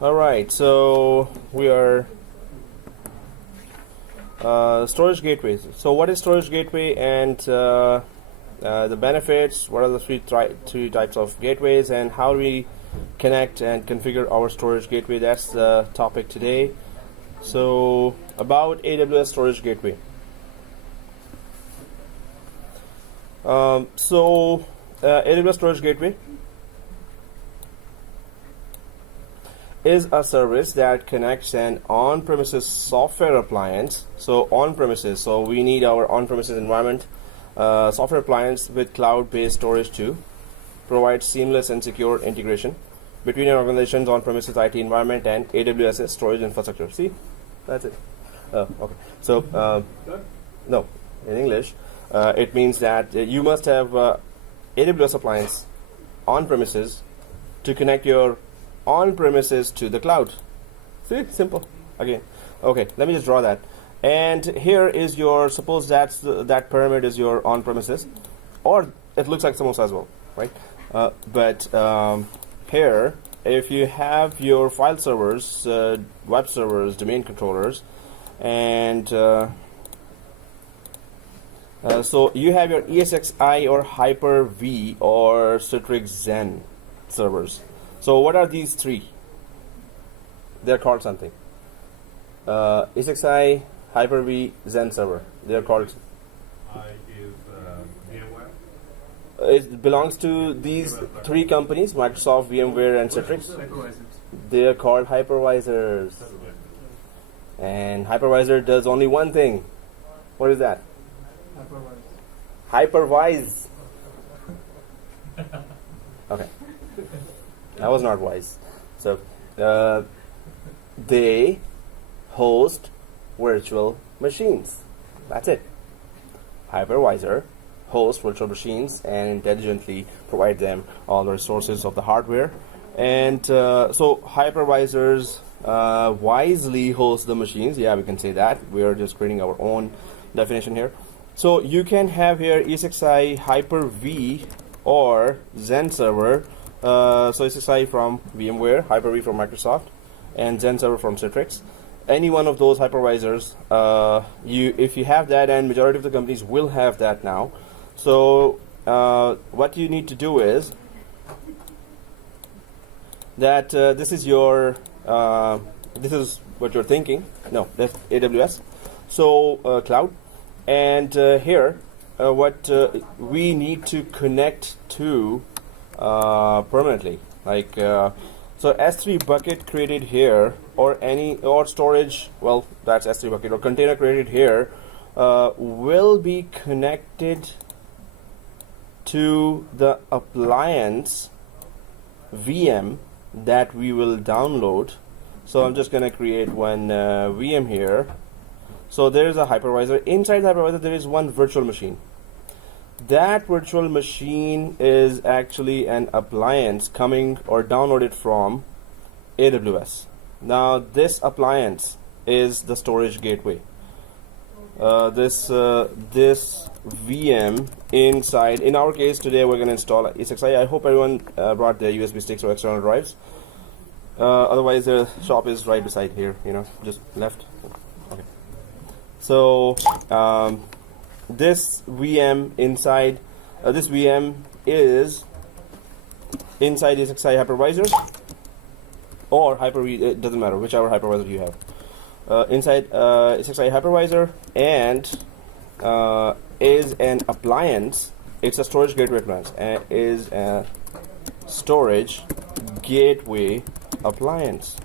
All right, so we are storage gateways. So what is storage gateway, and the benefits? What are the three types of gateways, and how do we connect and configure our storage gateway? That's the topic today. So about AWS storage gateway. AWS storage gateway is a service that connects an on-premises software appliance. So on-premises, so we need our on-premises environment software appliance with cloud-based storage to provide seamless and secure integration between an organization's on-premises IT environment and AWS's storage infrastructure. See, that's it. Okay. So no, in English, it means that you must have AWS appliance on-premises to connect your on-premises to the cloud. See, simple. Again, okay. Let me just draw that. And here is your, suppose that pyramid is your on-premises, or it looks like samosa as well, right? But here, if you have your file servers, web servers, domain controllers, and so you have your ESXi or Hyper-V or Citrix Zen servers. So what are these three? They're called something. ESXi, Hyper-V, Zen server. They're called. I is VMware. It belongs to these three companies: Microsoft, VMware, and Citrix. They are called hypervisors. And hypervisor does only one thing. What is that? Hypervise. Okay. That was not wise. So they host virtual machines. That's it. Hypervisor hosts virtual machines and intelligently provide them all the resources of the hardware. And so hypervisors wisely host the machines. Yeah, we can say that. We are just creating our own definition here. So you can have here ESXi, Hyper-V, or Zen server. So ESXi from VMware, Hyper-V from Microsoft, and Zen server from Citrix. Any one of those hypervisors, if you have that, and majority of the companies will have that now. So what you need to do is that this is your this is what you're thinking. No, that's AWS. So cloud, and here what we need to connect to permanently, like so S3 bucket created here, or storage, well, that's S3 bucket, or container created here will be connected to the appliance VM that we will download. So I'm just going to create one VM here. So there is a hypervisor. Inside the hypervisor there is one virtual machine. That virtual machine is actually an appliance coming or downloaded from AWS. Now this appliance is the storage gateway. This VM inside, in our case today we're going to install ESXi. I hope everyone brought their USB sticks or external drives. Otherwise the shop is right beside here, just left. Okay. So this VM inside, this VM is inside ESXi hypervisor or Hyper-V, it doesn't matter, whichever hypervisor you have. Inside ESXi hypervisor, and is an appliance. It's a storage gateway appliance, and is a storage gateway appliance.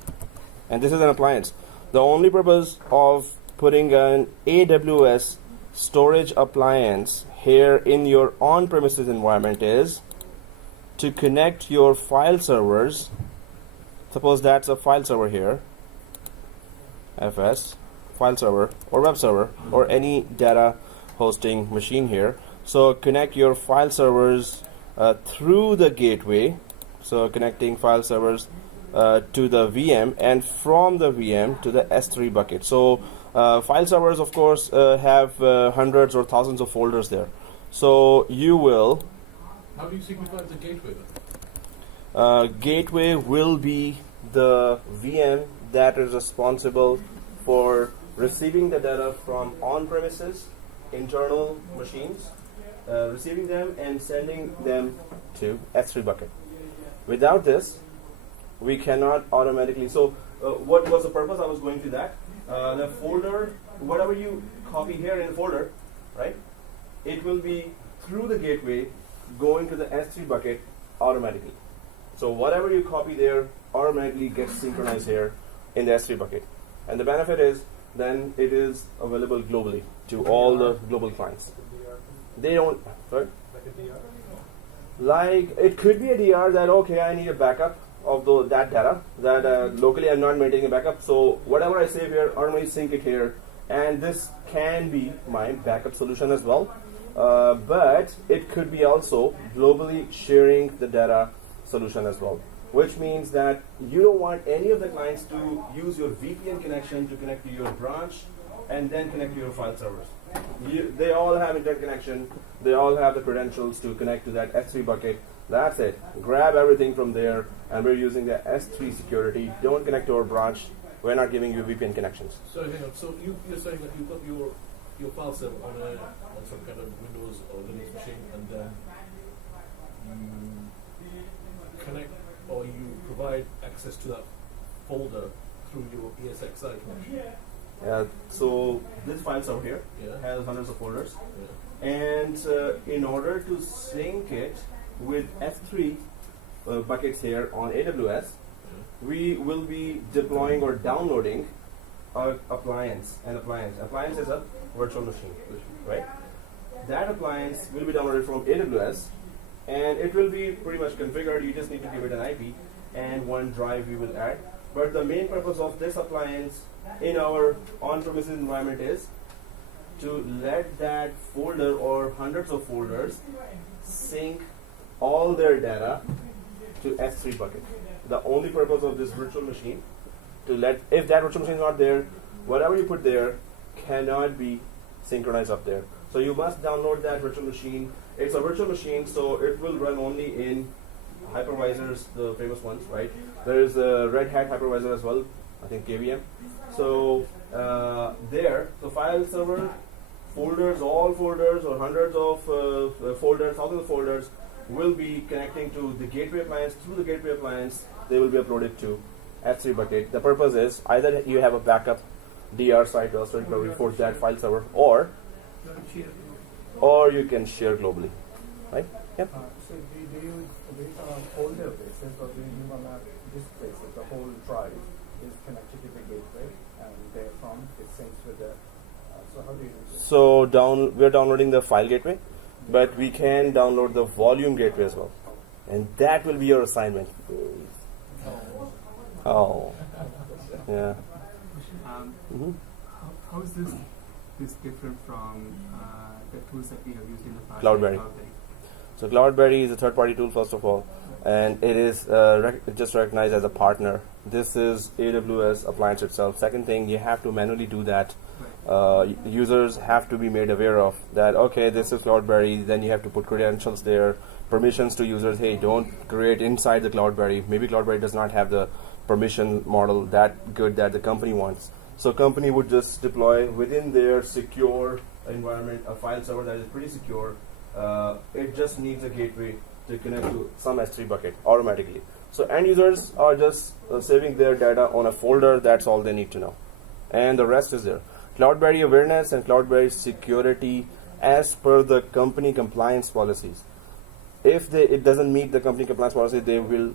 And this is an appliance. The only purpose of putting an AWS storage appliance here in your on-premises environment is to connect your file servers. Suppose that's a file server here, FS, file server or web server or any data hosting machine here. So connect your file servers through the gateway. So connecting file servers to the VM, and from the VM to the S3 bucket. So file servers, of course, have hundreds or thousands of folders there. So you will. How do you signify the gateway? Gateway will be the VM that is responsible for receiving the data from on-premises internal machines, receiving them and sending them to S3 bucket. Without this, we cannot automatically. So, what was the purpose? I was going to that. The folder, whatever you copy here in the folder, right? It will be through the gateway going to the S3 bucket automatically. So whatever you copy there automatically gets synchronized here in the S3 bucket. And the benefit is then it is available globally to all the global clients. They don't, sorry? Like it could be a DR that, okay, I need a backup of that data, that locally I'm not maintaining a backup. So whatever I save here, automatically sync it here. And this can be my backup solution as well. But it could be also globally sharing the data solution as well, which means that you don't want any of the clients to use your VPN connection to connect to your branch and then connect to your file servers. They all have internet connection. They all have the credentials to connect to that S3 bucket. That's it. Grab everything from there, and we're using the S3 security. Don't connect to our branch. We're not giving you VPN connections. So hang on. So you're saying that you've got your file server on some kind of Windows or Linux machine, and then you connect or you provide access to that folder through your ESXi connection. So this file server here has hundreds of folders, and in order to sync it with S3 buckets here on AWS, we will be deploying or downloading an appliance. Appliance is a virtual machine, right? That appliance will be downloaded from AWS, and it will be pretty much configured. You just need to give it an IP and one drive we will add. But the main purpose of this appliance in our on-premises environment is to let that folder or hundreds of folders sync all their data to S3 bucket. The only purpose of this virtual machine to let, if that virtual machine is not there, whatever you put there cannot be synchronized up there. So you must download that virtual machine. It's a virtual machine, so it will run only in hypervisors, the famous ones, right? There is a Red Hat hypervisor as well, I think KVM. So the file server, folders, all folders or hundreds of folders, thousands of folders will be connecting to the gateway appliance. Through the gateway appliance, they will be uploaded to S3 bucket. The purpose is either you have a backup DR site or recovery for that file server, or you can share globally, right? Yep. So do you folder basis, or do you on a disk basis? The whole drive is connected to the gateway, and therefrom it syncs with the. So how do you do this? So we're downloading the file gateway, but we can download the volume gateway as well, and that will be your assignment. Oh, yeah. How is this different from the tools that we have used in the past? Cloudberry. So Cloudberry is a third-party tool, first of all, and it is just recognized as a partner. This is AWS appliance itself. Second thing, you have to manually do that. Users have to be made aware of that. Okay, this is Cloudberry. Then you have to put credentials there, permissions to users. Hey, don't create inside the Cloudberry. Maybe Cloudberry does not have the permission model that good that the company wants. So company would just deploy within their secure environment a file server that is pretty secure. It just needs a gateway to connect to some S3 bucket automatically. So end users are just saving their data on a folder. That's all they need to know, and the rest is there. Cloudberry awareness and Cloudberry security as per the company compliance policies. If it doesn't meet the company compliance policy, they will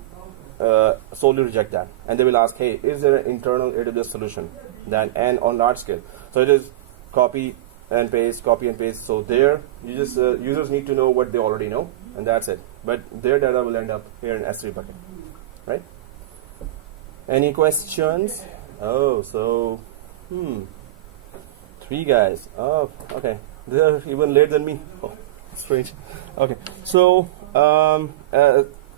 solely reject that, and they will ask, hey, is there an internal AWS solution and on large scale? So it is copy and paste. So there, users need to know what they already know, and that's it. But their data will end up here in S3 bucket, right? Any questions? Oh, so, 3 guys. Oh, okay. They're even later than me. Oh, strange. Okay, so,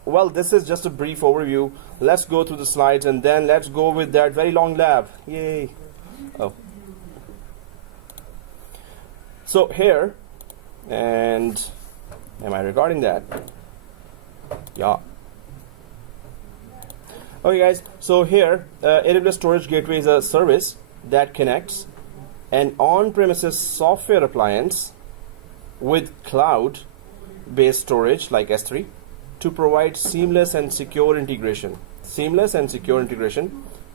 well, this is just a brief overview. Let's go through the slides, and then let's go with that very long lab. Yay. Oh. So here, and am I recording that? Yeah. Okay, guys. So here, AWS Storage Gateway is a service that connects an on-premises software appliance with cloud-based storage like S3 to provide seamless and secure integration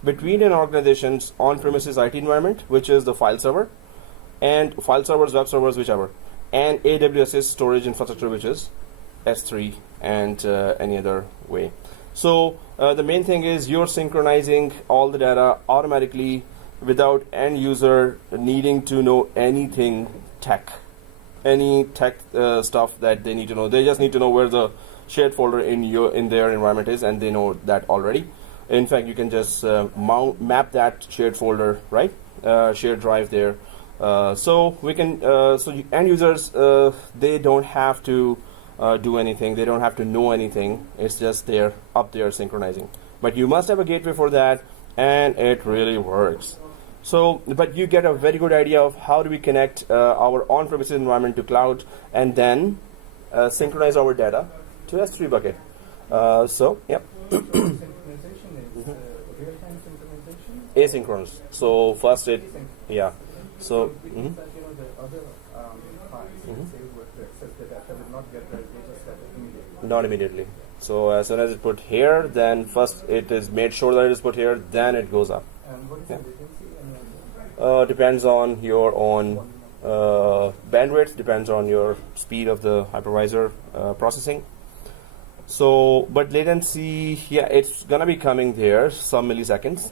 between an organization's on-premises IT environment, which is the file server, and file servers, web servers, whichever, and AWS's storage infrastructure, which is S3 and any other way. So the main thing is you're synchronizing all the data automatically without end user needing to know anything any tech stuff that they need to know. They just need to know where the shared folder in their environment is, and they know that already. In fact, you can just map that shared folder, right? Shared drive there. So we can end users they don't have to do anything. They don't have to know anything. It's just up there synchronizing. But you must have a gateway for that, and it really works. So, but you get a very good idea of how do we connect our on-premises environment to cloud, and then synchronize our data to S3 bucket. So, yep. Synchronization is real-time synchronization? Asynchronous. So first yeah. So, Which means that the other files, say, were to access the data, will not get the data set immediately. not immediately. So as soon as it's put here, then first it is made sure that it is put here, then it goes up. And what is the latency? Depends on your own bandwidth, depends on your speed of the hypervisor processing. So, but latency, yeah, it's gonna be coming there, some milliseconds.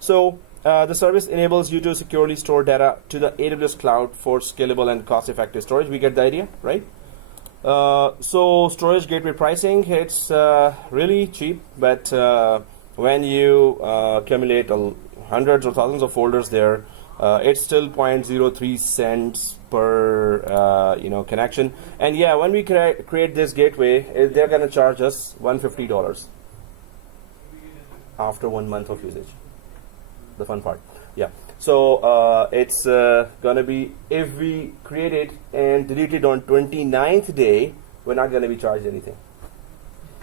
So the service enables you to securely store data to the AWS cloud for scalable and cost-effective storage. We get the idea, right? So storage gateway pricing, it's really cheap, but when you accumulate hundreds or thousands of folders there, it's still 0.03 cents per connection. And yeah, when we create this gateway, they're going to charge us $150 after 1 month of usage. The fun part. Yeah. So it's going to be, if we create it and delete it on 29th day, we're not going to be charged anything.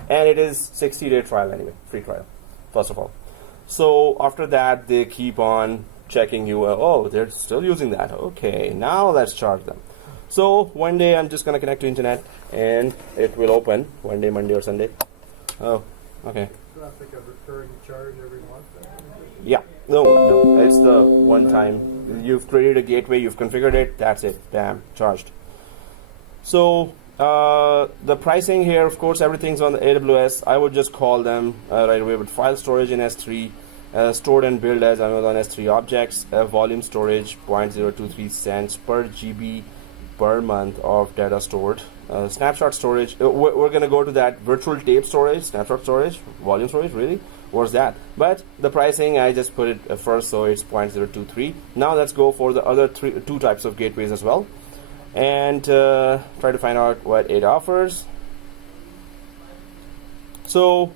And it is 60-day trial anyway, free trial, first of all. So after that, they keep on checking you. Oh, they're still using that. Okay, now let's charge them. So one day I'm just going to connect to internet, and it will open one day, Monday or Sunday. Oh, okay. Do I have like a recurring charge every month? Yeah, no, it's the one time. You've created a gateway, you've configured it, that's it, bam, charged. So the pricing here, of course, everything's on the AWS. I would just call them right away with file storage in S3, stored and built as Amazon S3 objects, volume storage 0.023 cents per GB per month of data stored. Snapshot storage, we're going to go to that virtual tape storage, snapshot storage, volume storage, really? What's that? But the pricing, I just put it first, so it's 0.023. Now let's go for the other two types of gateways as well, and try to find out what it offers. So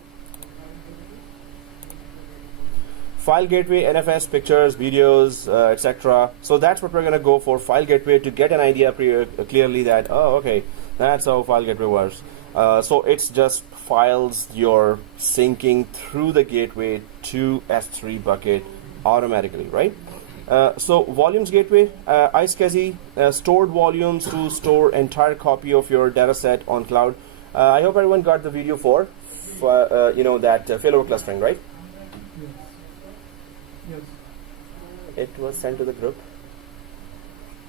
file gateway, NFS, pictures, videos, etc. So that's what we're going to go for, file gateway, to get an idea clearly that, oh, okay, that's how file gateway works. So it's just files you're syncing through the gateway to S3 bucket automatically, right? So volumes gateway, iSCSI, stored volumes to store entire copy of your data set on cloud. I hope everyone got the video for that failover clustering, right? Yes. It was sent to the group.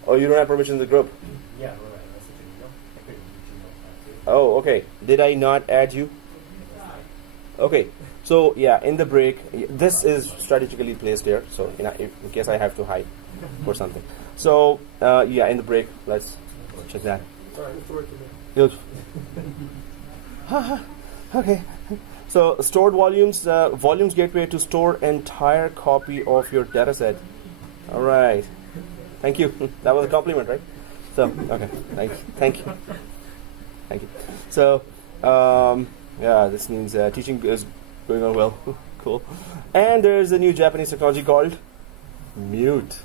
Oh, you don't have permission in the group? Yeah, right. That's such an email. I couldn't reach email. Oh, okay. Did I not add you? Okay. So yeah, in the break, this is strategically placed here. So in case I have to hide for something. So yeah, in the break, let's check that. Sorry, it's working. Okay. So stored volumes, volumes gateway to store entire copy of your data set. All right. Thank you. That was a compliment, right? So okay. Thank you. So yeah, this means teaching is going on well. Cool. And there is a new Japanese technology called mute.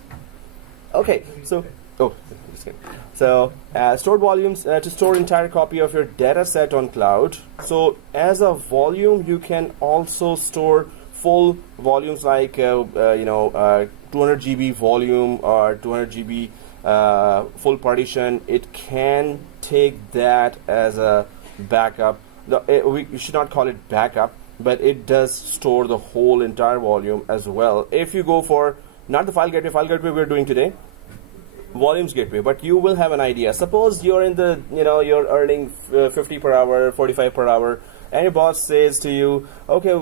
Okay. So Oh, just kidding. So, stored volumes to store entire copy of your data set on cloud. So, as a volume, you can also store full volumes like 200 GB volume or 200 GB full partition. It can take that as a backup. We should not call it backup, but it does store the whole entire volume as well. If you go for not the file gateway we're doing today, volumes gateway, but you will have an idea. Suppose you're in the, you're earning 50 per hour, 45 per hour, and your boss says to you, okay,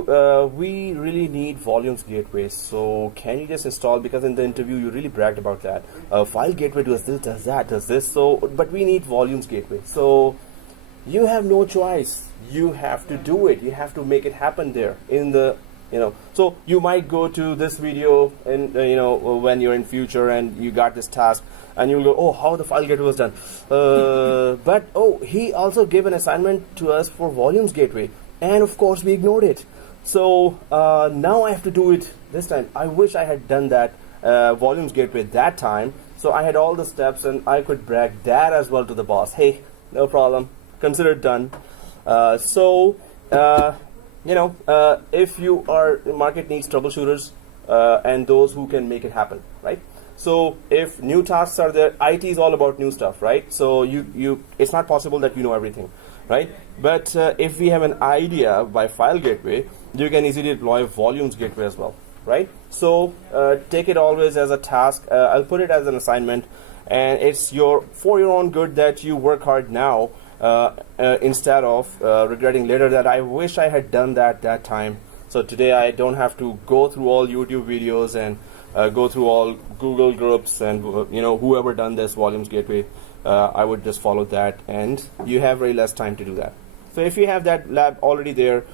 we really need volumes gateway, so can you just install, because in the interview you really bragged about that, file gateway does this, does that, does this, so, but we need volumes gateway. So you have no choice. You have to do it. You have to make it happen there in the, so you might go to this video and when you're in future and you got this task and you'll go, oh, how the file gateway was done. But he also gave an assignment to us for volumes gateway, and of course we ignored it. So now I have to do it this time. I wish I had done that volumes gateway that time, so I had all the steps and I could brag that as well to the boss. Hey, no problem, consider it done. If you are, the market needs troubleshooters and those who can make it happen, right? So if new tasks are there, IT is all about new stuff, right? So it's not possible that you know everything, right? But if we have an idea by file gateway, you can easily deploy volumes gateway as well, right? So take it always as a task. I'll put it as an assignment, and it's for your own good that you work hard now. Instead of regretting later that I wish I had done that time. So today I don't have to go through all YouTube videos and go through all Google groups and whoever done this volumes gateway. I would just follow that, and you have very less time to do that. So if you have that lab already there,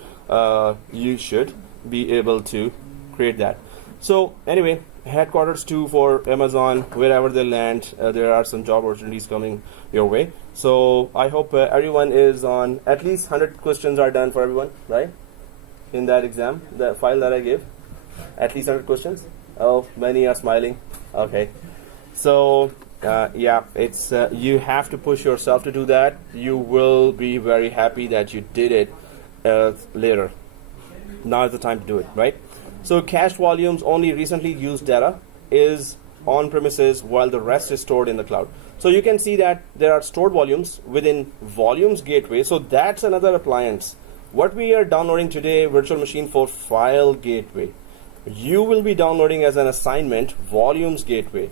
you should be able to create that. So anyway, headquarters 2 for Amazon, wherever they land, there are some job opportunities coming your way. So I hope everyone is on, at least 100 questions are done for everyone, right? In that exam, the file that I gave, at least 100 questions. Oh, many are smiling. Okay. So it's you have to push yourself to do that. You will be very happy that you did it later. Now is the time to do it, right? So cached volumes, only recently used data is on premises while the rest is stored in the cloud. So you can see that there are stored volumes within volumes gateway. So that's another appliance. What we are downloading today, virtual machine for file gateway. You will be downloading as an assignment volumes gateway.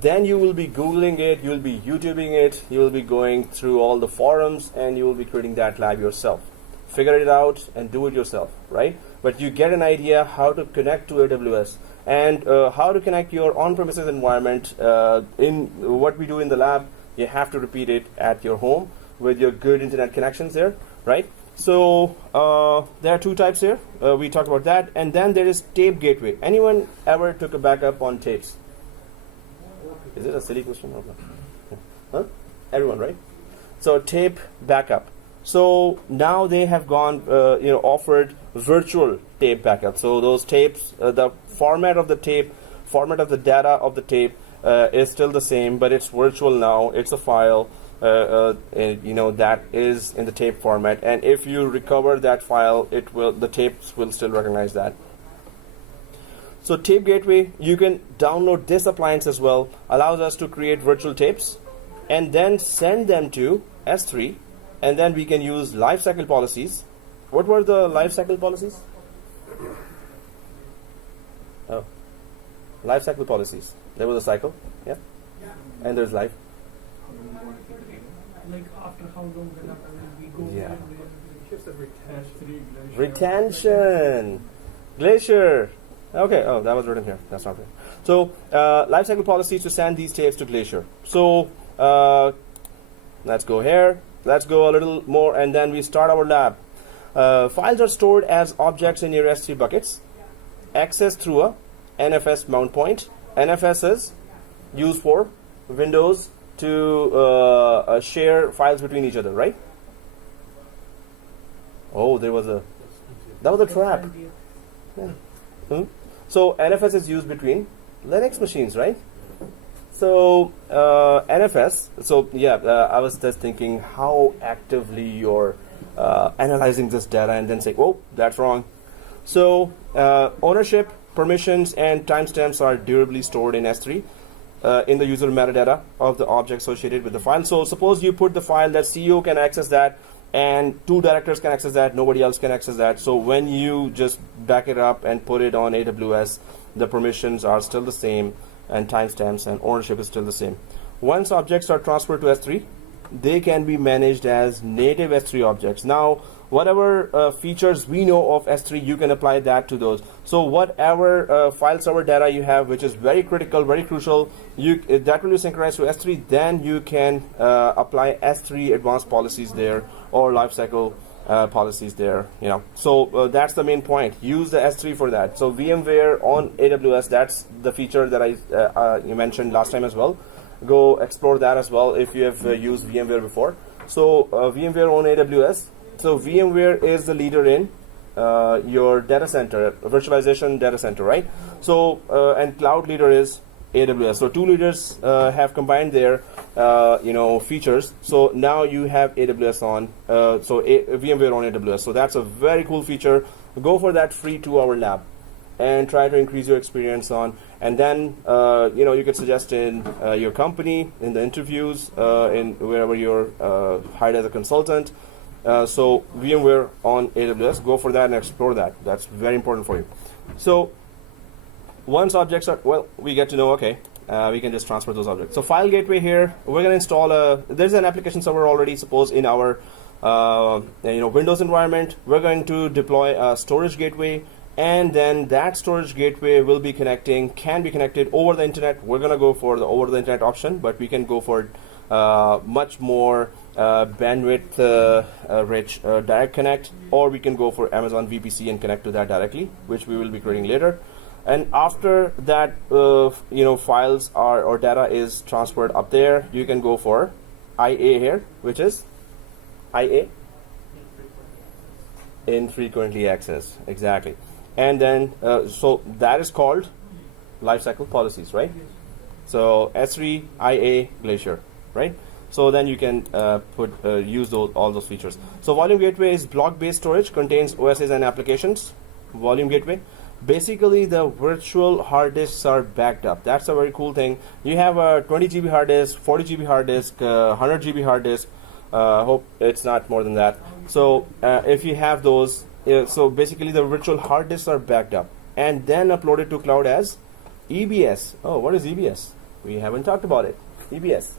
Then you will be Googling it, you will be YouTubing it, you will be going through all the forums, and you will be creating that lab yourself. Figure it out and do it yourself, right? But you get an idea how to connect to AWS and how to connect your on-premises environment. In what we do in the lab, you have to repeat it at your home with your good internet connections there, right? So there are two types here. We talked about that. And then there is tape gateway. Anyone ever took a backup on tapes? Is it a silly question? Huh? Everyone, right? So tape backup. So now they have gone, offered virtual tape backup. So those tapes, the format of the tape, format of the data of the tape is still the same, but it's virtual now. It's a file, that is in the tape format. And if you recover that file, the tapes will still recognize that. So tape gateway, you can download this appliance as well. Allows us to create virtual tapes and then send them to S3. And then we can use lifecycle policies. What were the lifecycle policies? Oh, lifecycle policies. There was a cycle, yeah, and there's life. Like after how long we go? Yeah. Shifts of retention. Retention, glacier. Okay. Oh, that was written here. That's not there. So lifecycle policies to send these tapes to Glacier. So let's go here. Let's go a little more, and then we start our lab. Files are stored as objects in your S3 buckets, accessed through a NFS mount point. NFS is used for Windows to share files between each other, right? Oh, that was a trap. Yeah. So NFS is used between Linux machines, right? So NFS. So yeah, I was just thinking how actively you're analyzing this data and then saying, "Oh, that's wrong." So ownership, permissions, and timestamps are durably stored in S3 in the user metadata of the object associated with the file. So suppose you put the file that CEO can access that, and 2 directors can access that, nobody else can access that. So when you just back it up and put it on AWS, the permissions are still the same, and timestamps and ownership is still the same. Once objects are transferred to S3, they can be managed as native S3 objects. Now, whatever features we know of S3, you can apply that to those. So whatever file server data you have, which is very critical, very crucial, that will be synchronized to S3. Then you can apply S3 advanced policies there, or lifecycle policies there. So that's the main point. Use the S3 for that. So VMware on AWS, that's the feature that you mentioned last time as well. Go explore that as well if you have used VMware before. So VMware on AWS. So VMware is the leader in your data center, virtualization data center, right? So and cloud leader is AWS. So 2 leaders have combined their features. So now you have AWS on, VMware on AWS. So that's a very cool feature. Go for that free 2-hour lab and try to increase your experience on. And then you could suggest in your company, in the interviews, in wherever you're hired as a consultant. So VMware on AWS, go for that and explore that. That's very important for you. So once objects are, we get to know, okay, we can just transfer those objects. So file gateway here, we're going to install there's an application server already, suppose in our Windows environment. We're going to deploy a storage gateway, and then that storage gateway will be can be connected over the internet. We're going to go for the over the internet option, but we can go for much more bandwidth rich direct connect, or we can go for Amazon VPC and connect to that directly, which we will be creating later. And after that files or data is transferred up there, you can go for IA here, which is IA, infrequently accessed, exactly. And then so that is called lifecycle policies, right? So S3 IA Glacier, right? So then you can use all those features. So volume gateway is block-based storage, contains OSs and applications. Volume gateway. Basically, the virtual hard disks are backed up. That's a very cool thing. You have a 20 GB hard disk, 40 GB hard disk, 100 GB hard disk. Hope it's not more than that. So if you have those, so basically the virtual hard disks are backed up and then uploaded to cloud as EBS. Oh, what is EBS? We haven't talked about it. EBS.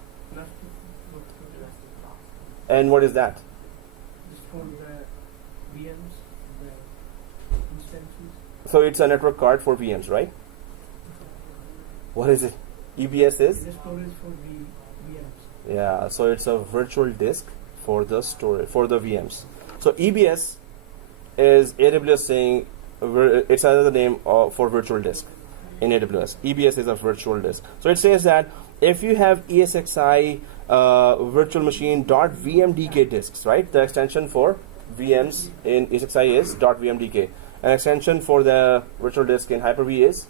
And what is that? Just for the VMs, the instances. So it's a network card for VMs, right? What is it? EBS is? It's a storage for the VMs. Yeah, so it's a virtual disk for the storage for the VMs. So EBS is AWS saying it's another name for virtual disk in AWS. EBS is a virtual disk. So it says that if you have ESXi virtual machine .vmdk disks, right? The extension for VMs in ESXi is .vmdk. An extension for the virtual disk in Hyper-V is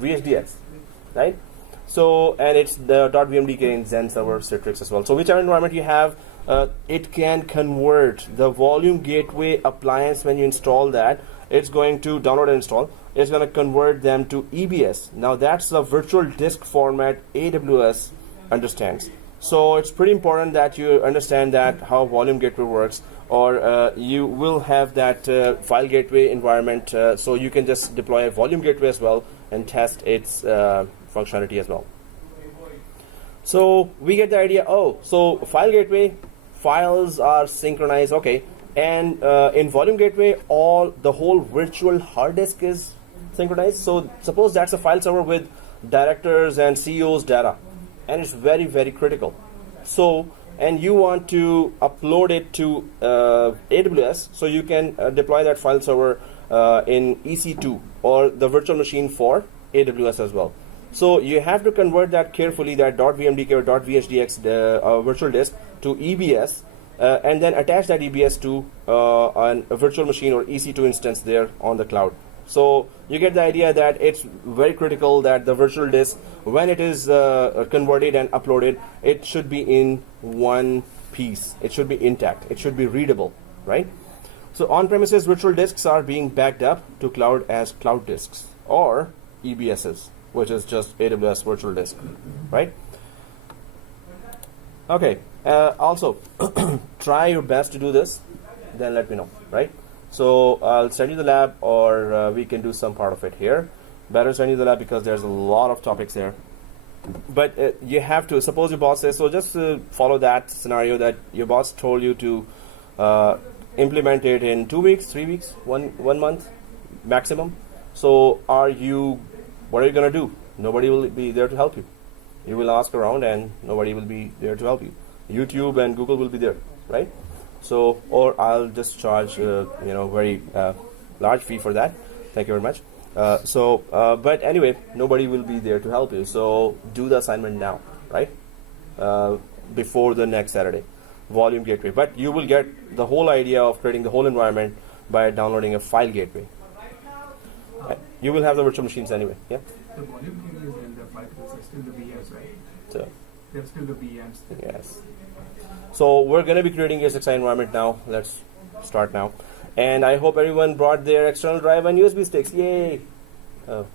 VHDX, right? So, and it's the .vmdk in Zen Server, Citrix as well. So whichever environment you have, it can convert the volume gateway appliance. When you install that, it's going to download and install. It's going to convert them to EBS. Now that's the virtual disk format AWS understands. So it's pretty important that you understand that how volume gateway works, or you will have that file gateway environment, so you can just deploy a volume gateway as well and test its functionality as well. So we get the idea. Oh, so file gateway, files are synchronized, okay, and in volume gateway, the whole virtual hard disk is synchronized. So suppose that's a file server with directors and CEOs data, and it's very, very critical. So, and you want to upload it to AWS, so you can deploy that file server in EC2 or the virtual machine for AWS as well. So you have to convert that carefully, that .vmdk or .vhdx virtual disk to EBS and then attach that EBS to a virtual machine or EC2 instance there on the cloud. So you get the idea that it's very critical that the virtual disk, when it is converted and uploaded, it should be in one piece. It should be intact. It should be readable, right? So on-premises virtual disks are being backed up to cloud as cloud disks or EBSs, which is just AWS virtual disk, right? Okay. Also, try your best to do this. Then let me know, right? So I'll send you the lab, or we can do some part of it here. Better send you the lab because there's a lot of topics there. But you have to, suppose your boss says, so just follow that scenario that your boss told you to implement it in 2 weeks, 3 weeks, one month maximum. So what are you going to do? Nobody will be there to help you. You will ask around and nobody will be there to help you. YouTube and Google will be there, right? So, or I'll just charge, very large fee for that. Thank you very much. But anyway, nobody will be there to help you. So do the assignment now, right? Before the next Saturday, volume gateway. But you will get the whole idea of creating the whole environment by downloading a file gateway. You will have the virtual machines anyway, yeah? The volume gateway and the file tools are still the VMs, right? So, They're still the VMs. yes. So we're going to be creating a ESXi environment now. Let's start now. And I hope everyone brought their external drive and USB sticks. Yay! Oh.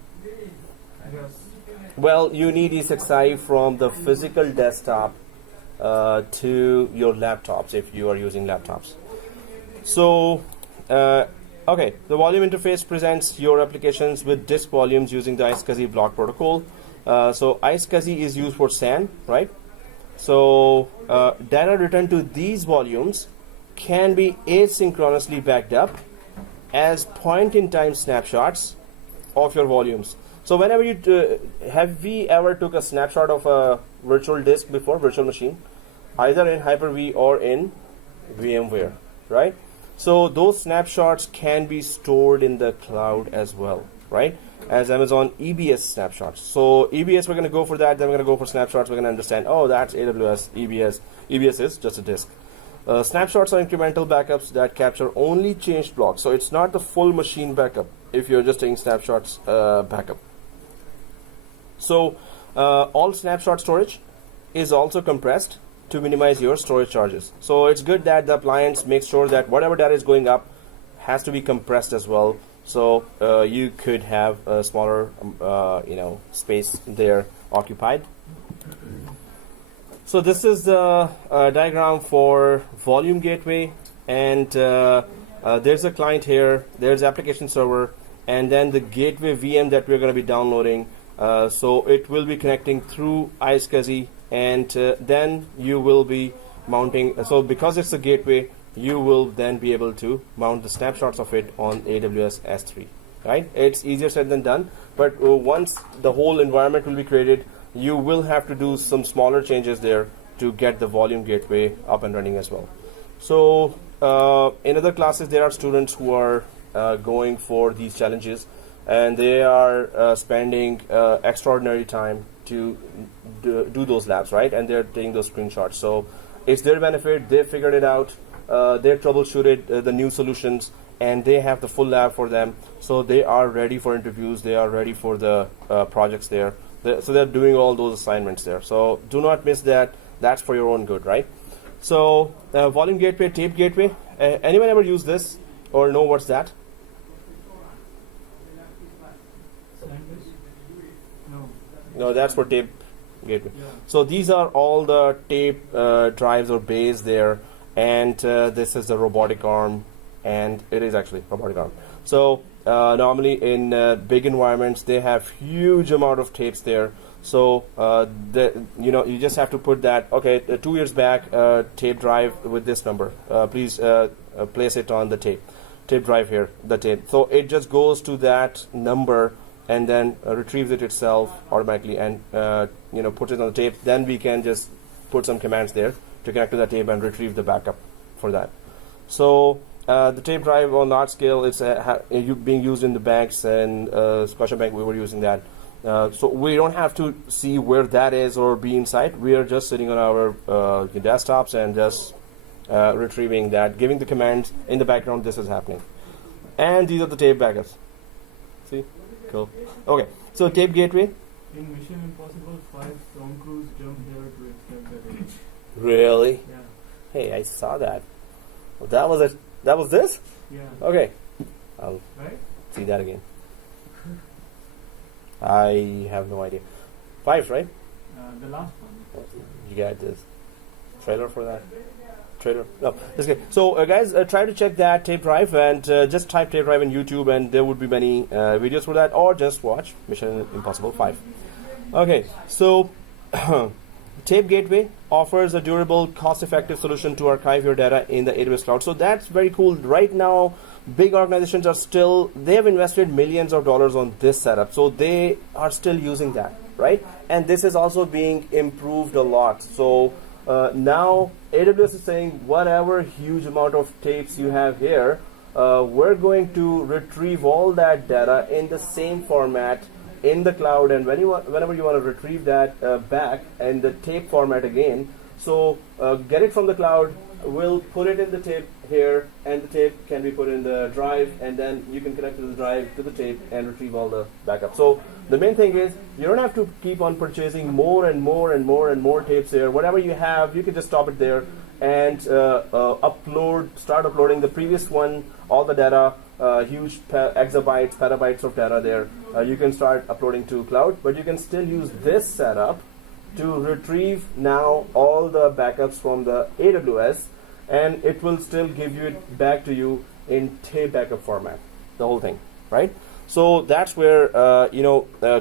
Yes. Well, you need ESXi from the physical desktop to your laptops if you are using laptops. So, okay, the volume interface presents your applications with disk volumes using the iSCSI block protocol. So iSCSI is used for SAN, right? So data returned to these volumes can be asynchronously backed up as point-in-time snapshots of your volumes. So whenever you have we ever took a snapshot of a virtual disk before, virtual machine, either in Hyper-V or in VMware, right? So those snapshots can be stored in the cloud as well, right? As Amazon EBS snapshots. So EBS, we're going to go for that. Then we're going to go for snapshots. We're going to understand, oh, that's AWS EBS. EBS is just a disk. Snapshots are incremental backups that capture only changed blocks. So it's not the full machine backup if you're just taking snapshots backup. So all snapshot storage is also compressed to minimize your storage charges. So it's good that the appliance makes sure that whatever data is going up has to be compressed as well. So you could have a smaller, space there occupied. So this is the diagram for volume gateway, and there's a client here. There's application server, and then the gateway VM that we're going to be downloading. So it will be connecting through iSCSI, and then you will be mounting. So because it's a gateway, you will then be able to mount the snapshots of it on AWS S3, right? It's easier said than done, but once the whole environment will be created, you will have to do some smaller changes there to get the volume gateway up and running as well. So in other classes, there are students who are going for these challenges, and they are spending extraordinary time to do those labs, right? And they're taking those screenshots. So it's their benefit. They figured it out. They troubleshooted the new solutions, and they have the full lab for them. So they are ready for interviews. They are ready for the projects there. So they're doing all those assignments there. So do not miss that. That's for your own good, right? So volume gateway, tape gateway. Anyone ever use this or know what's that? No. No, that's for tape gateway. Yeah. So these are all the tape drives or bays there. And this is the robotic arm, and it is actually robotic arm. So normally in big environments, they have huge amount of tapes there. So you just have to put that. Okay, 2 years back, tape drive with this number. Please place it on the tape drive here. The tape. So it just goes to that number and then retrieves it itself automatically and puts it on the tape. Then we can just put some commands there to connect to the tape and retrieve the backup for that. So the tape drive on large scale is being used in the banks, and Scotiabank, we were using that. So we don't have to see where that is or be inside. We are just sitting on our desktops and just retrieving that, giving the commands in the background. This is happening, and these are the tape backups. See, cool. Okay, so tape gateway. In Mission Impossible 5, Tom Cruise jumped here to extend the range. Really? Yeah. Hey, I saw that. Well, that was it. That was this. Yeah. Okay, I'll Right? see that again. I have no idea. 5, right? The last one. You got this trailer for that? Trailer? No, that's good. So, guys, try to check that tape drive and just type tape drive in YouTube, and there would be many videos for that, or just watch Mission Impossible 5. Okay, so Tape Gateway offers a durable, cost-effective solution to archive your data in the AWS cloud. So that's very cool. Right now, big organizations are still, they have invested millions of dollars on this setup. So they are still using that, right? And this is also being improved a lot. So now AWS is saying whatever huge amount of tapes you have here, we're going to retrieve all that data in the same format in the cloud, and whenever you want to retrieve that back in the tape format again, so get it from the cloud, we'll put it in the tape here, and the tape can be put in the drive, and then you can connect to the drive to the tape and retrieve all the backup. So the main thing is you don't have to keep on purchasing more and more and more and more tapes here. Whatever you have, you can just stop it there and start uploading the previous one, all the data, huge exabytes, petabytes of data there. You can start uploading to cloud, but you can still use this setup to retrieve now all the backups from the AWS, and it will still give you it back to you in tape backup format, the whole thing, right? So that's where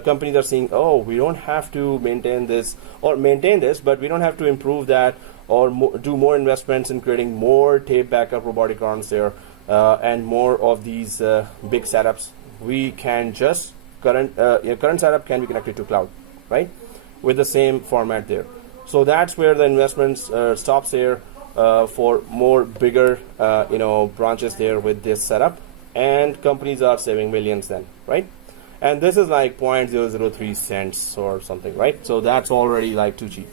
companies are saying, oh, we don't have to maintain this, but we don't have to improve that or do more investments in creating more tape backup robotic arms there and more of these big setups. We can just current setup can be connected to cloud, right, with the same format there. So that's where the investments stops here for more bigger branches there with this setup, and companies are saving millions then, right? And this is like 0.003 cents or something, right? So that's already like too cheap.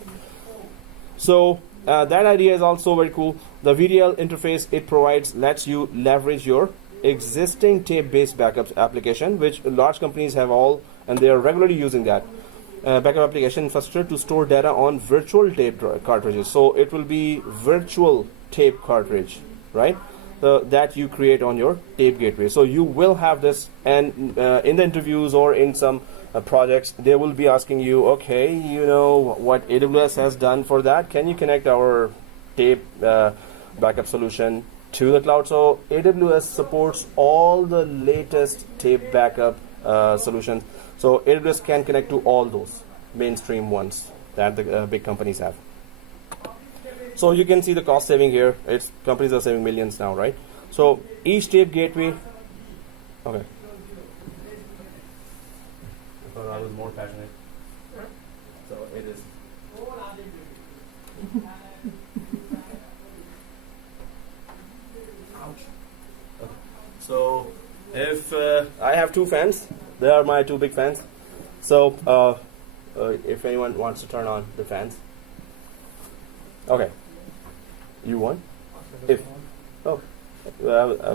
So that idea is also very cool. The VDL interface it provides lets you leverage your existing tape-based backup application, which large companies have all, and they are regularly using that backup application infrastructure to store data on virtual tape cartridges. So it will be virtual tape cartridge, right? That you create on your tape gateway. So you will have this, and in the interviews or in some projects, they will be asking you, okay, you know what AWS has done for that. Can you connect our tape backup solution to the cloud? So AWS supports all the latest tape backup solutions. So AWS can connect to all those mainstream ones that the big companies have. So you can see the cost saving here. Companies are saving millions now, right? So each tape gateway. Okay. I thought I was more passionate. So it is. Okay. So if I have two fans, they are my two big fans. So if anyone wants to turn on the fans. Okay. You want?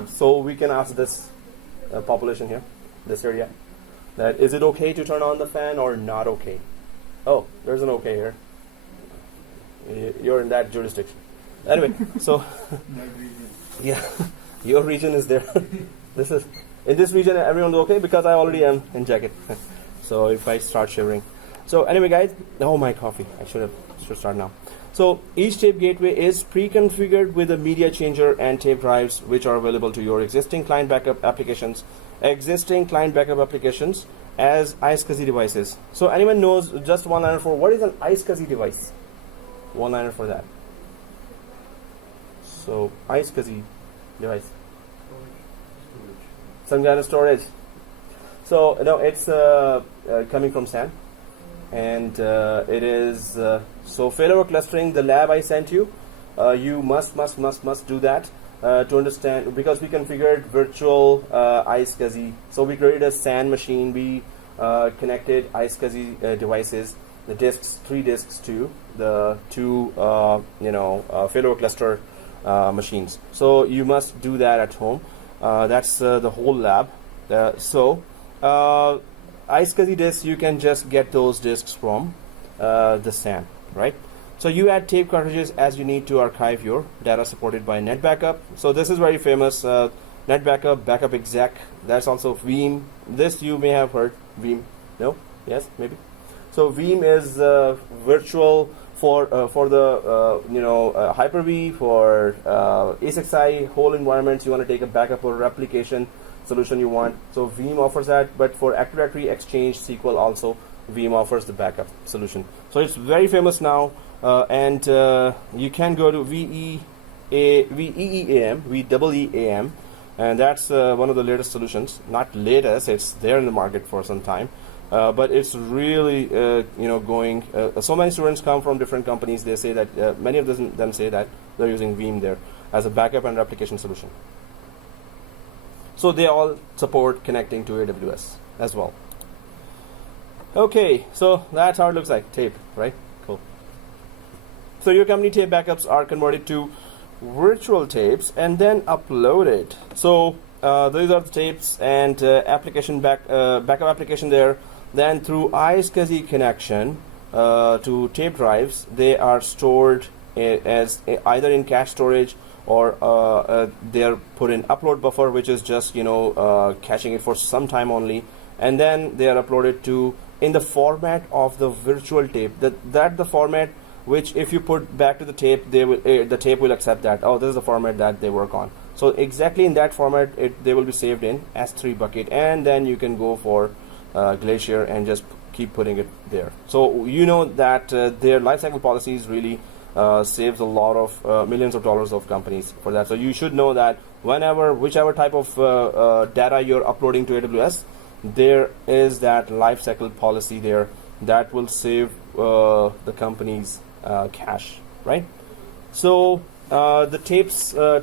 So we can ask this population here, this area, that is it okay to turn on the fan or not okay? Oh, there's an okay here. You're in that jurisdiction. Anyway, so yeah, your region is there. This is in this region everyone's okay because I already am in jacket. So if I start shivering. So anyway, guys, oh my coffee. I should start now. So each tape gateway is pre-configured with a media changer and tape drives, which are available to your existing client backup applications as iSCSI devices. So anyone knows just one-liner for what is an iSCSI device? One-liner for that. So iSCSI device. Some kind of storage. So no, it's coming from SAN. And it is so failover clustering. The lab I sent you, you must do that to understand, because we configured virtual iSCSI. So we created a SAN machine. We connected iSCSI devices, the disks, 3 disks to the two failover cluster machines. So you must do that at home. That's the whole lab. iSCSI disks, you can just get those disks from the SAM, right? So you add tape cartridges as you need to archive your data supported by NetBackup. So this is very famous, NetBackup, Backup Exec. That's also Veeam. This you may have heard. Veeam, no? Yes, maybe. So Veeam is virtual for the Hyper-V, for ESXi whole environments. You want to take a backup or replication solution you want. So Veeam offers that, but for Active Directory, Exchange, SQL also, Veeam offers the backup solution. So it's very famous now, and you can go to VEEAM, and that's one of the latest solutions. Not latest, it's there in the market for some time. But it's really, going. So many students come from different companies. They say that many of them say that they're using Veeam there as a backup and replication solution. So they all support connecting to AWS as well. Okay, so that's how it looks like. Tape, right? Cool. So your company tape backups are converted to virtual tapes and then uploaded. So these are the tapes and application backup application there. Then through iSCSI connection to tape drives, they are stored as either in cache storage or they are put in upload buffer, which is just caching it for some time only, and then they are uploaded to in the format of the virtual tape. That the format which if you put back to the tape, the tape will accept that. Oh, this is the format that they work on. So exactly in that format, they will be saved in S3 bucket, and then you can go for Glacier and just keep putting it there. So you know that their lifecycle policies really saves a lot of millions of dollars of companies for that. So you should know that whichever type of data you're uploading to AWS, there is that lifecycle policy there that will save the company's cache, right? So the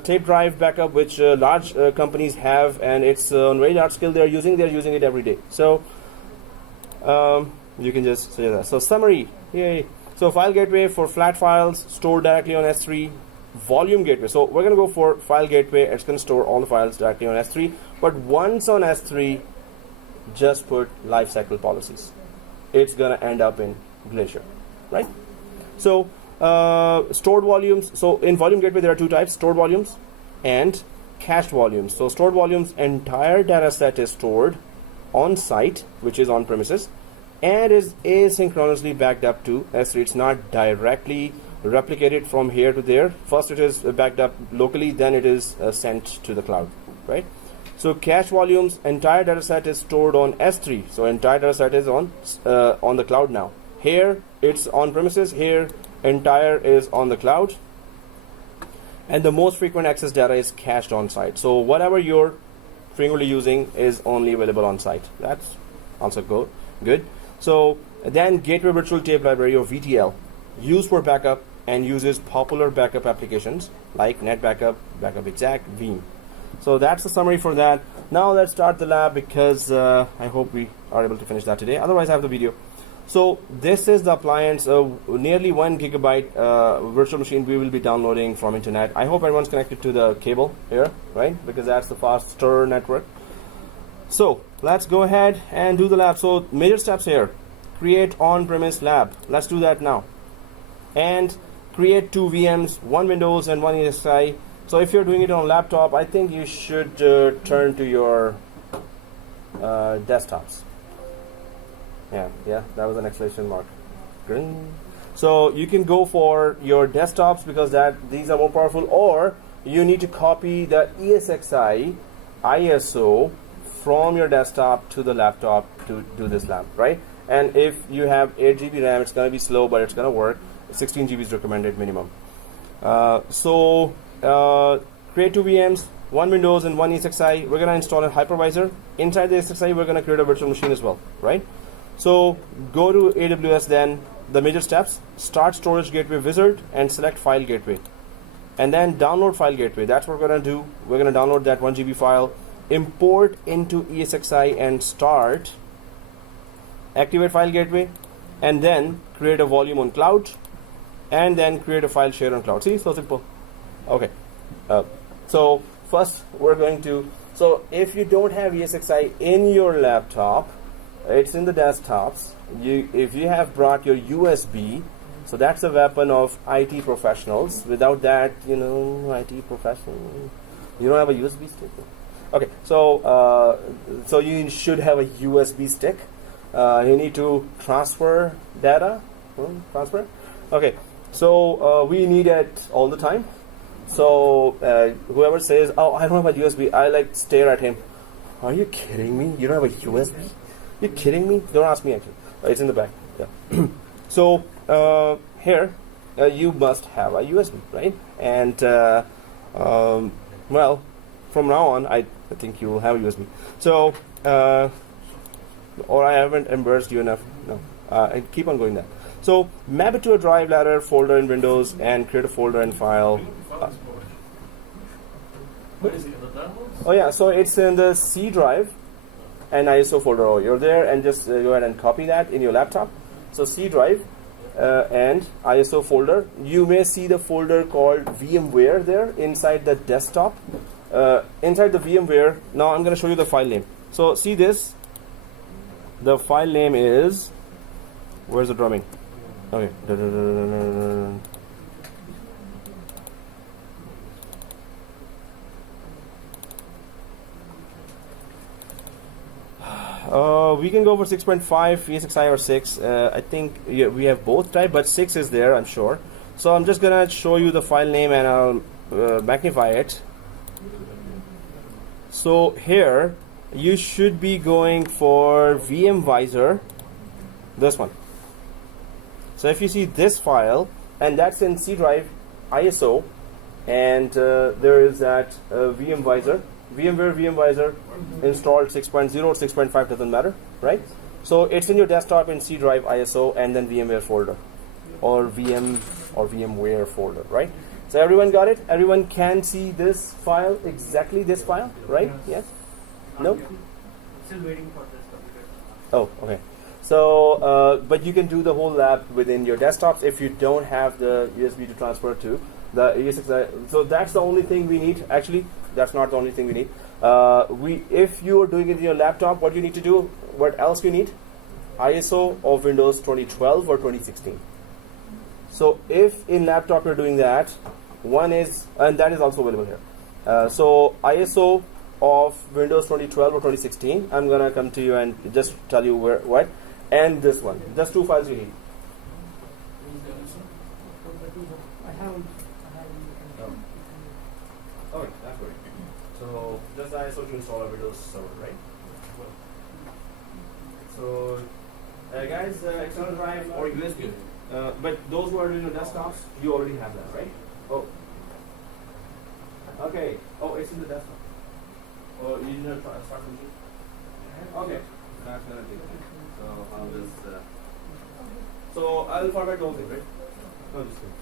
tape drive backup, which large companies have, and it's on very large scale, they're using it every day. So you can just say that. So summary, yay. So file gateway for flat files stored directly on S3. Volume gateway. So we're going to go for file gateway. It's going to store all the files directly on S3. But once on S3, just put lifecycle policies. It's going to end up in Glacier, right? So stored volumes. So in volume gateway, there are two types: stored volumes and cached volumes. So stored volumes, entire data set is stored on site, which is on premises, and is asynchronously backed up to S3. It's not directly replicated from here to there. First it is backed up locally, then it is sent to the cloud, right? So cache volumes, entire data set is stored on S3. So entire data set is on the cloud now. Here it's on premises, here entire is on the cloud. And the most frequent access data is cached on site. So whatever you're frequently using is only available on site. That's also good. So then Gateway Virtual Tape Library, or VTL, used for backup and uses popular backup applications like NetBackup, Backup Exec, Veeam. So that's the summary for that. Now let's start the lab, because I hope we are able to finish that today. Otherwise I have the video. So this is the appliance, nearly 1 gigabyte virtual machine we will be downloading from internet. I hope everyone's connected to the cable here, right? Because that's the faster network. So let's go ahead and do the lab. So major steps here: create on-premise lab. Let's do that now. And create 2 VMs, 1 Windows and 1 ESXi. So if you're doing it on laptop, I think you should turn to your desktops. Yeah, that was an exclamation mark. Green. So you can go for your desktops, because these are more powerful, or you need to copy the ESXi ISO from your desktop to the laptop to do this lab, right? And if you have 8 GB RAM, it's going to be slow, but it's going to work. 16 GB is recommended minimum. Create 2 VMs, 1 Windows and 1 ESXi. We're going to install a hypervisor. Inside the ESXi, we're going to create a virtual machine as well, right? So go to AWS then. The major steps: start storage gateway wizard and select file gateway. And then download file gateway. That's what we're going to do. We're going to download that 1 GB file, import into ESXi and start. Activate file gateway, and then create a volume on cloud, and then create a file share on cloud. See, so simple. Okay, So first we're going to, so if you don't have ESXi in your laptop, it's in the desktops. If you have brought your USB, so that's a weapon of IT professionals. Without that, IT professional, you don't have a USB stick. Okay, so so you should have a USB stick. You need to transfer data. Transfer. Okay, so we need it all the time. So whoever says, "Oh, I don't have a USB," I like stare at him. Are you kidding me? You don't have a USB? You kidding me? Don't ask me actually. It's in the back. Yeah. So here you must have a USB, right? And well, from now on, I think you will have a USB. So or I haven't embarrassed you enough. No, I keep on going there. So map it to a drive, ladder, folder in Windows, and create a folder and file. Where is it in the downloads? Oh yeah, so it's in the C drive and ISO folder. Oh, you're there, and just go ahead and copy that in your laptop. So C drive and ISO folder. You may see the folder called VMware there inside the desktop. Inside the VMware, now I'm going to show you the file name. So see this. The file name is, where's the drumming? Okay. We can go for 6.5, ESXi or 6. I think we have both type, but 6 is there, I'm sure. So I'm just gonna show you the file name and I'll magnify it. So here you should be going for VMvisor, this one. So if you see this file, and that's in C drive ISO, and there is that VMvisor. VMware VMvisor installed 6.0 or 6.5, doesn't matter, right? So it's in your desktop in C drive ISO and then VMware folder or VM or VMware folder, right? So everyone got it? Everyone can see this file, exactly this file, right? Yes? No? Still waiting for this computer. Oh, okay. So, but you can do the whole lab within your desktops if you don't have the USB to transfer to the ESXi. So that's the only thing we need. Actually, that's not the only thing we need. If you are doing it in your laptop, what you need to do, what else you need? ISO of Windows 2012 or 2016. So if in laptop you're doing that, one is, and that is also available here. So ISO of Windows 2012 or 2016, I'm gonna come to you and just tell you what, and this one. Just two files you need. I haven't. Okay, that's great. So just the ISO to install a Windows server, right? So guys, external drive or USB, but those who are doing your desktops, you already have that, right? Oh. Okay. Oh, it's in the desktop. Oh, you didn't start from here? Okay. That's gonna take it. So I'll just. So I'll format the whole thing, right? No, just kidding.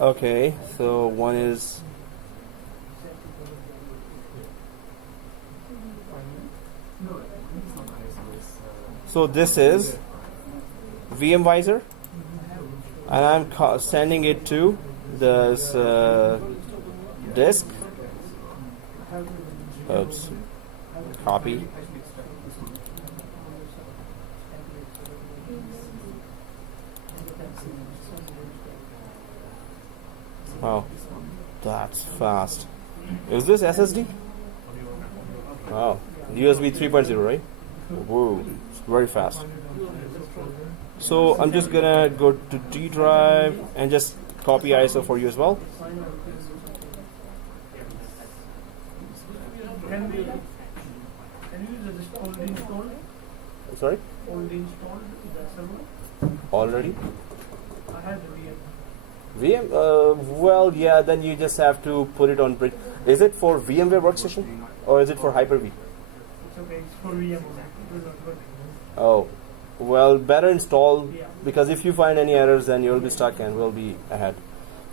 Okay, so one is so this is VMvisor, and I'm sending it to this disk. Oops. Copy. Oh, that's fast. Is this SSD? Oh, USB 3.0, right? Whoa, it's very fast. So I'm just gonna go to D drive and just copy ISO for you as well. Can you just already installed? Sorry? Already installed the server? Already? I have the VM. VM? Well, yeah, then you just have to put it on. Is it for VMware Workstation or is it for Hyper-V? It's okay, it's for VM. It will not work. Oh, well, better install, Yeah. because if you find any errors, then you'll be stuck and we'll be ahead.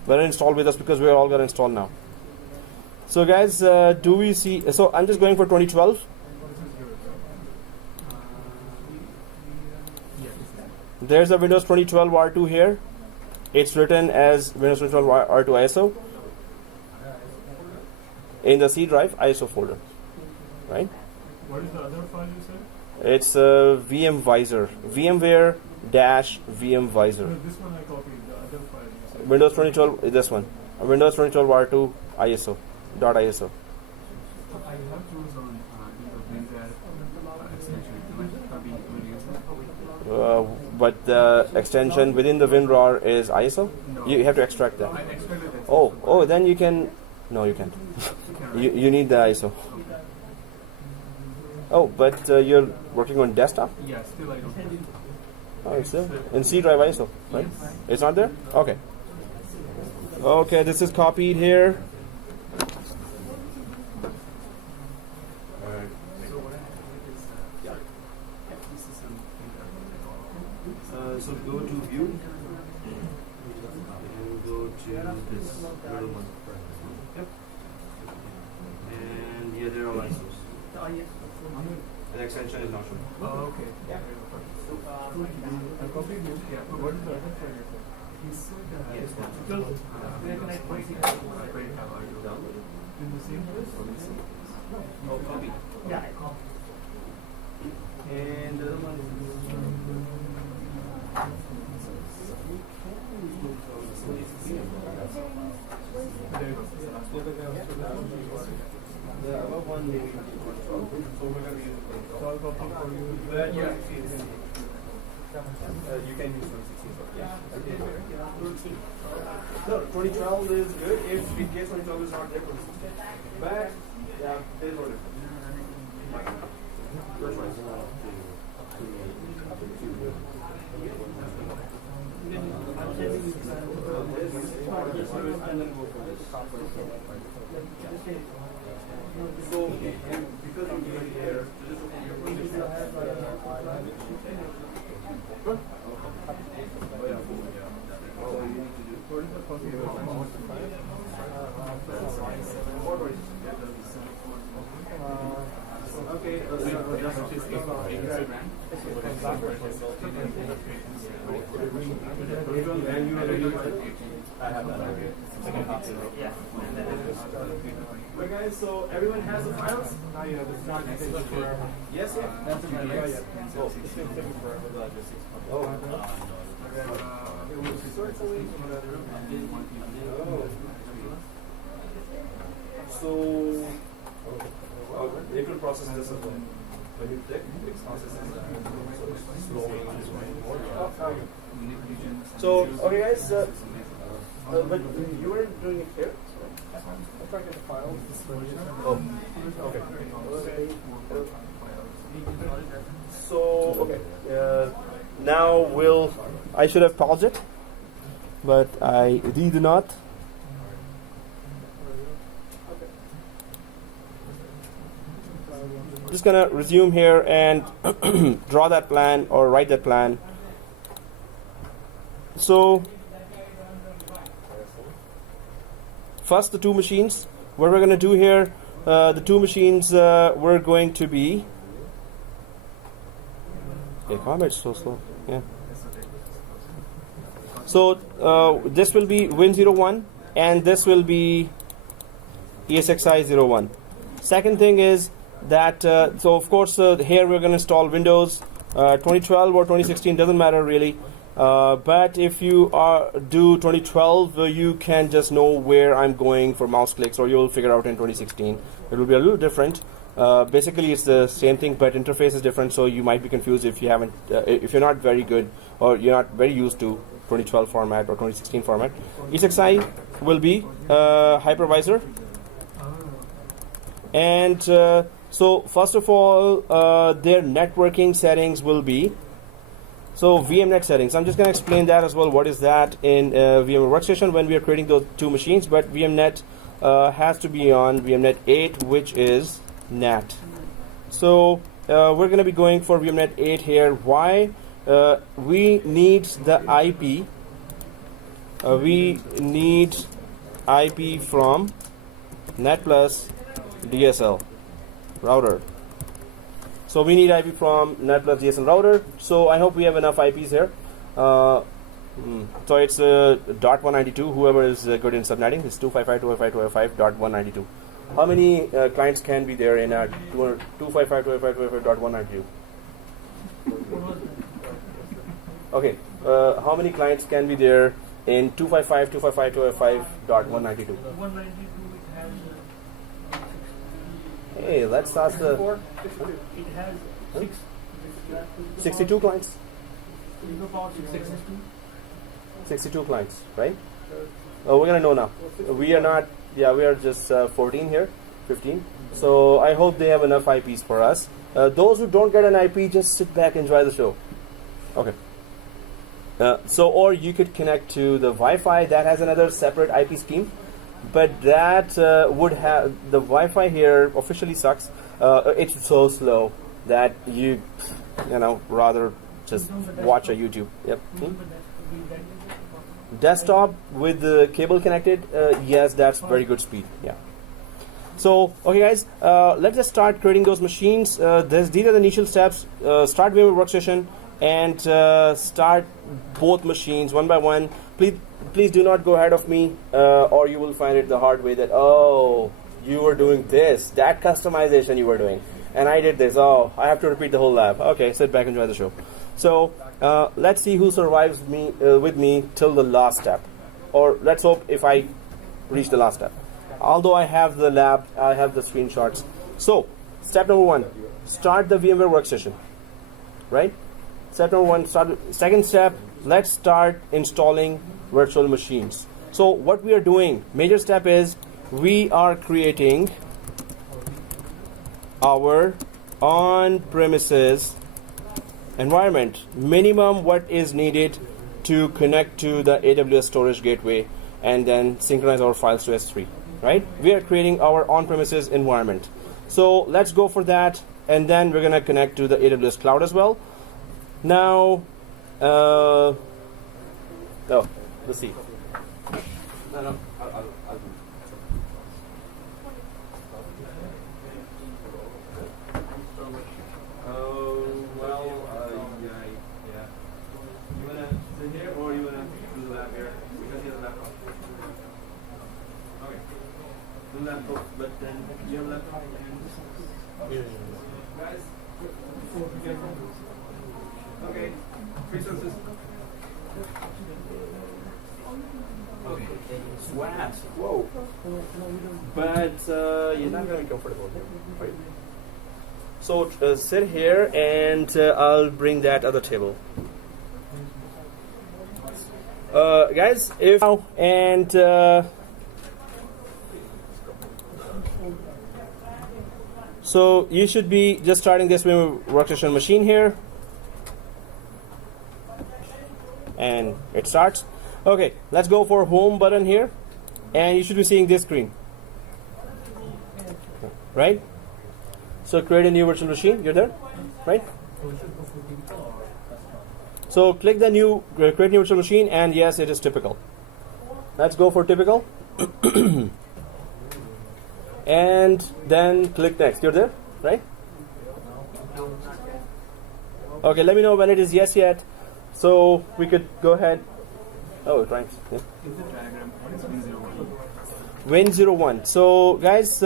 Better install with us because we're all going to install now. So guys, do we see? So I'm just going for 2012. There's a Windows 2012 R2 here. It's written as Windows 2012 R2 ISO in the C drive ISO folder, right? What is the other file you said? It's VM Visor, VMware dash VM Visor. No, this one I copied. The other file you said. Windows 2012, this one. Windows 2012 R2 ISO dot ISO. I have tools on WinRAR extension. Am I probably going to use it? But the extension within the WinRAR is ISO. No. You have to extract that. I extracted that. Oh, then you can. No, you can't. You need the ISO. Oh, but you're working on desktop. Yeah, still I don't have it. Oh, it's there in C drive ISO, right? Yes. It's not there. Okay. Okay, this is copied here. So what I have is this is some So go to view and go to this middle one. Yep. And yeah, there are all ISOs. The extension is not shown. Oh, okay. I copied you. Yeah, but what is the other file? He said Yes, this one. Because where can I find it? I have audio in the same place or the same place? Oh, copy. Yeah, I copied. And the other one There you go. the other one maybe. So I'll copy for you. Yeah. You can use 116. Yeah. No, 2012 is good if in case 2012 is not there. But yeah, there's no difference. Your choice. I'm sending you So, because you're here, What is the copy okay, I have that. Second copy. Yeah. Well, guys, so everyone has the files? Yes, yeah. That's a Yeah, nice. yeah. Oh, it's been taken forever, but I just So, it will process this as well. When you click, it processes that. So it's slowing. So, okay, guys, but you were doing it here? I'm trying to get the files. Oh, okay. So, okay. Now I should have paused it, but I did not. Just gonna resume here and draw that plan or write that plan. So, first the two machines. What we're gonna do here, the two machines we're going to be. Yeah, comment's so slow. Yeah. So this will be Win01 and this will be ESXi01. Second thing is that so of course here we're going to install Windows 2012 or 2016, doesn't matter really. But if you do 2012, you can just know where I'm going for mouse clicks, or you'll figure out in 2016. It will be a little different. Basically, it's the same thing, but interface is different. So you might be confused if you haven't, if you're not very good, or you're not very used to 2012 format or 2016 format. ESXi will be hypervisor, and so first of all, their networking settings will be. So VMnet settings. I'm just going to explain that as well. What is that in VMware Workstation when we are creating those two machines? But VMnet has to be on VMnet 8, which is NAT. So we're going to be going for VMnet 8 here. Why? We need the IP. We need IP from NET plus DSL router. So we need IP from NET plus DSL router. So I hope we have enough IPs here. So it's .192. Whoever is good in subnetting is 255.255.192. How many clients can be there in 255.255.192? Okay. How many clients can be there in 255.255.192? 192 it has Hey, let's ask the it has 62 clients. 62. 62 clients, right? We're gonna know now. We are not. Yeah, we are just 14 here, 15. So I hope they have enough IPs for us. Those who don't get an IP, just sit back and enjoy the show. Okay. Or you could connect to the Wi-Fi that has another separate IP scheme, but that would have the Wi-Fi here officially sucks. It's so slow that you rather just watch a YouTube. Yep. Desktop with the cable connected, yes, that's very good speed. Yeah. So, okay, guys, let's just start creating those machines. These are the initial steps. Start VMware Workstation and start both machines one by one. Please do not go ahead of me, or you will find it the hard way that, oh, you were doing this, that customization you were doing, and I did this. Oh, I have to repeat the whole lab. Okay, sit back and enjoy the show. So let's see who survives me with me till the last step, or let's hope if I reach the last step. Although I have the lab, I have the screenshots. So step number 1, start the VMware Workstation. Right? Step number 1, start. Second step, let's start installing virtual machines. So what we are doing, major step is we are creating our on-premises environment. Minimum what is needed to connect to the AWS storage gateway and then synchronize our files to S3. Right? We are creating our on-premises environment. So let's go for that, and then we're gonna connect to the AWS cloud as well. Now, let's see. No, I'll do. Yeah. You wanna sit here or you wanna do the lab here? Because you have a laptop. Okay. Do laptop, but then you have a laptop. Okay. Guys. Okay. Resources. Okay. Swat. Whoa. But you're not gonna be comfortable here, right? So sit here, and I'll bring that other table. Guys, if and so you should be just starting this workstation machine here, and it starts. Okay, let's go for home button here, and you should be seeing this screen, right? So create a new virtual machine. You're there, right? So click the new create new virtual machine, and yes, it is typical. Let's go for typical. And then click next. You're there, right? Okay, let me know when it is yes yet, so we could go ahead. Oh, it rhymes. Yeah. In the diagram, what is Win01? Win01. So guys,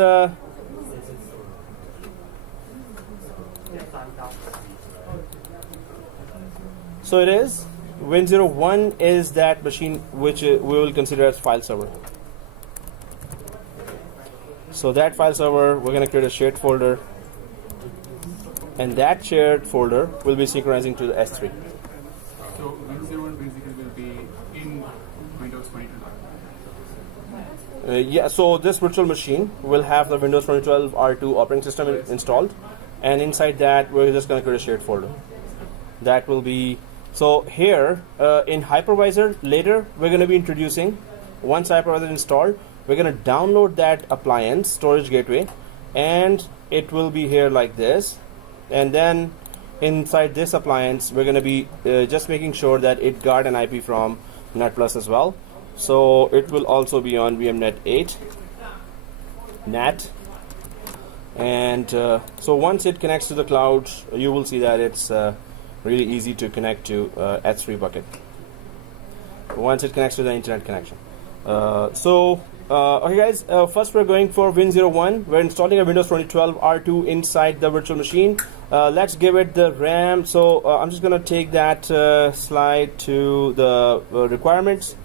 so it is Win01 is that machine which we will consider as file server. So that file server, we're going to create a shared folder, and that shared folder will be synchronizing to the S3. So Win01 basically will be in Windows 2012. Yeah, so this virtual machine will have the Windows 2012 R2 operating system installed, and inside that we're just going to create a shared folder. That will be, so here in hypervisor later we're going to be introducing, once hypervisor installed, we're going to download that appliance storage gateway, and it will be here like this, and then inside this appliance we're going to be just making sure that it got an IP from NetPlus as well. So it will also be on VMnet 8, NAT. And so once it connects to the cloud, you will see that it's really easy to connect to S3 bucket once it connects to the internet connection. Okay guys, first we're going for Win01. We're installing a Windows 2012 R2 inside the virtual machine. Let's give it the RAM. So I'm just going to take that slide to the requirements.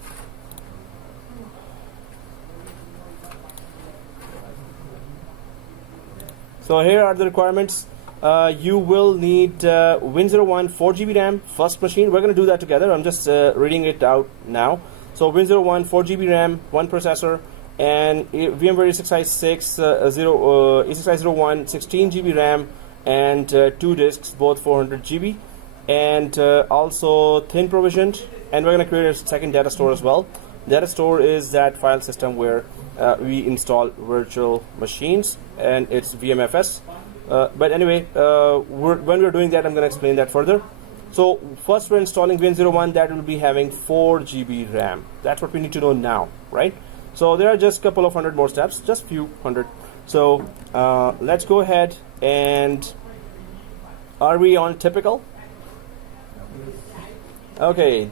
So here are the requirements. You will need Win01 4GB RAM, first machine. We're going to do that together. I'm just reading it out now. So Win01 4GB RAM, one processor, and VMware E6i01 16GB RAM, and 2 disks, both 400GB, and also thin provisioned. And we're going to create a second data store as well. Data store is that file system where we install virtual machines, and it's VMFS. But anyway, when we're doing that, I'm going to explain that further. So first we're installing Win01 that will be having 4GB RAM. That's what we need to know now, right? So there are just a couple of hundred more steps, just few hundred. So let's go ahead, and are we on typical? Okay,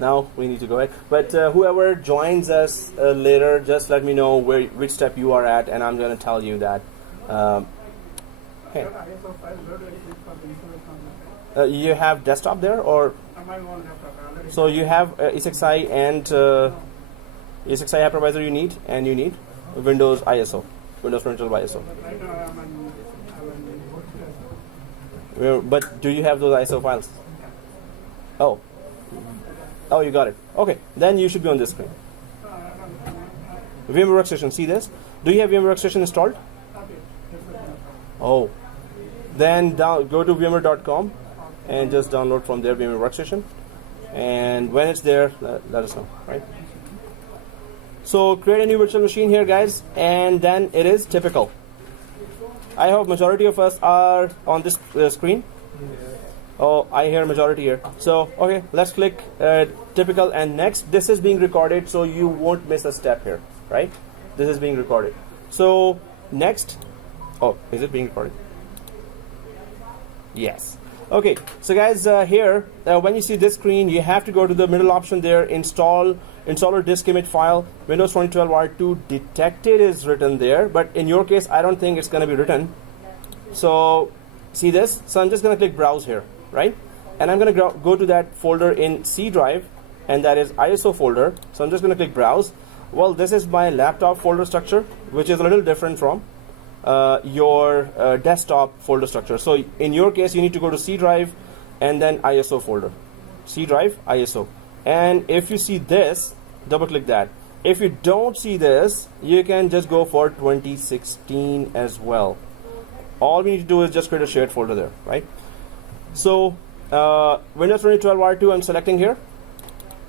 now we need to go ahead. But whoever joins us later, just let me know which step you are at, and I'm going to tell you that. Okay. You have desktop there, or so you have E6i and E6i hypervisor you need, and you need Windows ISO, Windows 2012 ISO. But do you have those ISO files? Oh, you got it. Okay, then you should be on this screen. VMware Workstation, see this? Do you have VMware Workstation installed? Oh, then go to VMware.com and just download from there VMware Workstation. And when it's there, let us know, right? So create a new virtual machine here, guys, and then it is typical. I hope majority of us are on this screen. Oh, I hear majority here. So, okay, let's click typical and next. This is being recorded, so you won't miss a step here, right? This is being recorded. So, next. Oh, is it being recorded? Yes. Okay, so guys, here, when you see this screen, you have to go to the middle option there, installer disk image file, Windows 2012 R2 detected is written there, but in your case, I don't think it's going to be written. So, see this? So I'm just going to click browse here, right? And I'm going to go to that folder in C drive, and that is ISO folder. So I'm just going to click browse. Well, this is my laptop folder structure, which is a little different from your desktop folder structure. So in your case, you need to go to C drive and then ISO folder. C drive, ISO. And if you see this, double click that. If you don't see this, you can just go for 2016 as well. All we need to do is just create a shared folder there, right? So Windows 2012 R2 I'm selecting here.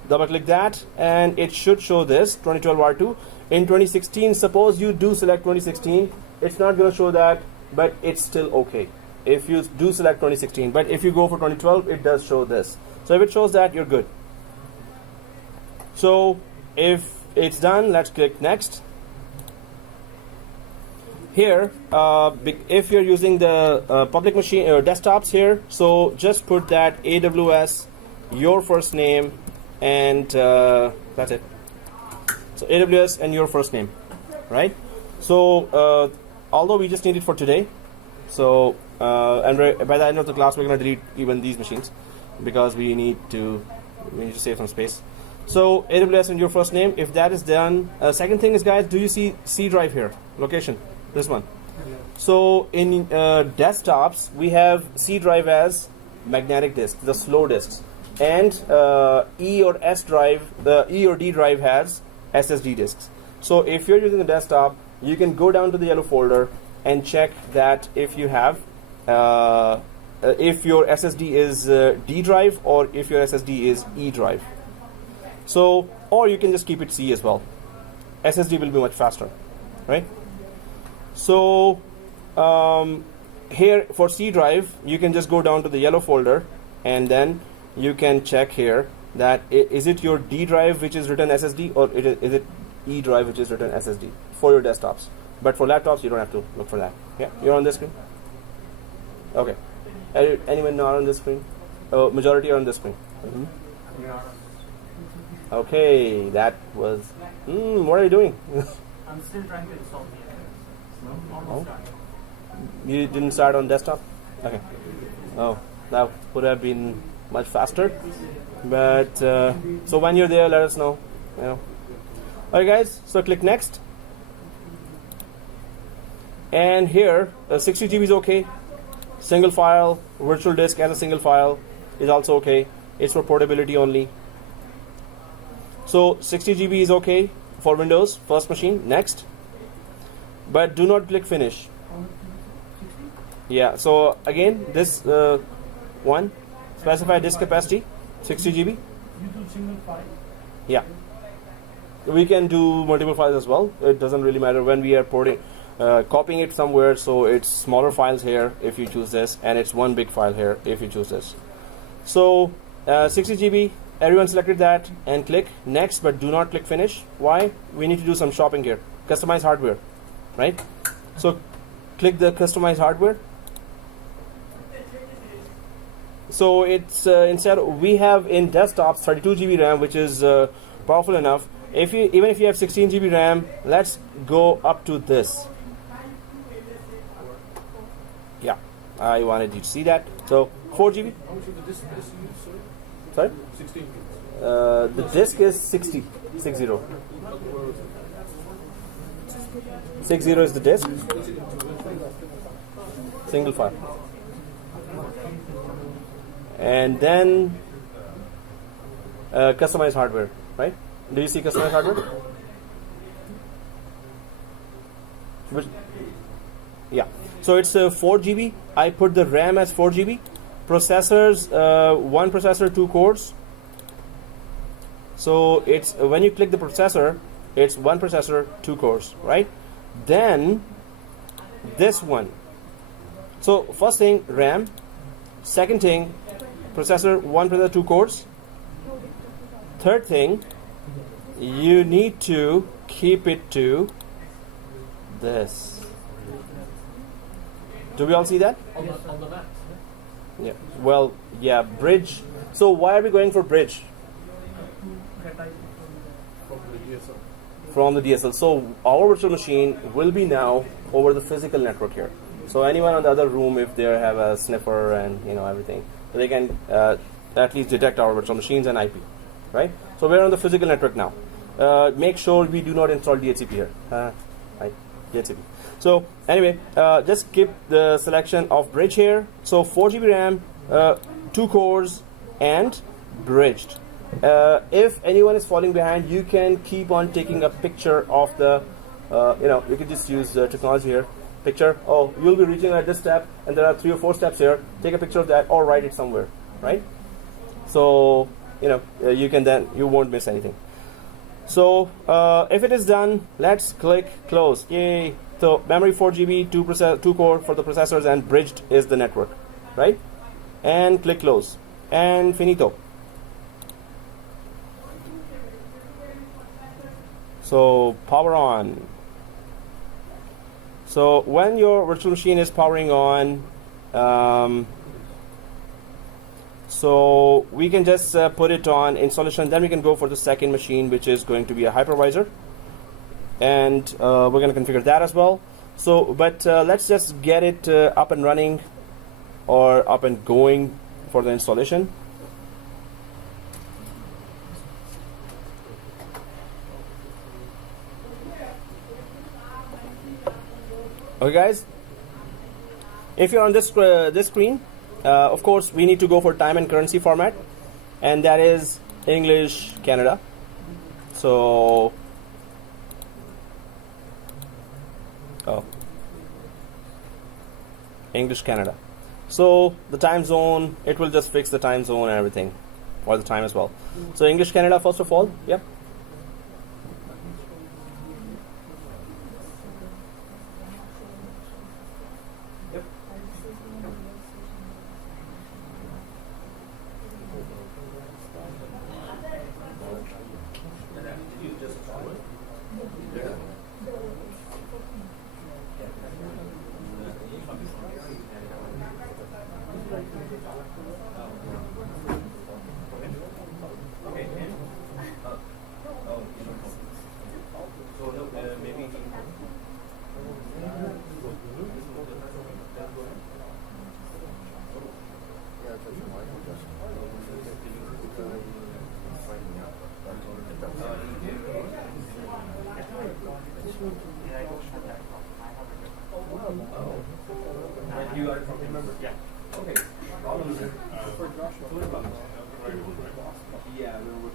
Double click that, and it should show this 2012 R2. In 2016, suppose you do select 2016, it's not going to show that, but it's still okay if you do select 2016. But if you go for 2012, it does show this. So if it shows that, you're good. So if it's done, let's click next. Here, if you're using the public machine or desktops here, so just put that AWS, your first name, and that's it. So AWS and your first name, right? So although we just need it for today, so and by the end of the class we're going to delete even these machines because we need to save some space. So AWS and your first name. If that is done, second thing is, guys, do you see C drive here? Location, this one. So in desktops, we have C drive as magnetic disk, the slow disks, and E or S drive, the E or D drive has SSD disks. So if you're using a desktop, you can go down to the yellow folder and check that if you have, if your SSD is D drive or if your SSD is E drive. So, or you can just keep it C as well. SSD will be much faster, right? So here for C drive, you can just go down to the yellow folder, and then you can check here that is it your D drive which is written SSD, or is it E drive which is written SSD for your desktops. But for laptops, you don't have to look for that. Yeah, you're on this screen. Okay. Anyone not on this screen? Oh, majority are on this screen. Mhm. Okay, that was. What are you doing? I'm still trying to install the almost done. You didn't start on desktop? Okay. Oh, that would have been much faster. But so when you're there, let us know. Alright, guys. So click next. And here, 60 GB is okay. Single file, virtual disk as a single file is also okay. It's for portability only. So 60 GB is okay for Windows, first machine. Next. But do not click finish. Yeah, so again, this one, specify disk capacity, 60 GB. You do single file. Yeah. We can do multiple files as well. It doesn't really matter when we are copying it somewhere, so it's smaller files here if you choose this, and it's one big file here if you choose this. So 60 GB, everyone selected that and click next, but do not click finish. Why? We need to do some shopping here. Customize hardware, right? So click the customize hardware. So it's instead we have in desktops 32 GB RAM, which is powerful enough. Even if you have 16 GB RAM, let's go up to this. Yeah, I wanted you to see that. So 4 GB. How much of the disk space you use, Sorry? 16 gigs. The disk is 60. 60. 60 is the disk. Single file. And then customize hardware, right? Do you see customize hardware? Which, yeah. So it's 4 GB. I put the RAM as 4 GB. Processors, one processor, 2 cores. So it's when you click the processor, it's one processor, 2 cores, right? Then this one. So first thing, RAM. Second thing, processor, one processor, 2 cores. Third thing, you need to keep it to this. Do we all see that? On the Mac. Yeah. Well, yeah, bridge. So why are we going for bridge? From the DSL. From the DSL. So our virtual machine will be now over the physical network here. So anyone on the other room, if they have a sniffer and everything, they can at least detect our virtual machines and IP, right? So we're on the physical network now. Make sure we do not install DHCP here. Right? DHCP. So anyway, just keep the selection of bridge here. So 4 GB RAM, 2 cores, and bridged. If anyone is falling behind, you can keep on taking a picture of the, you can just use technology here. Picture. Oh, you'll be reaching at this step, and there are 3 or 4 steps here. Take a picture of that, or write it somewhere, right? So you can then you won't miss anything. So if it is done, let's click close. Yay! So memory 4 GB, 2 core for the processors, and bridged is the network, right? And click close and finito. So power on. So when your virtual machine is powering on, so we can just put it on installation. Then we can go for the second machine, which is going to be a hypervisor, and we're going to configure that as well. So, but let's just get it up and running, or up and going for the installation. Okay, guys. If you're on this screen, of course, we need to go for time and currency format, and that is English Canada. So, English Canada. So the time zone, it will just fix the time zone and everything, or the time as well. So English Canada first of all. Yep. Okay, and so maybe you got it from remember? Yeah. Okay. Problem is for Joshua. What about yeah, we were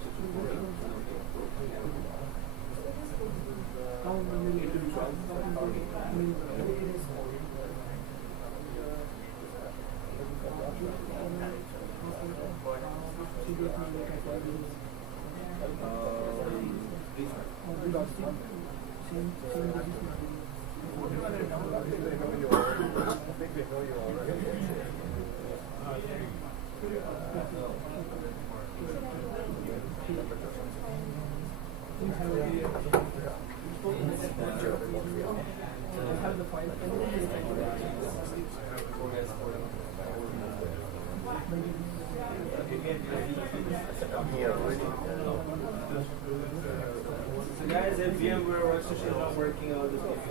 so guys, if VMware workstation is not working, I'll just give you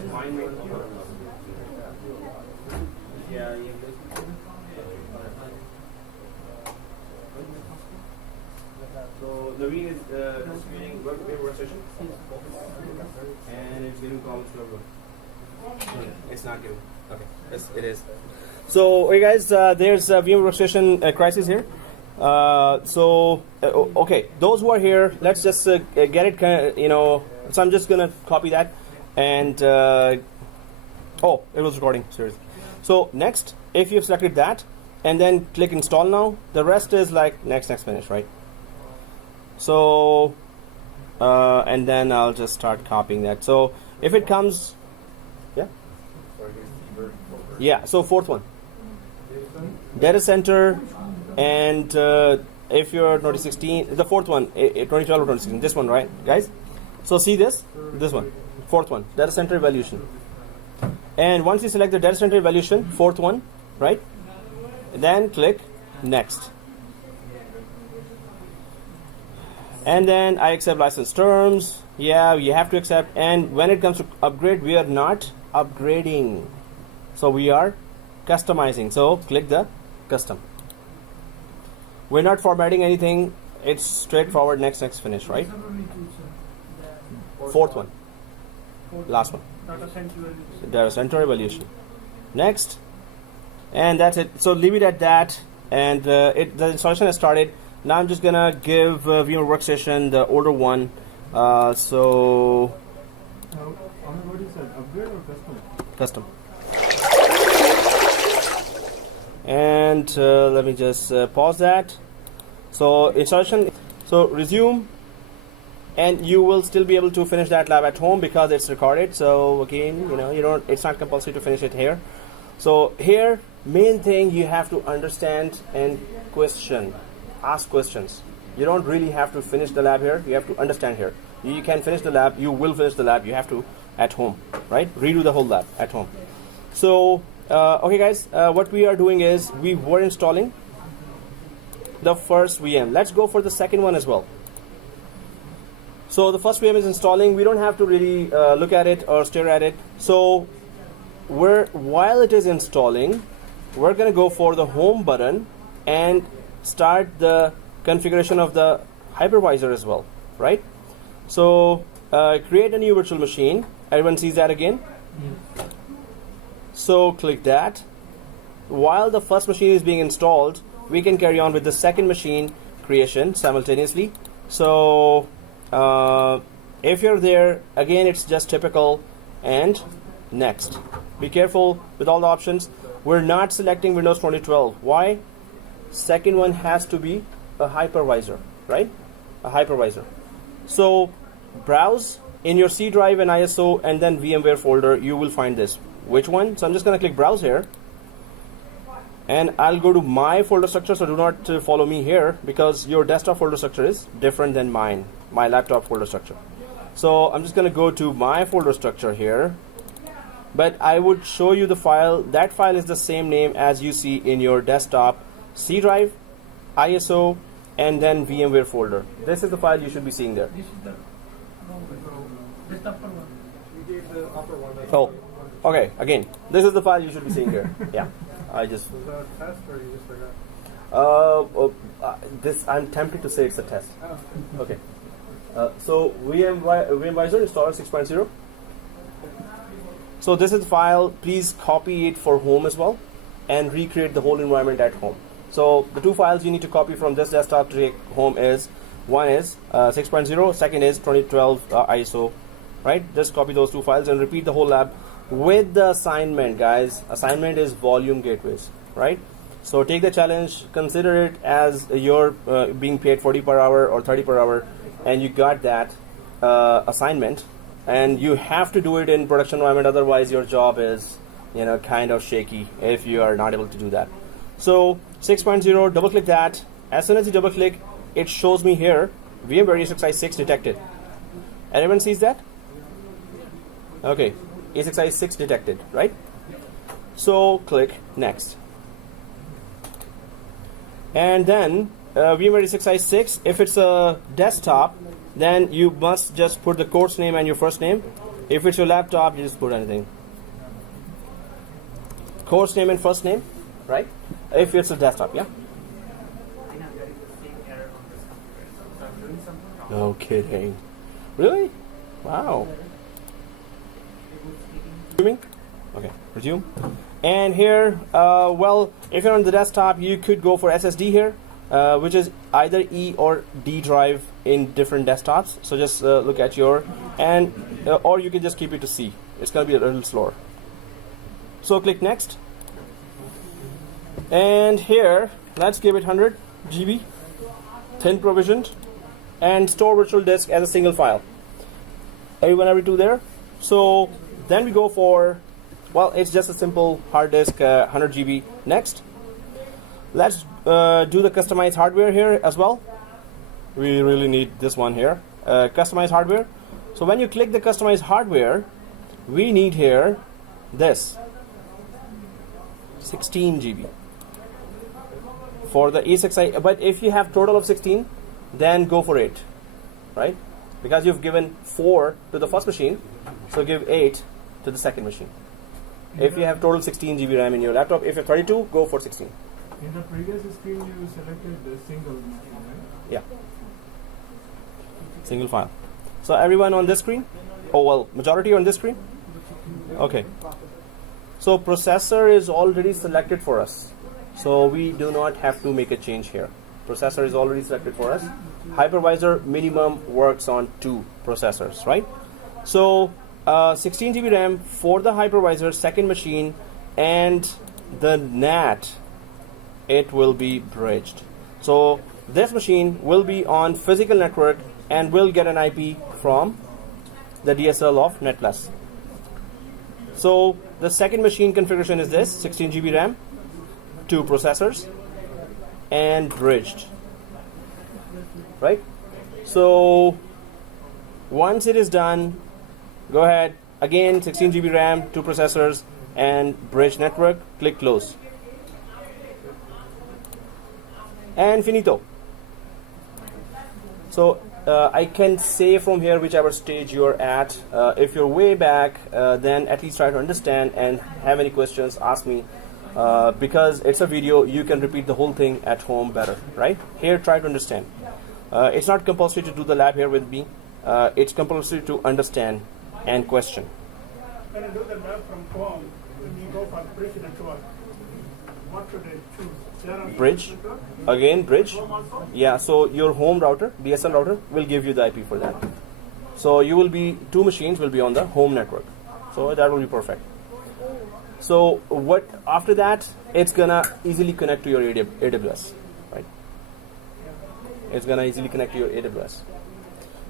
the mine rate number. Yeah, so Naveen is distributing VMware workstation, and it's giving problems to everyone. It's not giving. Okay. Yes, it is. So, okay, guys, there's a VMware workstation crisis here. Okay, those who are here, let's just get it, so I'm just going to copy that. And, oh, it was recording, seriously. So, next, if you've selected that, and then click install now, the rest is like next, finish, right? So, and then I'll just start copying that. So, if it comes, yeah? Yeah, so fourth one. Data center, and if you're 2016, the fourth one, 2012 or 2016, this one, right, guys? So see this one, fourth one, data center evaluation. And once you select the data center evaluation, fourth one, right, then click next. And then I accept license terms. Yeah, you have to accept. And when it comes to upgrade, we are not upgrading. So we are customizing. So click the custom. We're not formatting anything. It's straightforward. Next, finish, right? Fourth one. Last one. Data center evaluation. Next. And that's it. So leave it at that. And the installation has started. Now I'm just gonna give VMware Workstation the older one. So. What is that? Upgrade or custom? Custom. And let me just pause that. So installation. So resume, and you will still be able to finish that lab at home because it's recorded. So again, you don't. It's not compulsory to finish it here. So here, main thing you have to understand and ask questions. You don't really have to finish the lab here. You have to understand here. You can finish the lab. You will finish the lab. You have to at home, right? Redo the whole lab at home. So. Okay guys, what we are doing is we were installing the first VM. Let's go for the second one as well. So the first VM is installing. We don't have to really look at it or stare at it. So while it is installing, we're going to go for the home button and start the configuration of the hypervisor as well, right? So create a new virtual machine. Everyone sees that again? Yeah. So click that. While the first machine is being installed, we can carry on with the second machine creation simultaneously. So if you're there, again, it's just typical and next. Be careful with all the options. We're not selecting Windows 2012. Why? Second one has to be a hypervisor, right? A hypervisor. So browse in your C drive and ISO and then VMware folder. You will find this. Which one? So I'm just going to click browse here, and I'll go to my folder structure. So do not follow me here because your desktop folder structure is different than mine, my laptop folder structure. So I'm just going to go to my folder structure here, but I would show you the file. That file is the same name as you see in your desktop C drive, ISO, and then VMware folder. This is the file you should be seeing there. This is the this upper one. We gave the upper one. Oh, okay. Again, this is the file you should be seeing here. Yeah, I just. Was that a test or you just forgot? This I'm tempted to say it's a test. Oh. Okay. So VMvisor installer 6.0. So this is the file. Please copy it for home as well, and recreate the whole environment at home. So the two files you need to copy from this desktop to take home is, one is 6.0, second is 2012 ISO, right? Just copy those two files and repeat the whole lab with the assignment, guys. Assignment is volume gateways, right? So take the challenge, consider it as you're being paid 40 per hour or 30 per hour, and you got that assignment, and you have to do it in production environment, otherwise your job is, you know, kind of shaky if you are not able to do that. So 6.0, double click that. As soon as you double click, it shows me here VMware ESXi6 detected. Anyone sees that? Okay, ESXi6 detected, right? So click next. And then VMware ESXi6, if it's a desktop, then you must just put the course name and your first name. If it's your laptop, you just put anything. Course name and first name, right? If it's a desktop, yeah? No kidding. Really? Wow. Resuming? Okay, resume. And here, well, if you're on the desktop, you could go for SSD here, which is either E or D drive in different desktops. So just look at your, and or you can just keep it to C. It's going to be a little slower. So click next. And here, let's give it 100 GB, thin provisioned, and store virtual disk as a single file. Every two there. So then we go for, well, it's just a simple hard disk, 100 GB. Next, let's do the customized hardware here as well. We really need this one here, customized hardware. So when you click the customized hardware, we need here this 16 GB for the ESXi. But if you have total of 16, then go for 8, right? Because you've given 4 to the first machine, so give 8 to the second machine. If you have total 16 GB RAM in your laptop, if you're 32, go for 16. In the previous screen, you selected the single screen, right? Yeah. Single file. So everyone on this screen? Oh, well, majority on this screen? Okay. So processor is already selected for us. So we do not have to make a change here. Processor is already selected for us. Hypervisor minimum works on 2 processors, right? So 16 GB RAM for the hypervisor, second machine, and the NAT, it will be bridged. So this machine will be on physical network and will get an IP from the DSL of NetPlus. So the second machine configuration is this: 16 GB RAM, 2 processors, and bridged, right? So once it is done, go ahead, again 16 GB RAM, 2 processors, and bridge network, click close. And finito. So I can say from here whichever stage you're at. If you're way back, then at least try to understand, and have any questions, ask me. Because it's a video, you can repeat the whole thing at home better, right? Here, try to understand. It's not compulsory to do the lab here with me. It's compulsory to understand and question. When you do the lab from home, when you go for bridge network, what should I choose? Bridge. Again, bridge. Yeah, so your home router, DSL router, will give you the IP for that. So you will be, 2 machines will be on the home network. So that will be perfect. So what after that, it's gonna easily connect to your AWS, right? It's gonna easily connect to your AWS.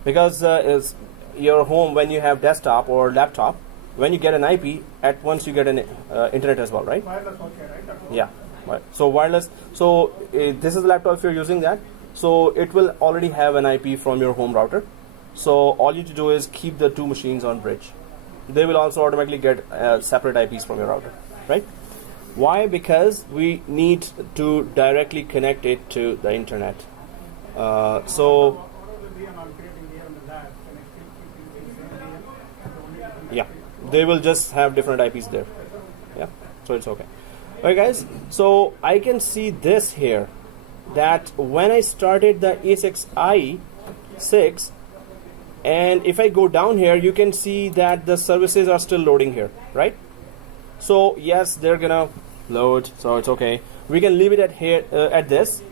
Because is your home, when you have desktop or laptop, when you get an IP, at once you get an internet as well, right? Wireless, okay, right? Yeah. Right. So wireless. So this is the laptop if you're using that. So it will already have an IP from your home router. So all you need to do is keep the 2 machines on bridge. they will also automatically get separate IPs from your router, right? Why? Because we need to directly connect it to the internet. So yeah, they will just have different IPs there. Yeah, so it's okay. Alright guys, so I can see this here, that when I started the ESXi 6, and if I go down here, you can see that the services are still loading here, right? So yes, they're gonna load, so it's okay. We can leave it at here at this.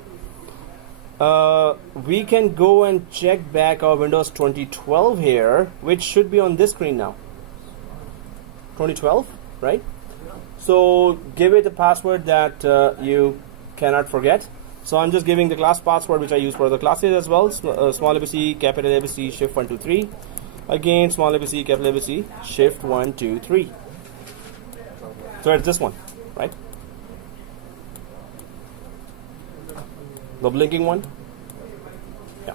We can go and check back our Windows 2012 here, which should be on this screen now. 2012, right? So give it a password that you cannot forget. So I'm just giving the class password, which I use for the classes as well. Small ABC, capital ABC, shift 1, 2, 3. Again, small ABC, capital ABC, shift 1, 2, 3. So it's this one, right? The blinking one. Yeah.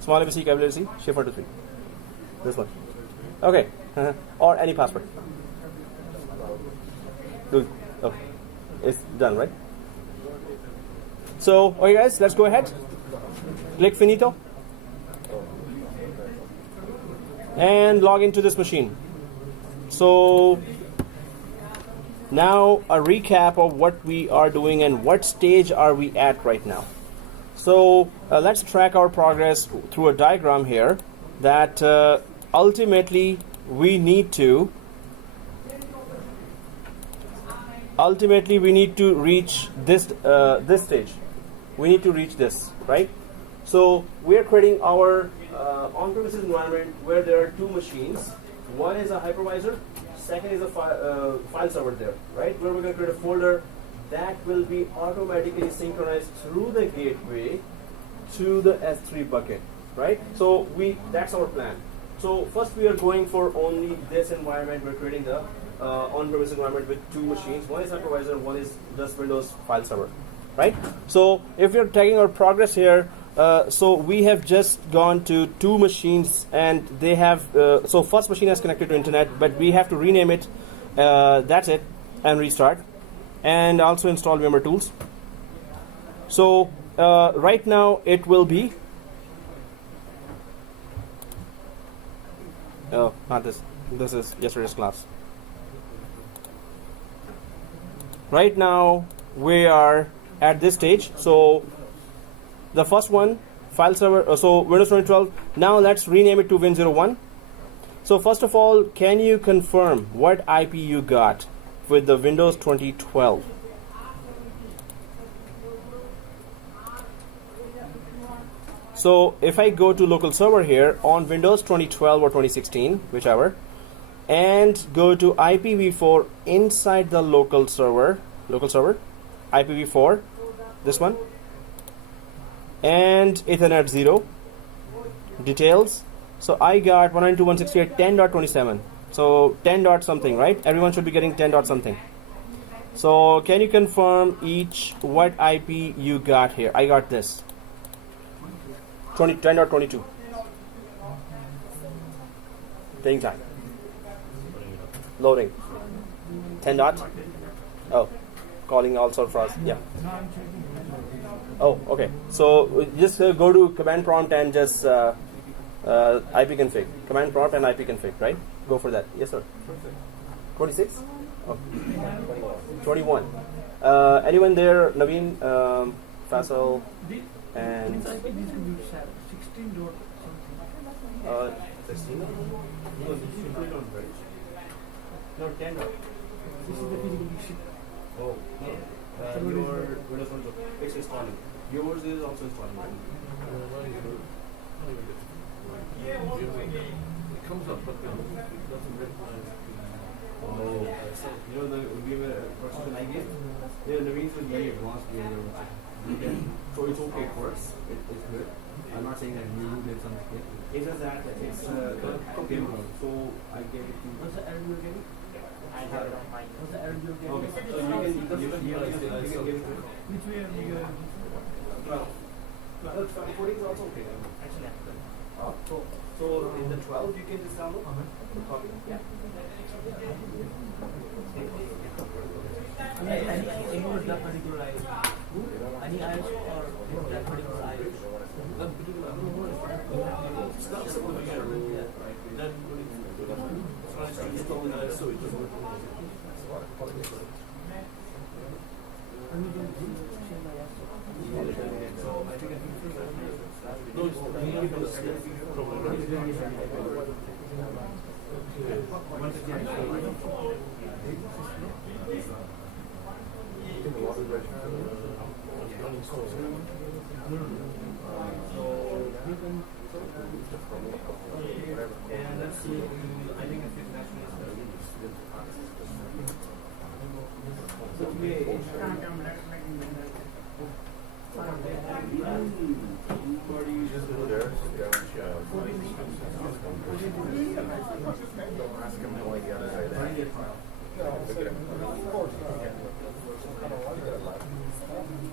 Small ABC, capital ABC, shift 1, 2, 3. This one. Okay. Or any password. Good. Okay. It's done, right? So, okay guys, let's go ahead. Click Finito. And log into this machine. So, now a recap of what we are doing and what stage are we at right now. So, let's track our progress through a diagram here, that ultimately we need to reach this this stage. We need to reach this, right? So we are creating our on-premises environment where there are two machines. One is a hypervisor, second is a file server there, right? Where we're going to create a folder that will be automatically synchronized through the gateway to the S3 bucket, right? So that's our plan. So first we are going for only this environment. We're creating the on-premise environment with two machines. One is hypervisor, one is just Windows file server, right? So if you're taking our progress here, so we have just gone to two machines, and they have so first machine has connected to internet, but we have to rename it, that's it, and restart, and also install VMware tools. So right now it will be not this is yesterday's class. Right now we are at this stage. So the first one, file server, so Windows 2012. Now let's rename it to Win01. So first of all, can you confirm what IP you got with the Windows 2012? So if I go to local server here on Windows 2012 or 2016, whichever, and go to IPv4 inside the local server, IPv4, this one, and Ethernet 0 details. So I got 192.168.10.27. So 10 dot something, right? Everyone should be getting 10 dot something. So can you confirm each what IP you got here? I got this 10.22. Taking time. Loading. 10 dot. Oh, calling also for us. Yeah. Oh, okay. So just go to command prompt and just ipconfig. Command prompt and ipconfig, right? Go for that. Yes, sir. 26? Oh. 21. Anyone there? Naveen, Faisal, and 16 no, 10 dot. This is the physical machine. Oh, no. Your Windows 1 it's installing. Yours is also installing, right? It comes up, but it doesn't recognize. Oh, you know the person I gave? Yeah, the reason is very advanced. So it's okay, it works. It's good. I'm not saying that you did something. It's just that it's the game mode. So I gave it to. What's the error you gave? I have it on my. What's the error you gave? Okay, so you can give it. Which way are you? 12. 14 is also okay. Actually, I'm good. So in the 12 you can just download? Copy? Yeah. Any with that particular iOS? Any iOS or that particular iOS? It's not simple here. Then tries to install the ISO. So I think no, it's and that's I think it's international. So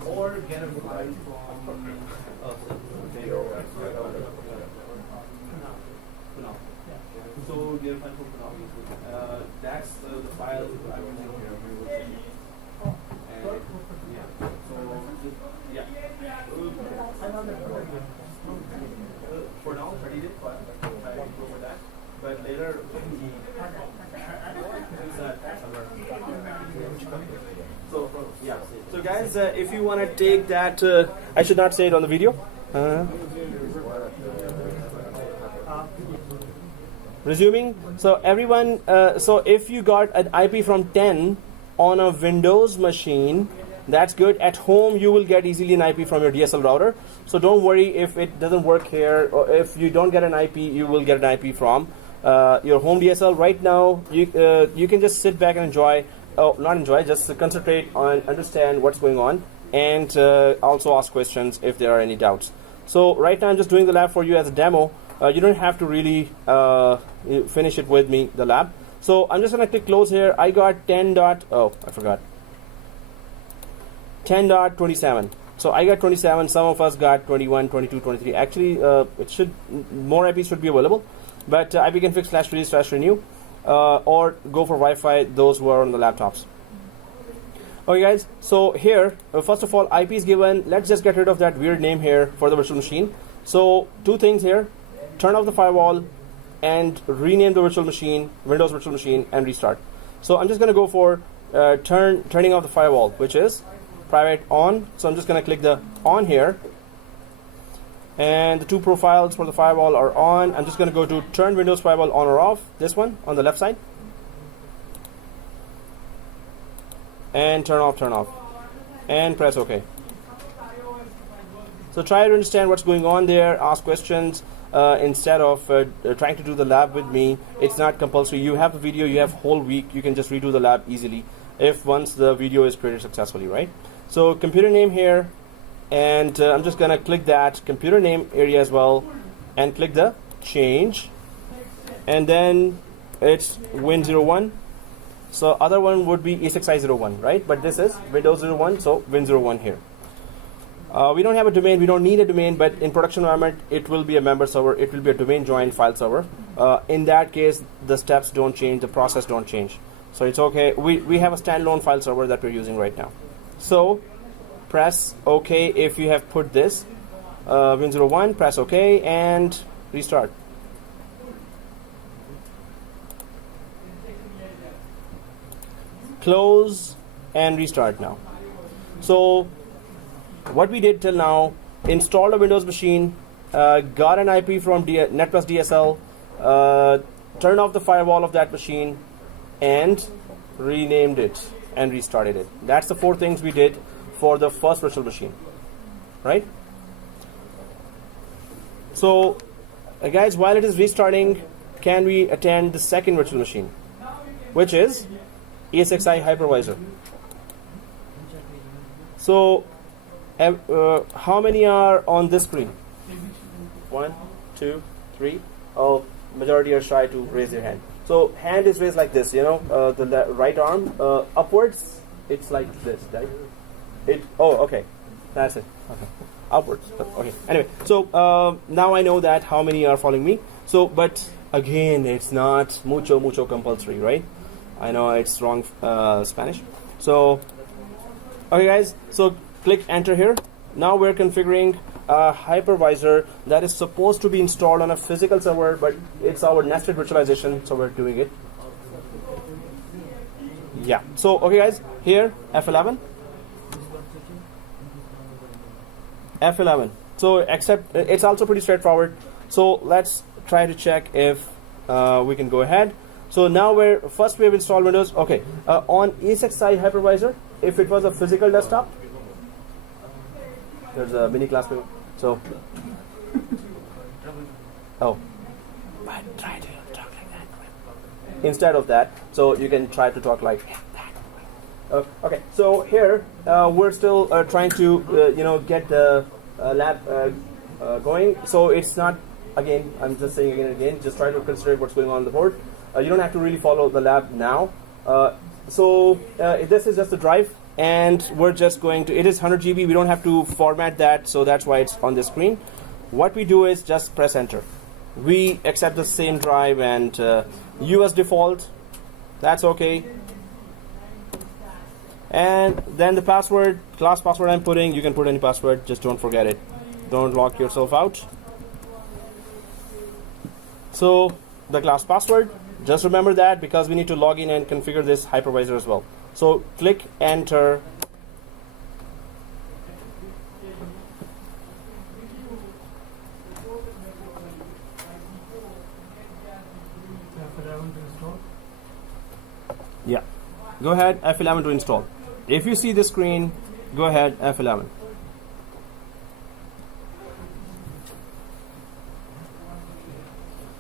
or get a file from so dear file from that's the file I'm using here. And yeah, so yeah. For now, 30 days, but I will go for that. But later, so yeah. So guys, if you want to take that, I should not say it on the video. Resuming. So everyone, so if you got an IP from 10 on a Windows machine, that's good. At home, you will get easily an IP from your DSL router. So don't worry if it doesn't work here, or if you don't get an IP, you will get an IP from your home DSL. Right now, you can just sit back and enjoy. Oh, not enjoy. Just concentrate on understand what's going on, and also ask questions if there are any doubts. So right now, I'm just doing the lab for you as a demo. You don't have to really finish it with me, the lab. So I'm just going to click close here. I got 10. Oh, I forgot. 10.27. So I got 27. Some of us got 21, 22, 23. Actually, it should more IPs should be available, but IP can fix /release/renew, or go for Wi-Fi. Those who are on the laptops. Okay, guys. So here, first of all, IP is given. Let's just get rid of that weird name here for the virtual machine. So two things here: turn off the firewall and rename the virtual machine, Windows virtual machine, and restart. So I'm just going to go for turning off the firewall, which is private on. So I'm just going to click the on here, and the two profiles for the firewall are on. I'm just going to go to turn Windows firewall on or off, this one on the left side, and turn off, and press OK. So try to understand what's going on there, ask questions. Instead of trying to do the lab with me, it's not compulsory. You have a video, you have whole week, you can just redo the lab easily if once the video is created successfully, right? So computer name here, and I'm just gonna click that computer name area as well, and click the change, and then it's Win01. So other one would be ESXi01, right? But this is Windows 01, so Win01 here. We don't have a domain, we don't need a domain, but in production environment, it will be a member server, it will be a domain joined file server. In that case, the steps don't change, the process don't change. So it's okay, we have a standalone file server that we're using right now. So press OK if you have put this, Win01, press OK and restart. Close and restart now. So what we did till now: installed a Windows machine, got an IP from NetPlus DSL, turned off the firewall of that machine, and renamed it and restarted it. That's the 4 things we did for the first virtual machine, right? So, guys, while it is restarting, can we attend the second virtual machine, which is ESXi hypervisor? So how many are on this screen? 1, 2, 3. Oh, majority are shy to raise their hand. So hand is raised like this, you know, the right arm upwards. It's like this, right? Oh, okay, that's it. Okay. Upwards. Okay. Anyway, so now I know that how many are following me. So, but again, it's not mucho compulsory, right? I know it's wrong Spanish. So, okay, guys. So click enter here. Now we're configuring a hypervisor that is supposed to be installed on a physical server, but it's our nested virtualization, so we're doing it. Yeah. So, okay, guys. Here, F11. F11. So, except it's also pretty straightforward. So, let's try to check if we can go ahead. So now we have installed Windows. Okay, on ESXi hypervisor, if it was a physical desktop, there's a mini class. So, oh, but try to talk like that instead of that. So you can try to talk like that. Okay, so here we're still trying to get the lab going. So it's not, again, I'm just saying again and again, just try to consider what's going on the board. You don't have to really follow the lab now. So this is just a drive, and we're just going to, it is 100 GB. We don't have to format that, so that's why it's on the screen. What we do is just press enter. We accept the same drive and US default. That's okay. And then the password, class password I'm putting, you can put any password, just don't forget it. Don't lock yourself out. So the class password, just remember that because we need to log in and configure this hypervisor as well. So click enter. Yeah, go ahead, F11 to install. If you see the screen, go ahead, F11.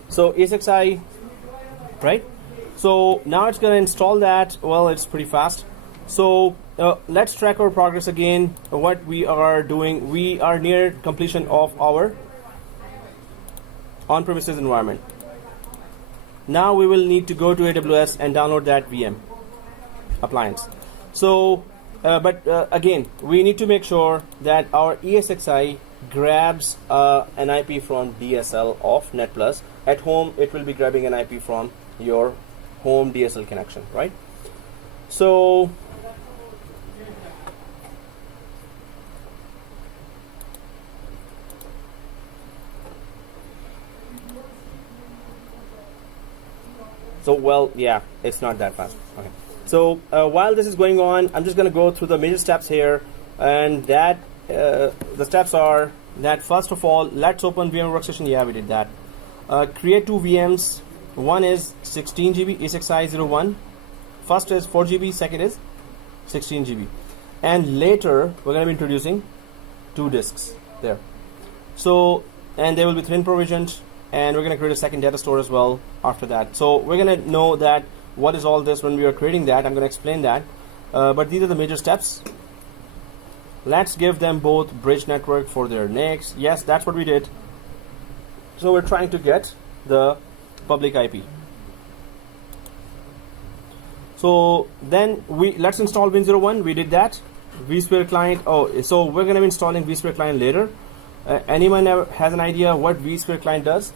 So ESXi, right? So now it's going to install that. Well, it's pretty fast. So let's track our progress again. What we are doing, we are near completion of our on-premises environment. Now we will need to go to AWS and download that VM appliance. So, again, we need to make sure that our ESXi grabs an IP from DSL of NetPlus. At home, it will be grabbing an IP from your home DSL connection, right? So, well, yeah, it's not that fast. Okay. So while this is going on, I'm just going to go through the major steps here, and that the steps are that first of all, let's open VMware Workstation. Yeah, we did that. Create two VMs. One is 16 GB ESXi01. First is 4 GB, second is 16 GB. And later, we're going to be introducing two disks there. So, and they will be thin provisioned, and we're going to create a second data store as well after that. So we're going to know that what is all this when we are creating that. I'm going to explain that. But these are the major steps. Let's give them both bridge network for their NICs. Yes, that's what we did. So we're trying to get the public IP. So then let's install Win01. We did that. vSphere client. Oh, so we're going to be installing vSphere client later. Anyone has an idea what vSphere client does?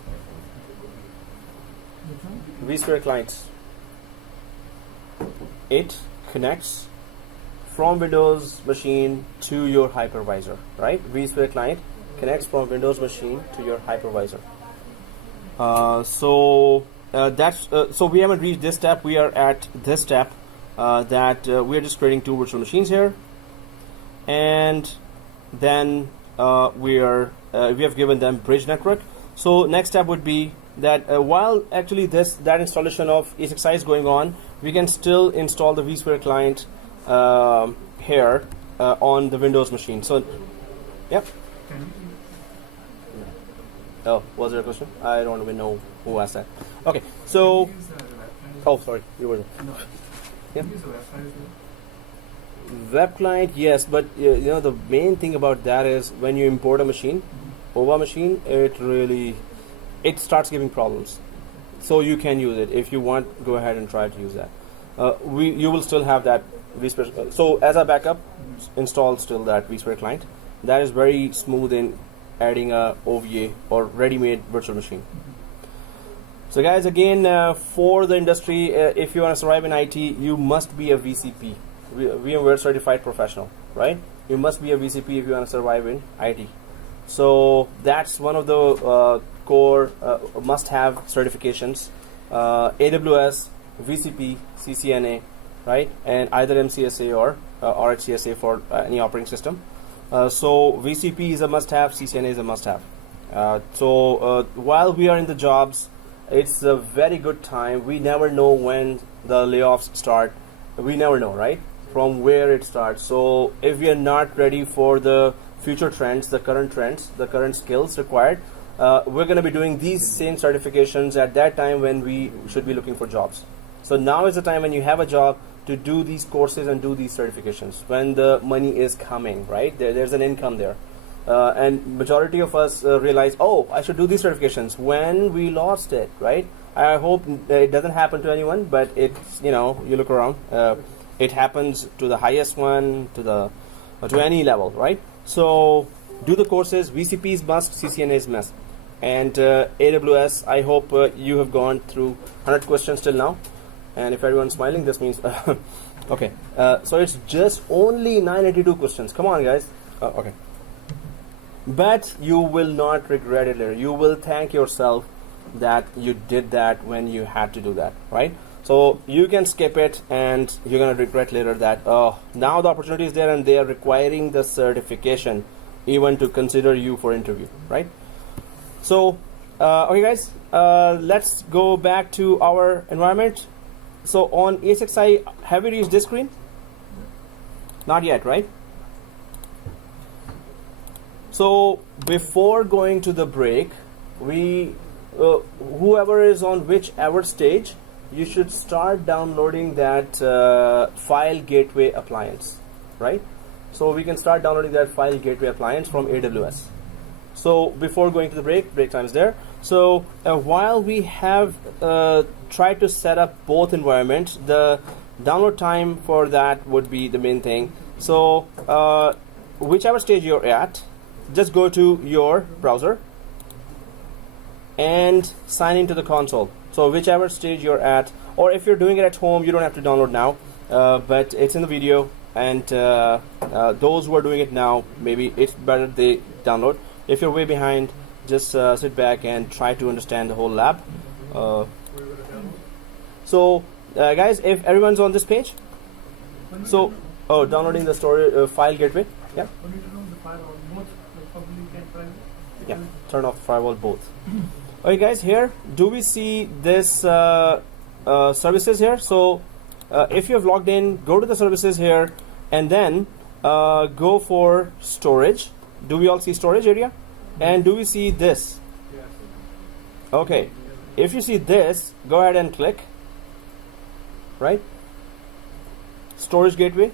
vSphere client. It connects from Windows machine to your hypervisor, right? vSphere client connects from Windows machine to your hypervisor. So we haven't reached this step. We are at this step that we are just creating two virtual machines here, and then we have given them bridge network. So next step would be that while actually that installation of ESXi is going on, we can still install the vSphere client here on the Windows machine. So, yep. Oh, was there a question? I don't even know who asked that. Okay, so. Oh, sorry, you were. Yeah. Web client, yes, but the main thing about that is when you import a machine, OVA machine, it starts giving problems. So you can use it if you want. Go ahead and try to use that. You will still have that vSphere. So as a backup, install still that vSphere client. that is very smooth in adding a OVA or ready-made virtual machine. So guys, again, for the industry, if you want to survive in IT, you must be a VCP, VMware Certified Professional, right? You must be a VCP if you want to survive in IT. So that's one of the core must-have certifications. AWS, VCP, CCNA, right? And either MCSA or RHCSA for any operating system. So VCP is a must-have, CCNA is a must-have. So while we are in the jobs, it's a very good time. We never know when the layoffs start. We never know, right? From where it starts. So if we are not ready for the future trends, the current skills required, we're going to be doing these same certifications at that time when we should be looking for jobs. So now is the time when you have a job to do these courses and do these certifications, when the money is coming, right? There's an income there. And majority of us realize, oh, I should do these certifications when we lost it, right? I hope it doesn't happen to anyone, but it's, you look around, it happens to the highest one, to any level, right? So do the courses. VCP is must, CCNA is must. And AWS, I hope you have gone through 100 questions till now. And if everyone's smiling, this means okay. So it's just only 982 questions. Come on, guys. Okay. But you will not regret it later. You will thank yourself that you did that when you had to do that, right? So you can skip it and you're going to regret later that, oh, now the opportunity is there and they are requiring the certification even to consider you for interview, right? So, okay guys, let's go back to our environment. So on ESXi, have we reached this screen? Not yet, right? So before going to the break, whoever is on whichever stage, you should start downloading that file gateway appliance, right? So we can start downloading that file gateway appliance from AWS. So before going to the break time is there. So while we have tried to set up both environments, the download time for that would be the main thing. So whichever stage you're at, just go to your browser and sign into the console. So whichever stage you're at, or if you're doing it at home, you don't have to download now, but it's in the video, and those who are doing it now, maybe it's better they download. If you're way behind, just sit back and try to understand the whole lab. So guys, if everyone's on this page, so downloading the storage file gateway, yeah. Yeah, turn off firewall both. Okay guys, here do we see this services here? So if you have logged in, go to the services here and then go for storage. Do we all see storage area? And do we see this? Okay, if you see this, go ahead and click, right? Storage gateway.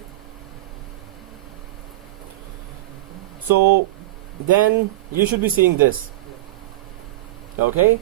So then you should be seeing this. Okay,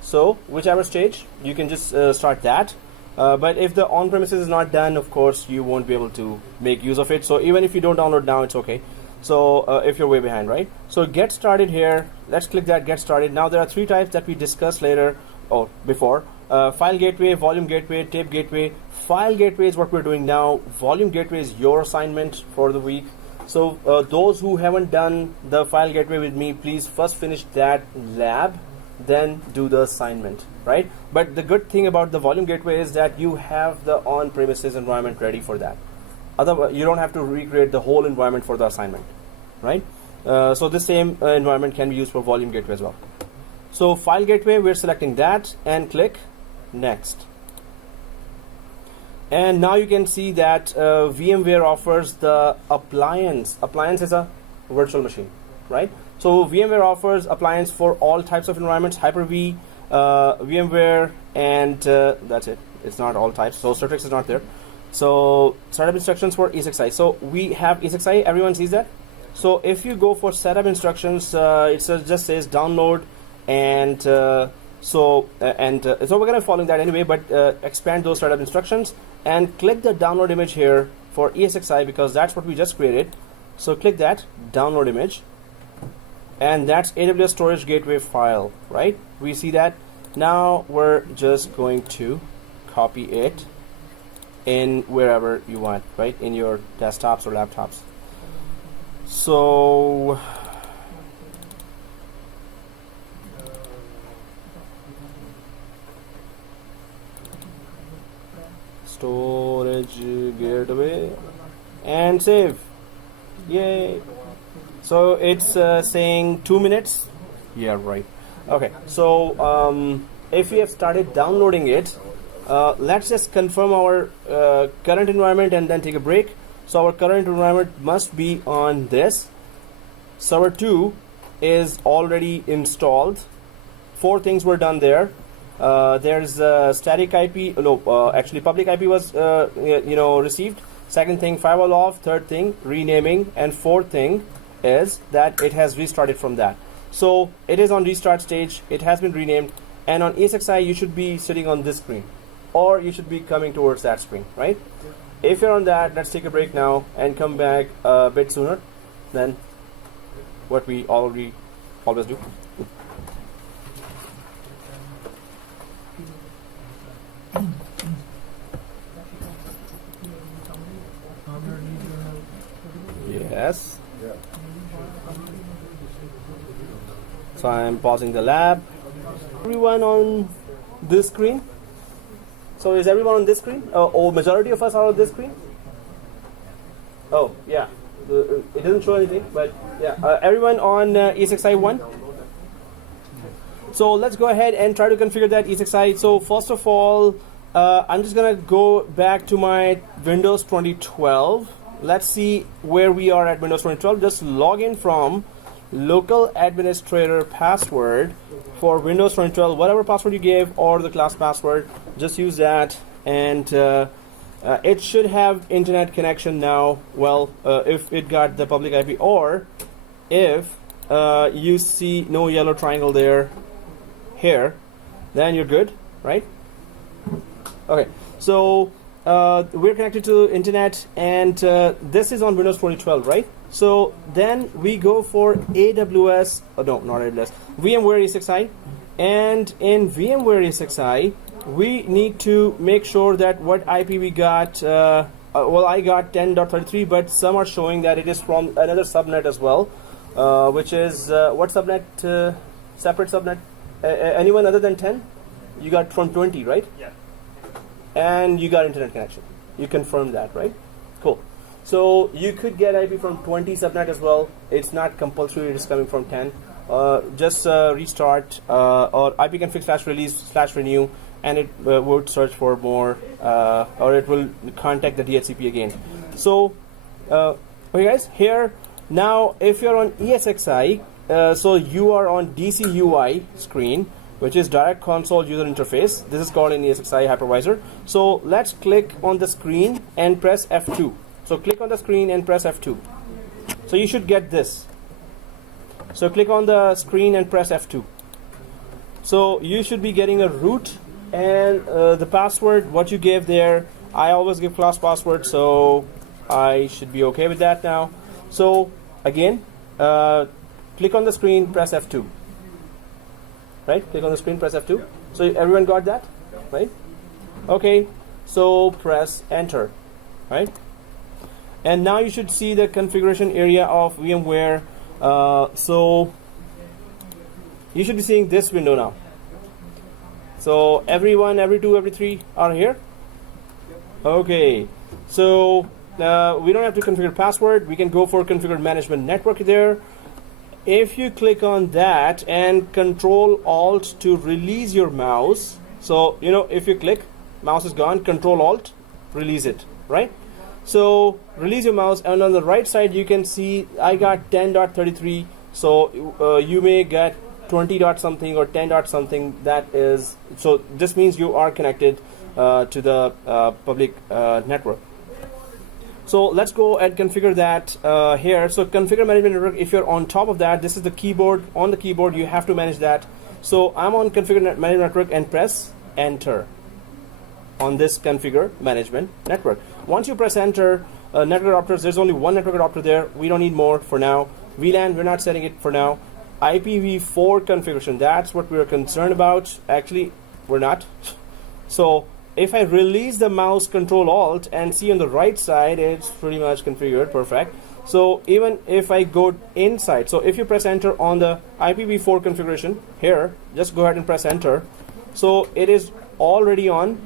so whichever stage, you can just start that. But if the on-premises is not done, of course, you won't be able to make use of it. So even if you don't download now, it's okay. So if you're way behind, right? So get started here. Let's click that get started. Now there are three types that we discussed later or before. File gateway, volume gateway, tape gateway. File gateway is what we're doing now. Volume gateway is your assignment for the week. So those who haven't done the file gateway with me, please first finish that lab, then do the assignment, right? But the good thing about the volume gateway is that you have the on-premises environment ready for that. Otherwise, you don't have to recreate the whole environment for the assignment, right? So the same environment can be used for volume gateway as well. So file gateway, we're selecting that and click next. And now you can see that VMware offers the appliance. Appliance is a virtual machine, right? So VMware offers appliance for all types of environments, Hyper-V, VMware, and that's it. It's not all types, so Citrix is not there. So startup instructions for ESXi. So we have ESXi, everyone sees that. So if you go for setup instructions, it just says download, and so we're gonna follow that anyway, but expand those startup instructions and click the download image here for ESXi because that's what we just created. So click that, download image, and that's AWS storage gateway file, right? We see that. Now we're just going to copy it in wherever you want, right? In your desktops or laptops. So storage gateway and save. Yay. So it's saying 2 minutes. Yeah, right. Okay, so if we have started downloading it, let's just confirm our current environment and then take a break. So our current environment must be on this. Server 2 is already installed. 4 things were done there. There's static IP. No, actually public IP was received. Second thing, firewall off. Third thing, renaming. And fourth thing is that it has restarted from that. So it is on restart stage. It has been renamed. And on ESXi, you should be sitting on this screen, or you should be coming towards that screen, right? If you're on that, let's take a break now and come back a bit sooner than what we always do. Yes. So I'm pausing the lab. Everyone on this screen? So is everyone on this screen? Or majority of us are on this screen? Oh, yeah. It doesn't show anything, but yeah. Everyone on ESXi 1? So let's go ahead and try to configure that ESXi. So first of all, I'm just going to go back to my Windows 2012. Let's see where we are at Windows 2012. Just log in from local administrator password for Windows 2012, whatever password you gave or the class password, just use that, and it should have internet connection now. Well, if it got the public IP, or if you see no yellow triangle there here, then you're good, right? Okay, so we're connected to internet, and this is on Windows 2012, right? So then we go for AWS, no, not AWS, VMware ESXi, and in VMware ESXi, we need to make sure that what IP we got, well, I got 10.33, but some are showing that it is from another subnet as well, which is, what subnet, separate subnet, anyone other than 10? You got from 20, right? Yeah. And you got internet connection. You confirmed that, right? Cool. So you could get IP from 20 subnet as well. It's not compulsory. It is coming from 10. Just restart or ipconfig/release/renew, and it would search for more, or it will contact the DHCP again. So, okay, guys, here now, if you're on ESXi, so you are on DCUI screen, which is Direct Console User Interface. This is called in ESXi Hypervisor. So let's click on the screen and press F2. So click on the screen and press F2. So you should get this. So click on the screen and press F2. So you should be getting a root, and the password, what you gave there, I always give class password, so I should be okay with that now. So again, click on the screen, press F2. Right? Click on the screen, press F2. So everyone got that? Right? Okay. So press enter. Right? And now you should see the configuration area of VMware. So you should be seeing this window now. So everyone, every 2, every 3 are here. Okay. So we don't have to configure password. We can go for configure management network there. If you click on that and Control Alt to release your mouse, so if you click, mouse is gone, Control Alt, release it, right? So release your mouse, and on the right side you can see I got 10.33, so you may get 20 dot something or 10 dot something. That is, so this means you are connected to the public network. So let's go and configure that here. So configure management network. If you're on top of that, this is the keyboard. On the keyboard, you have to manage that. So I'm on configure management network and press enter on this configure management network. Once you press enter, network adapters, there's only one network adapter there. We don't need more for now. VLAN, we're not setting it for now. IPv4 configuration, that's what we're concerned about. Actually, we're not. So if I release the mouse Control Alt and see on the right side, it's pretty much configured, perfect. So even if I go inside, so if you press enter on the IPv4 configuration here, just go ahead and press enter. So it is already on.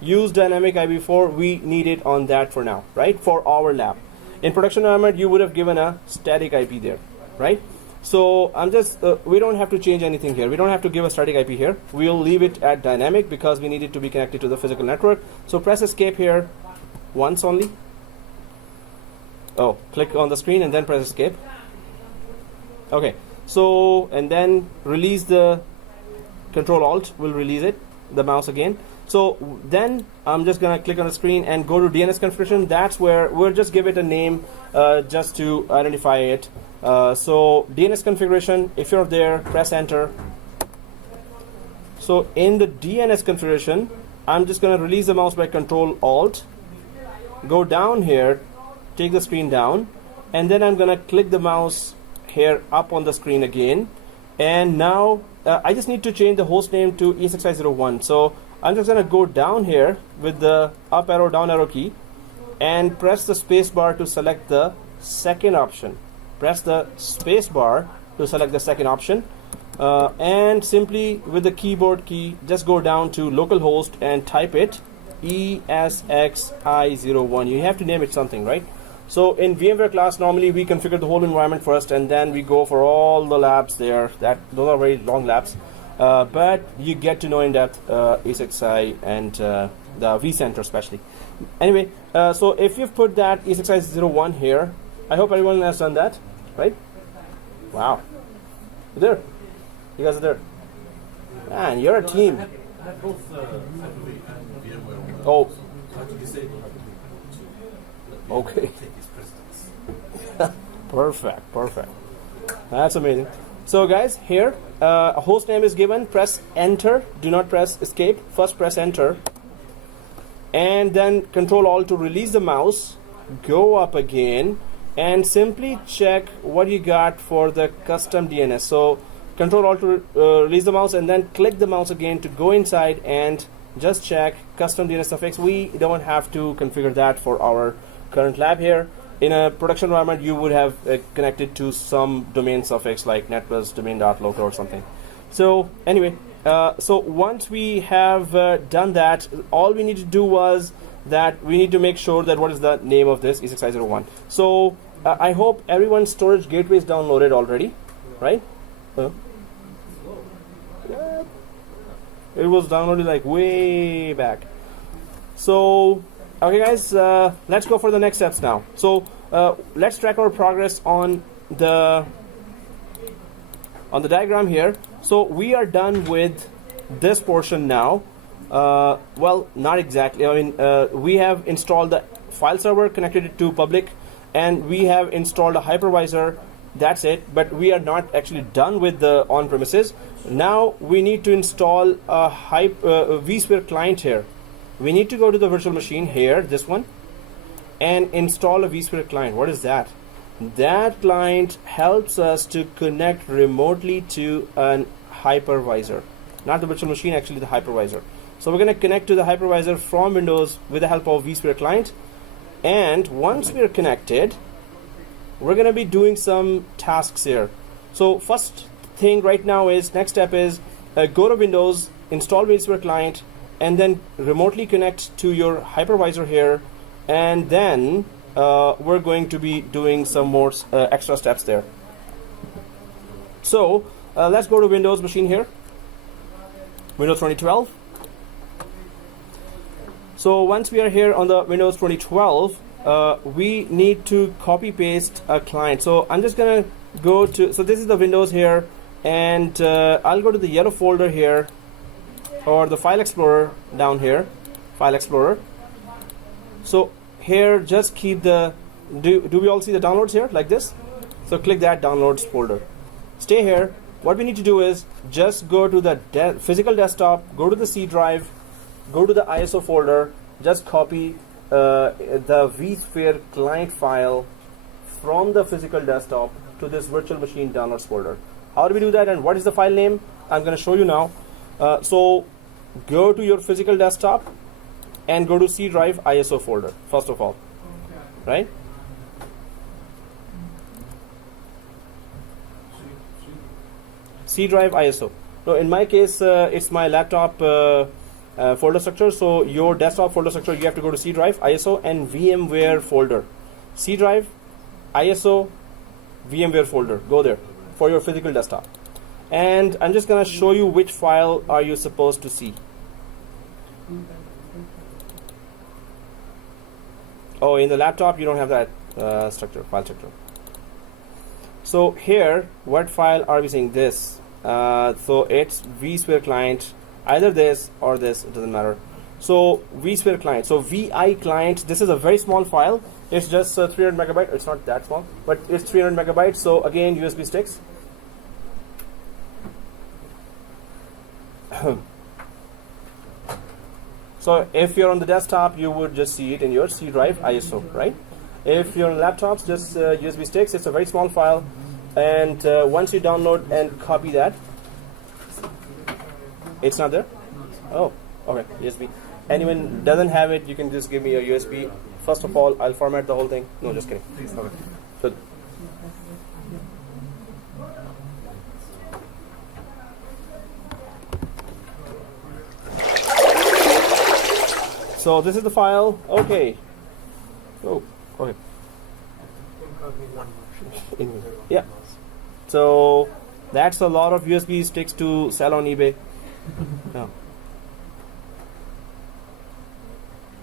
Use dynamic IPv4, we need it on that for now, right? For our lab. In production environment, you would have given a static IP there, right? So I'm just, we don't have to change anything here. We don't have to give a static IP here. We'll leave it at dynamic because we need it to be connected to the physical network. So press escape here once only. Oh, click on the screen and then press escape. Okay, so, and then release the Control Alt, will release it, the mouse again. So then I'm just gonna click on the screen and go to DNS configuration. That's where we'll just give it a name just to identify it. So DNS configuration, if you're there, press enter. So in the DNS configuration, I'm just gonna release the mouse by Control Alt, go down here, take the screen down, and then I'm gonna click the mouse here up on the screen again. And now I just need to change the host name to ESXi01. So I'm just gonna go down here with the up arrow, down arrow key and press the space bar to select the second option. Press the space bar to select the second option. And simply with the keyboard key, just go down to localhost and type it ESXi01. You have to name it something, right? So in VMware class, normally we configure the whole environment first and then we go for all the labs there. Those are very long labs. But you get to know in depth ESXi and the vCenter especially. Anyway, so if you've put that ESXi01 here, I hope everyone has done that, right? Wow. You're there. You guys are there. Man, you're a team. I had both Hyper-V and VMware on my Oh. I had to disable Hyper-V. Okay. Take its precedence. Perfect. That's amazing. So guys, here a host name is given. Press enter. Do not press escape. First press enter, and then Control Alt to release the mouse. Go up again and simply check what you got for the custom DNS. So Control Alt to release the mouse and then click the mouse again to go inside and just check custom DNS suffix. We don't have to configure that for our current lab here. In a production environment, you would have connected to some domain suffix like netplus domain.local or something. So anyway, so once we have done that, all we need to do was that we need to make sure that what is the name of this ESXi01. So I hope everyone's storage gateway is downloaded already, right? Yeah. It was downloaded like way back. So okay guys, let's go for the next steps now. So let's track our progress on the diagram here. So we are done with this portion now. Well, not exactly. I mean, we have installed the file server, connected it to public, and we have installed a hypervisor. That's it. But we are not actually done with the on-premises. Now we need to install a vSphere client here. We need to go to the virtual machine here, this one, and install a vSphere client. What is that? That client helps us to connect remotely to an hypervisor. Not the virtual machine, actually the hypervisor. So we're going to connect to the hypervisor from Windows with the help of vSphere client. And once we're connected, we're going to be doing some tasks here. So first thing right now is, next step is go to Windows, install vSphere client, and then remotely connect to your hypervisor here, and then we're going to be doing some more extra steps there. So let's go to Windows machine here, Windows 2012. So once we are here on the Windows 2012, we need to copy paste a client. So I'm just gonna go to, so this is the Windows here, and I'll go to the yellow folder here, or the file explorer down here, file explorer. So here just keep the, do we all see the downloads here like this? So click that downloads folder, stay here. What we need to do is just go to the physical desktop, go to the C drive, go to the ISO folder, just copy the vSphere client file from the physical desktop to this virtual machine downloads folder. How do we do that, and what is the file name? I'm going to show you now. So go to your physical desktop and go to C drive ISO folder first of all, right? C drive ISO. No, in my case, it's my laptop folder structure. So your desktop folder structure, you have to go to C drive ISO and VMware folder. C drive ISO VMware folder. Go there for your physical desktop. And I'm just gonna show you which file are you supposed to see. Oh, in the laptop you don't have that structure, file structure. So here, what file are we seeing? This. So it's vSphere client, either this or this, it doesn't matter. So vSphere client, so VI client, this is a very small file. It's just 300 megabyte. It's not that small, but it's 300 megabytes. So again, USB sticks. So if you're on the desktop, you would just see it in your C drive ISO, right? If you're on laptops, just USB sticks. It's a very small file, and once you download and copy that, it's not there. Oh, okay, USB. Anyone doesn't have it, you can just give me a USB. First of all, I'll format the whole thing. No, just kidding. Okay. Good. So this is the file. Okay. Oh, okay. Yeah. So that's a lot of USB sticks to sell on eBay. No.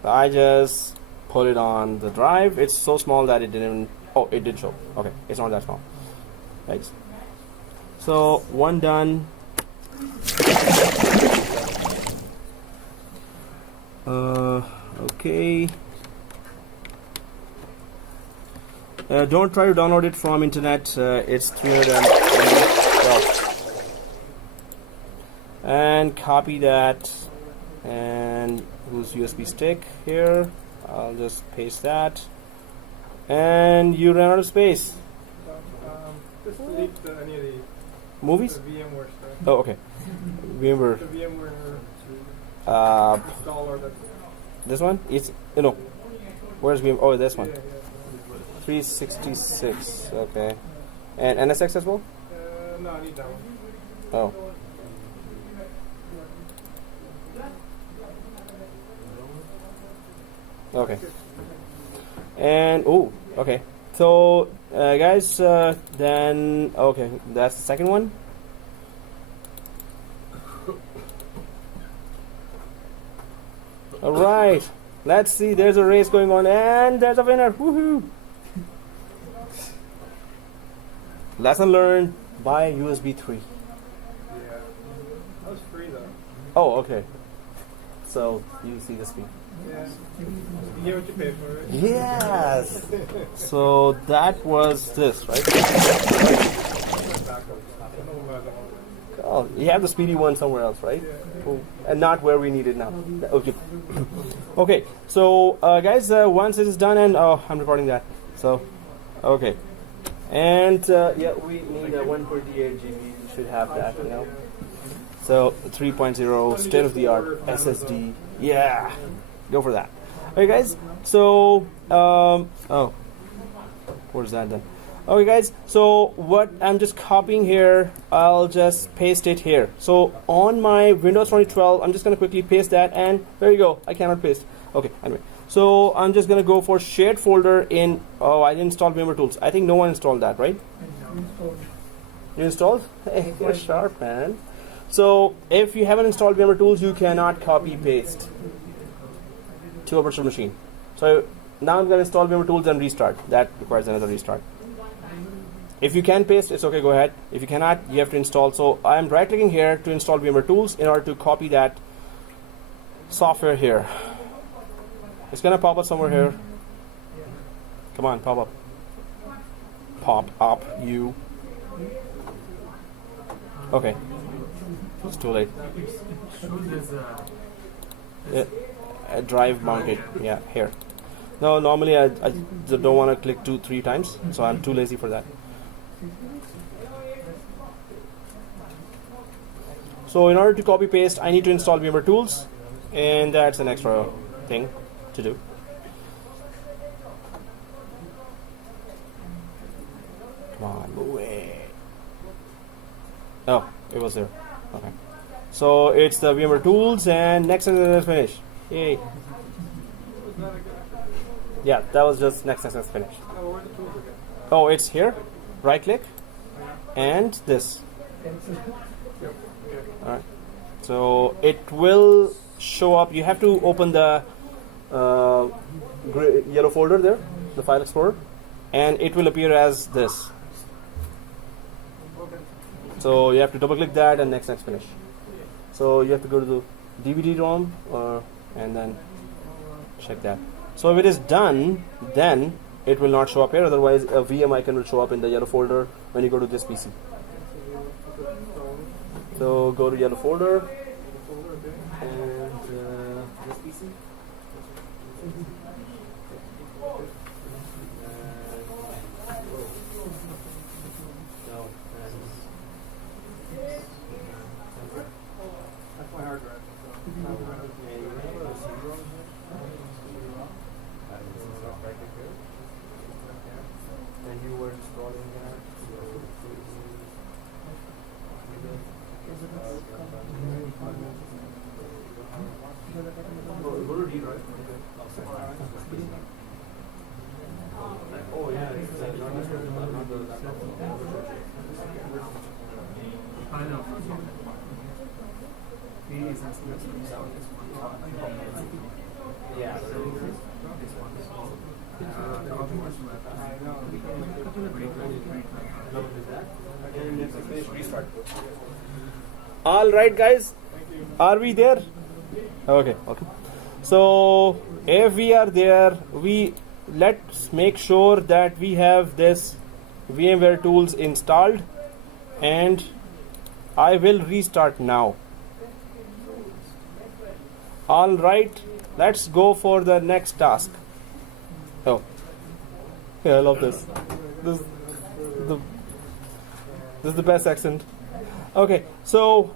I just put it on the drive. It's so small that it didn't. Oh, it did show. Okay, it's not that small. Right. So one done. Okay. Don't try to download it from internet. It's 300 and copy that, and use USB stick here. I'll just paste that, and you ran out of space. Just delete any of the Movies? VMware stuff. Oh, okay. VMware. The VMware installer. This one? It's Where's VMware? Oh, this one. Yeah. 366. Okay. And NSX as well? No, I need that one. Oh. Okay. And okay. So guys, then okay, that's the second one. All right. Let's see. There's a race going on, and there's a winner. Woohoo! Lesson learned: buy USB 3. Yeah. That was free though. Oh, okay. So you see the speed. Yeah. You get what you pay for, right? Yes. So that was this, right? Oh, you have the speedy one somewhere else, right? Oh, and not where we need it now. Okay. Okay. So guys, once it is done, and I'm recording that. So, okay. And yeah, we need a 128 GB. We should have that, you know. So 3.0 state-of-the-art SSD. Yeah, go for that. Okay, guys. So where's that then? Okay, guys. So what I'm just copying here, I'll just paste it here. So on my Windows 2012, I'm just gonna quickly paste that, and there you go. I cannot paste. Okay. Anyway. So I'm just gonna go for shared folder in. Oh, I didn't install VMware Tools. I think no one installed that, right? You installed? Hey, you're sharp, man. So if you haven't installed VMware Tools, you cannot copy paste to a virtual machine. So now I'm gonna install VMware Tools and restart. That requires another restart. If you can paste, it's okay. Go ahead. If you cannot, you have to install. So I'm right-clicking here to install VMware Tools in order to copy that software here. It's gonna pop up somewhere here. Come on, pop up. Pop up, you. Okay. It's too late. Shows as A drive mounted. Yeah, here. No, normally I don't want to click 2-3 times, so I'm too lazy for that. So in order to copy paste, I need to install VMware Tools, and that's an extra thing to do. Come on, move it. Oh, it was there. Okay. So it's the VMware Tools, and next is finish. Yay. Yeah, that was just next finish. Oh, it's here. Right click, and this. Alright, so it will show up. You have to open the yellow folder there, the file explorer, and it will appear as this. So you have to double click that and next finish. So you have to go to the DVD-ROM and then check that. So if it is done, then it will not show up here. Otherwise, a VM icon will show up in the yellow folder when you go to this PC. So go to yellow folder and this PC. That's my hard drive. And you were installing that. Go to D drive. Oh yeah, it's not the laptop. I know. He is asking us to install this one. Yeah. The object is left. I know. Restart. All right, guys, are we there? Okay. So if we are there, let's make sure that we have this VMware Tools installed, and I will restart now. All right, let's go for the next task. Oh, yeah, I love this. This is the best accent. Okay, so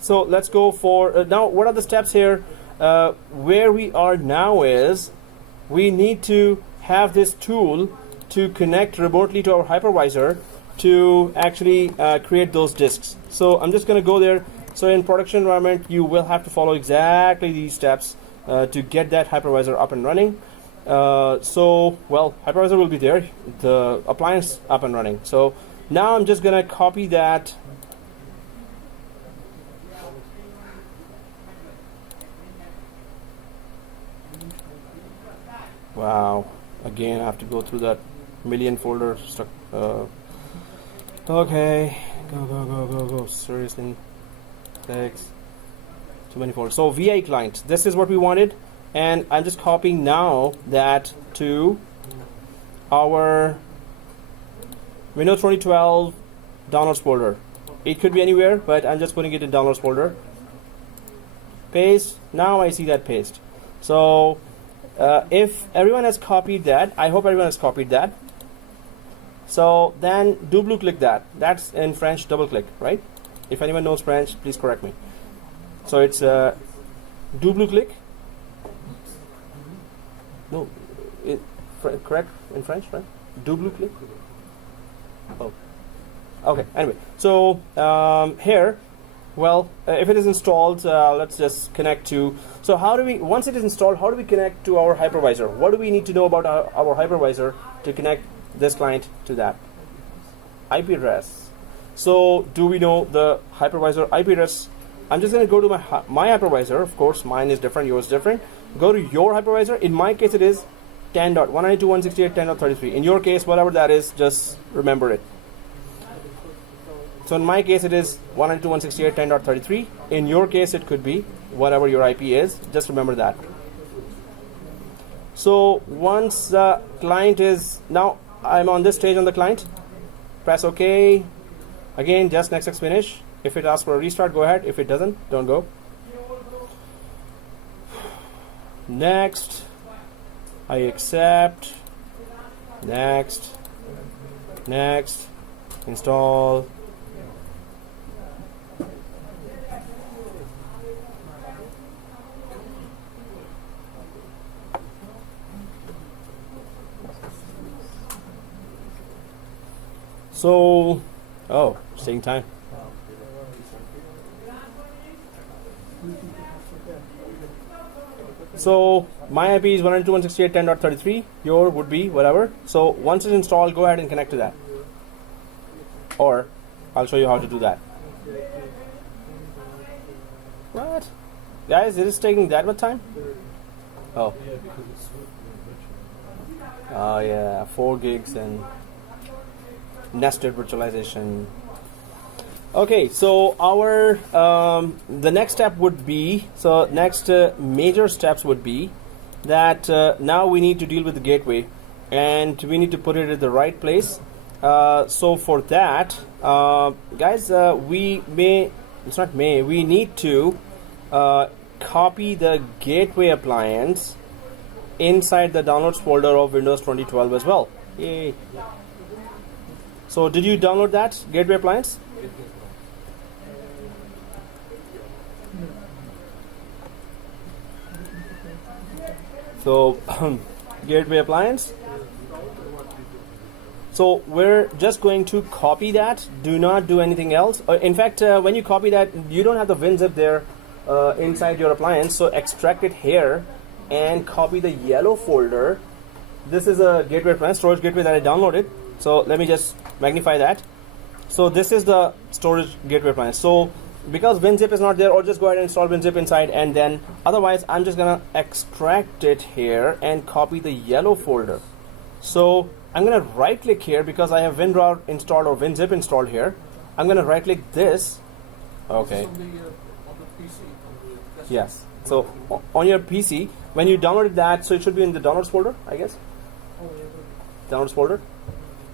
so let's go for now. What are the steps here? Where we are now is we need to have this tool to connect remotely to our hypervisor to actually create those disks. So I'm just going to go there. So in production environment, you will have to follow exactly these steps to get that hypervisor up and running. Hypervisor will be there, the appliance up and running. So now I'm just going to copy that. Wow, again I have to go through that million folder stuff. Okay, go. Seriously, takes too many folders. So VI client, this is what we wanted, and I'm just copying now that to our Windows 2012 downloads folder. It could be anywhere, but I'm just putting it in downloads folder. Paste. Now I see that paste. So if everyone has copied that, I hope everyone has copied that. So then double click that. That's in French, double click, right? If anyone knows French, please correct me. So it's double click. No, correct in French, right? Double click. Oh, okay. Anyway, so here, if it is installed, let's just connect to. So how do we? Once it is installed, how do we connect to our hypervisor? What do we need to know about our hypervisor to connect this client to that IP address? So do we know the hypervisor IP address? I'm just going to go to my hypervisor. Of course, mine is different, yours is different. Go to your hypervisor. In my case, it is 10.192.168.10.33. In your case, whatever that is, just remember it. So in my case, it is 192.168.10.33. In your case, it could be whatever your IP is. Just remember that. So once the client is now, I'm on this stage on the client. Press OK. Again, just next finish. If it asks for a restart, go ahead. If it doesn't, don't go. Next. I accept. Next. Install. So, it's taking time. So my IP is 192.168.10.33. Your would be whatever. So once it's installed, go ahead and connect to that. Or I'll show you how to do that. What? Guys, it is taking that much time? Oh. Yeah, because it's virtual. Oh yeah, 4 gigs and nested virtualization. Okay, so our the next step would be, next major steps would be that now we need to deal with the gateway and we need to put it at the right place. So for that, guys, we need to copy the gateway appliance inside the downloads folder of Windows 2012 as well. Yay. So did you download that gateway appliance? So gateway appliance. So we're just going to copy that. Do not do anything else. In fact, when you copy that, you don't have the WinZip there inside your appliance. So extract it here and copy the yellow folder. This is a gateway appliance, storage gateway that I downloaded. So let me just magnify that. So this is the storage gateway appliance. So because WinZip is not there, or just go ahead and install WinZip inside, and then otherwise I'm just gonna extract it here and copy the yellow folder. So I'm gonna right click here because I have WinRAR installed or WinZip installed here. I'm gonna right click this. Okay. On the PC, on the desktop. Yes. So on your PC, when you downloaded that, so it should be in the downloads folder, I guess. Downloads folder.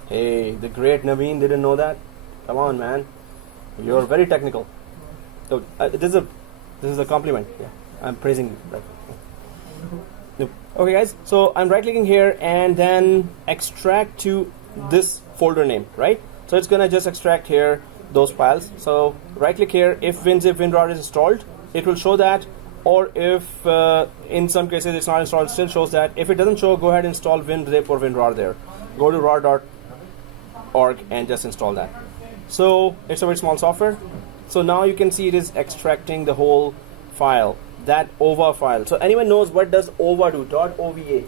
Hey, the great Naveen didn't know that. Come on, man. You're very technical. So this is a compliment. Yeah, I'm praising you. Right. No. Okay, guys. So I'm right clicking here and then extract to this folder name, right? So it's gonna just extract here those files. So right click here. If WinZip WinRAR is installed, it will show that. Or if in some cases it's not installed, it still shows that. If it doesn't show, go ahead and install WinZip or WinRAR there. Go to rar.org and just install that. So it's a very small software. So now you can see it is extracting the whole file, that OVA file. So anyone knows what does OVA do? .ova.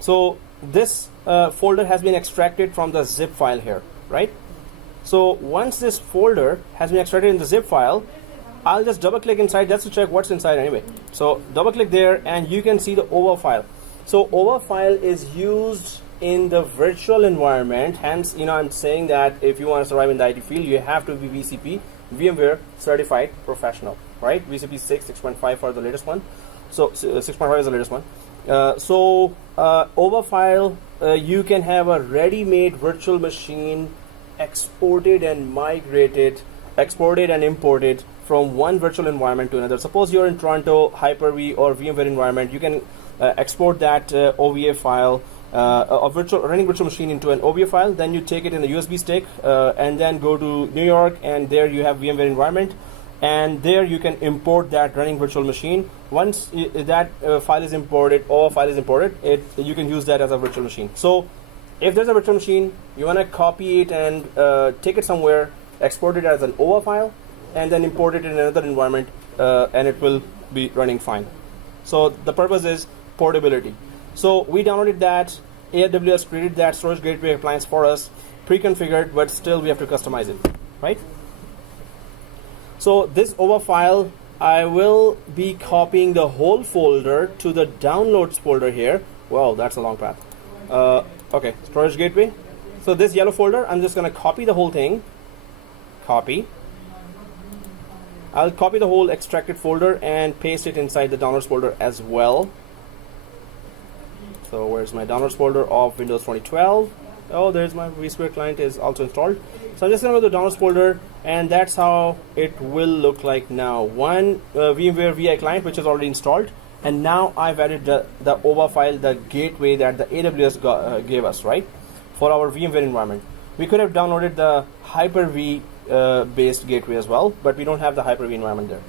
So this folder has been extracted from the zip file here, right? So once this folder has been extracted in the zip file, I'll just double click inside just to check what's inside anyway. So double click there and you can see the OVA file. So OVA file is used in the virtual environment. Hence, I'm saying that if you want to survive in the IT field, you have to be VCP, VMware certified professional, right? VCP 6, 6.5 for the latest one. So 6.5 is the latest one. OVA file, you can have a ready-made virtual machine exported and imported from one virtual environment to another. Suppose you're in Toronto, Hyper-V or VMware environment, you can export that OVA file, a running virtual machine into an OVA file. Then you take it in a USB stick and then go to New York, and there you have VMware environment, and there you can import that running virtual machine. Once that file is imported, OVA file is imported, you can use that as a virtual machine. So if there's a virtual machine, you want to copy it and take it somewhere, export it as an OVA file, and then import it in another environment, and it will be running fine. So the purpose is portability. So we downloaded that. AWS created that storage gateway appliance for us, pre-configured, but still we have to customize it, right? So this OVA file, I will be copying the whole folder to the downloads folder here. Wow, that's a long path. Okay, storage gateway. So this yellow folder, I'm just going to copy the whole thing. Copy. I'll copy the whole extracted folder and paste it inside the downloads folder as well. So where's my downloads folder of Windows 2012? Oh, there's my vSphere client is also installed. So I'm just going to go to the downloads folder, and that's how it will look like now. One VMware VI client, which is already installed, and now I've added the OVA file, the gateway that the AWS gave us, right, for our VMware environment. We could have downloaded the Hyper-V based gateway as well, but we don't have the Hyper-V environment there.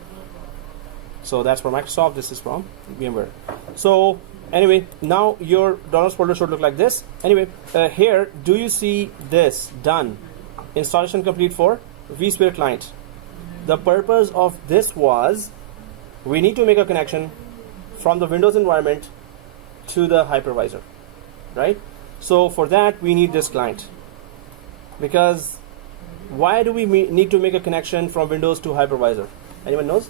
So that's for Microsoft, this is from VMware. So anyway, now your downloads folder should look like this. Anyway, here, do you see this done? Installation complete for vSphere client. The purpose of this was, we need to make a connection from the Windows environment to the hypervisor, right? So for that, we need this client. Because why do we need to make a connection from Windows to hypervisor? Anyone knows?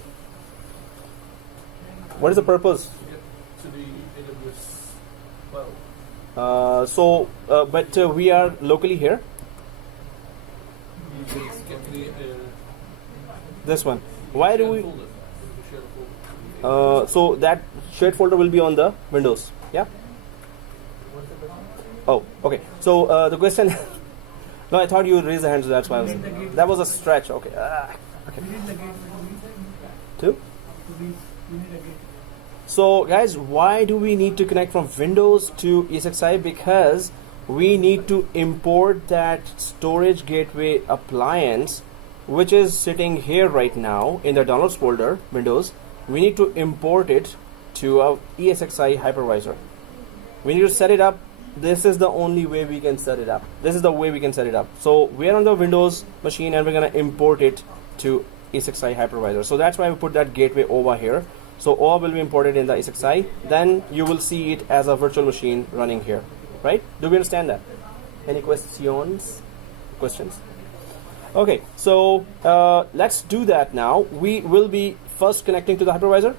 What is the purpose? To get to the AWS file. But we are locally here. You just get to the This one. Why do we? folder. The shared folder. So that shared folder will be on the Windows. Yeah. Oh, okay. So the question. No, I thought you would raise the hand, so that's why I was. That was a stretch. Okay. Okay. Two. So guys, why do we need to connect from Windows to ESXi? Because we need to import that storage gateway appliance, which is sitting here right now in the downloads folder, Windows. We need to import it to our ESXi hypervisor. We need to set it up. This is the only way we can set it up. This is the way we can set it up. So we're on the Windows machine and we're going to import it to ESXi hypervisor. So that's why we put that gateway over here. So OVA will be imported in the ESXi. Then you will see it as a virtual machine running here. Right? Do we understand that? Any questions? Questions? Okay, so let's do that now. We will be first connecting to the hypervisor.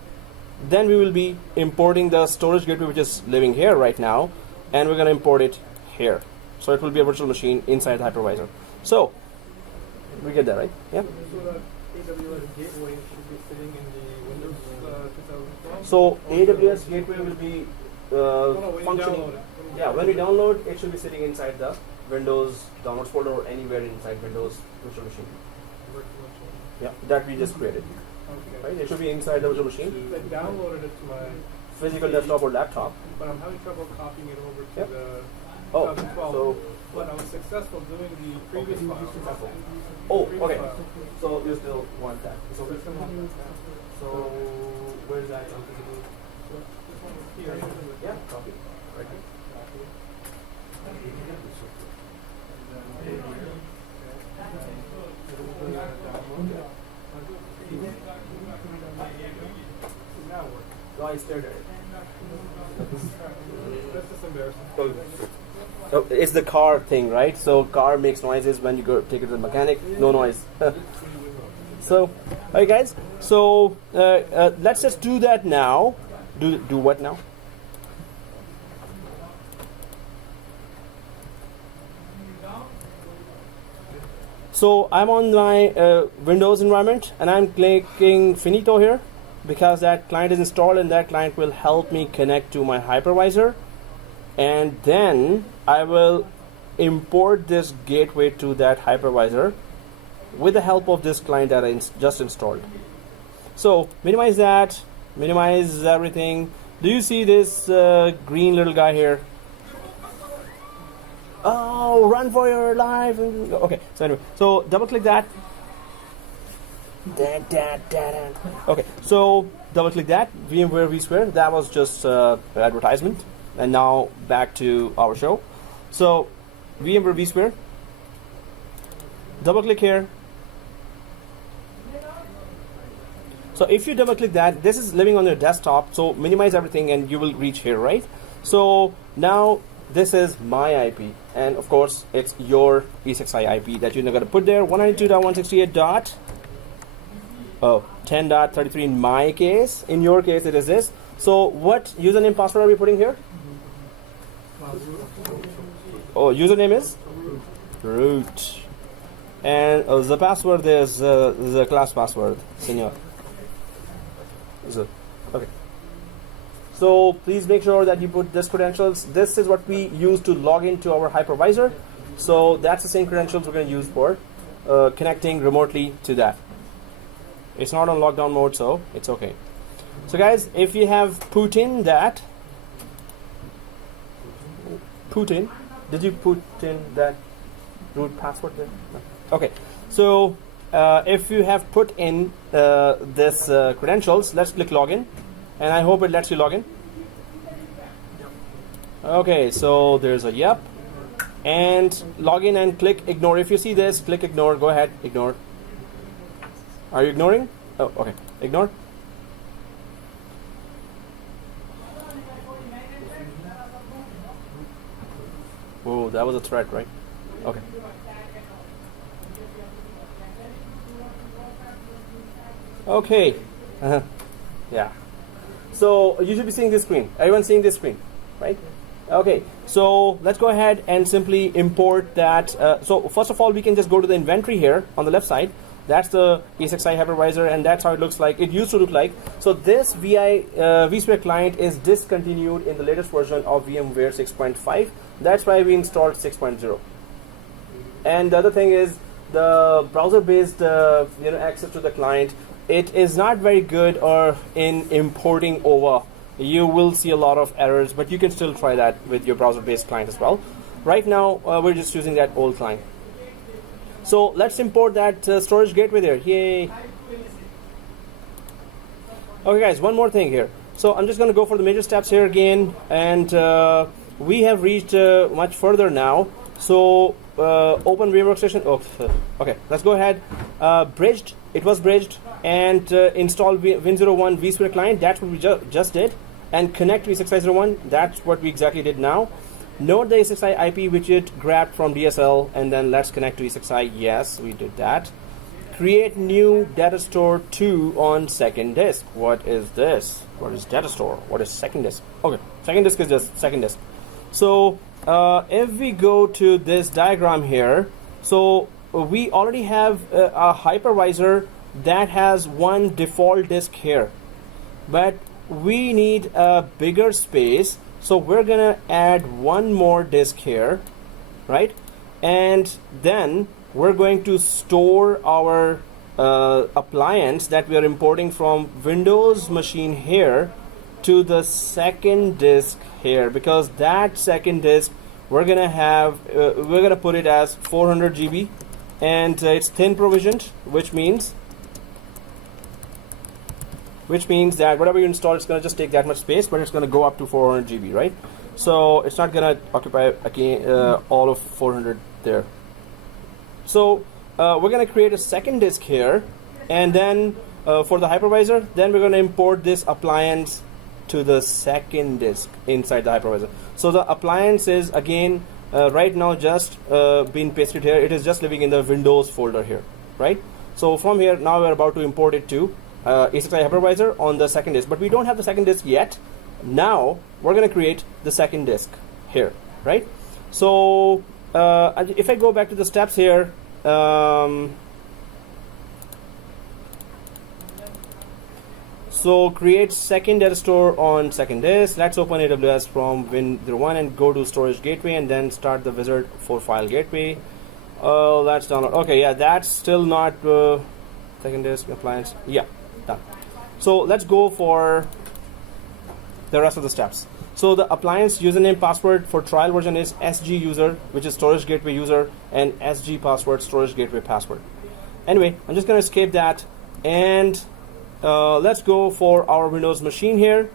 Then we will be importing the storage gateway, which is living here right now. And we're going to import it here. So it will be a virtual machine inside the hypervisor. So, we get that, right? Yeah? So the AWS gateway should be sitting in the Windows 2012? So, AWS gateway will be when you functioning. download it. Yeah, when we download, it should be sitting inside the Windows downloads folder or anywhere inside Windows virtual machine. Yeah, that we just created. Okay. Right? It should be inside the virtual machine, So I downloaded it to my physical desktop or laptop. but I'm having trouble copying it over to Yep. the Oh, 2012. so But I was successful doing the previous file. oh, Previous okay. file. So you still want that? So where's that? Here. Yeah, copy. Right here. Now it works. No, I stared at it. That's just embarrassing. Oh, it's the car thing, right? So car makes noises when you go take it to the mechanic. No noise. So, alright guys. So let's just do that now. Do what now? So I'm on my Windows environment and I'm clicking Finito here because that client is installed and that client will help me connect to my hypervisor, and then I will import this gateway to that hypervisor with the help of this client that I just installed. So minimize that, minimize everything. Do you see this green little guy here? Oh, run for your life. Okay, so anyway, so double click that. Okay, so double click that, VMware vSphere. That was just advertisement. And now back to our show. So VMware vSphere. Double click here. So if you double click that, this is living on your desktop. So minimize everything and you will reach here, right? So now this is my IP, and of course it's your ESXi IP that you're going to put there. 192.168.10.33 in my case. In your case, it is this. So what username password are we putting here? Oh, username is root, and the password is the class password, senor. Okay. So please make sure that you put this credentials. This is what we use to log into our hypervisor. So that's the same credentials we're going to use for connecting remotely to that. It's not on lockdown mode, so it's okay. So guys, if you have put in that, did you put in that root password there? No. Okay, so if you have put in this credentials, let's click login, and I hope it lets you log in. Okay, so there's a yep, and login and click ignore. If you see this, click ignore. Go ahead, ignore. Are you ignoring? Oh, okay, ignore. Oh, that was a threat, right? Okay. Okay. Yeah. So you should be seeing this screen. Everyone seeing this screen, right? Okay. So let's go ahead and simply import that. So first of all, we can just go to the inventory here on the left side. That's the ESXi hypervisor, and that's how it looks like. It used to look like. So this vSphere client is discontinued in the latest version of VMware 6.5. That's why we installed 6.0. And the other thing is the browser-based access to the client. It is not very good or in importing over. You will see a lot of errors, but you can still try that with your browser-based client as well. Right now, we're just using that old client. So let's import that storage gateway there. Yay! Okay, guys, one more thing here. So I'm just going to go for the major steps here again, and we have reached much further now. So open VMware workstation. Oh, okay. Let's go ahead. Bridged. It was bridged, and install Win01 vSphere client. That's what we just did, and connect to ESXi01. That's what we exactly did now. Note the ESXi IP widget grabbed from DSL, and then let's connect to ESXi. Yes, we did that. Create new data store 2 on second disk. What is this? What is data store? What is second disk? Okay, second disk is just second disk. So if we go to this diagram here, so we already have a hypervisor that has one default disk here, but we need a bigger space. So we're gonna add one more disk here, right? And then we're going to store our appliance that we are importing from Windows machine here to the second disk here, because that second disk we're gonna put it as 400 GB, and it's thin provisioned, which means that whatever you install, it's going to just take that much space, but it's going to go up to 400 GB, right? So it's not going to occupy again all of 400 there. So we're going to create a second disk here, and then for the hypervisor, then we're going to import this appliance to the second disk inside the hypervisor. So the appliance is again right now just being pasted here. It is just living in the Windows folder here, right? So from here, now we're about to import it to ESXi hypervisor on the second disk, but we don't have the second disk yet. Now we're going to create the second disk here, right? So if I go back to the steps here, so create second data store on second disk. Let's open AWS from Win01 and go to storage gateway, and then start the wizard for file gateway. Oh, that's download. Okay, yeah, that's still not second disk appliance. Yeah, done. So let's go for the rest of the steps. So the appliance username password for trial version is SG user, which is storage gateway user, and SG password, storage gateway password. Anyway, I'm just going to escape that, and let's go for our Windows machine here.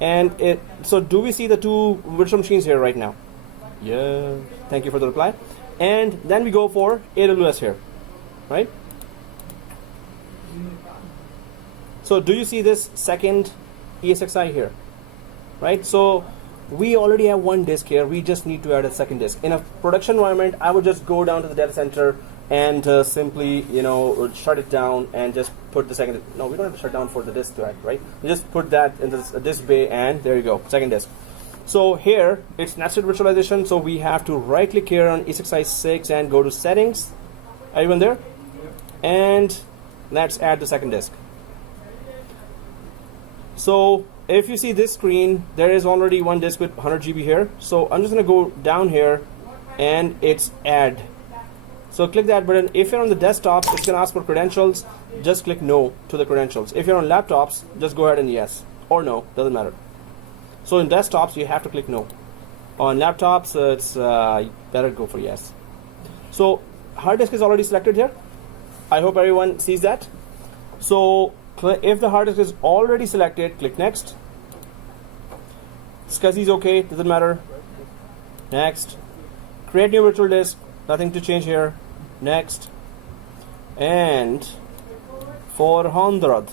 And so do we see the two virtual machines here right now? Yeah, thank you for the reply. And then we go for AWS here, right? So do you see this second ESXi here, right? So we already have one disk here. We just need to add a second disk. In a production environment, I would just go down to the data center and simply, shut it down and just put the second. No, we don't have to shut down for the disk, right? We just put that in this disk bay, and there you go, second disk. So here it's nested virtualization. So we have to right click here on ESXi 6 and go to settings. Are you in there? And let's add the second disk. So if you see this screen, there is already one disk with 100 GB here. So I'm just going to go down here, and it's add. So click that button. If you're on the desktop, it's going to ask for credentials. Just click no to the credentials. If you're on laptops, just go ahead and yes or no, doesn't matter. So in desktops, you have to click no. On laptops, it's better go for yes. So hard disk is already selected here. I hope everyone sees that. So if the hard disk is already selected, click next. SCSI is okay, doesn't matter. Next. Create new virtual disk, nothing to change here. Next. And 400.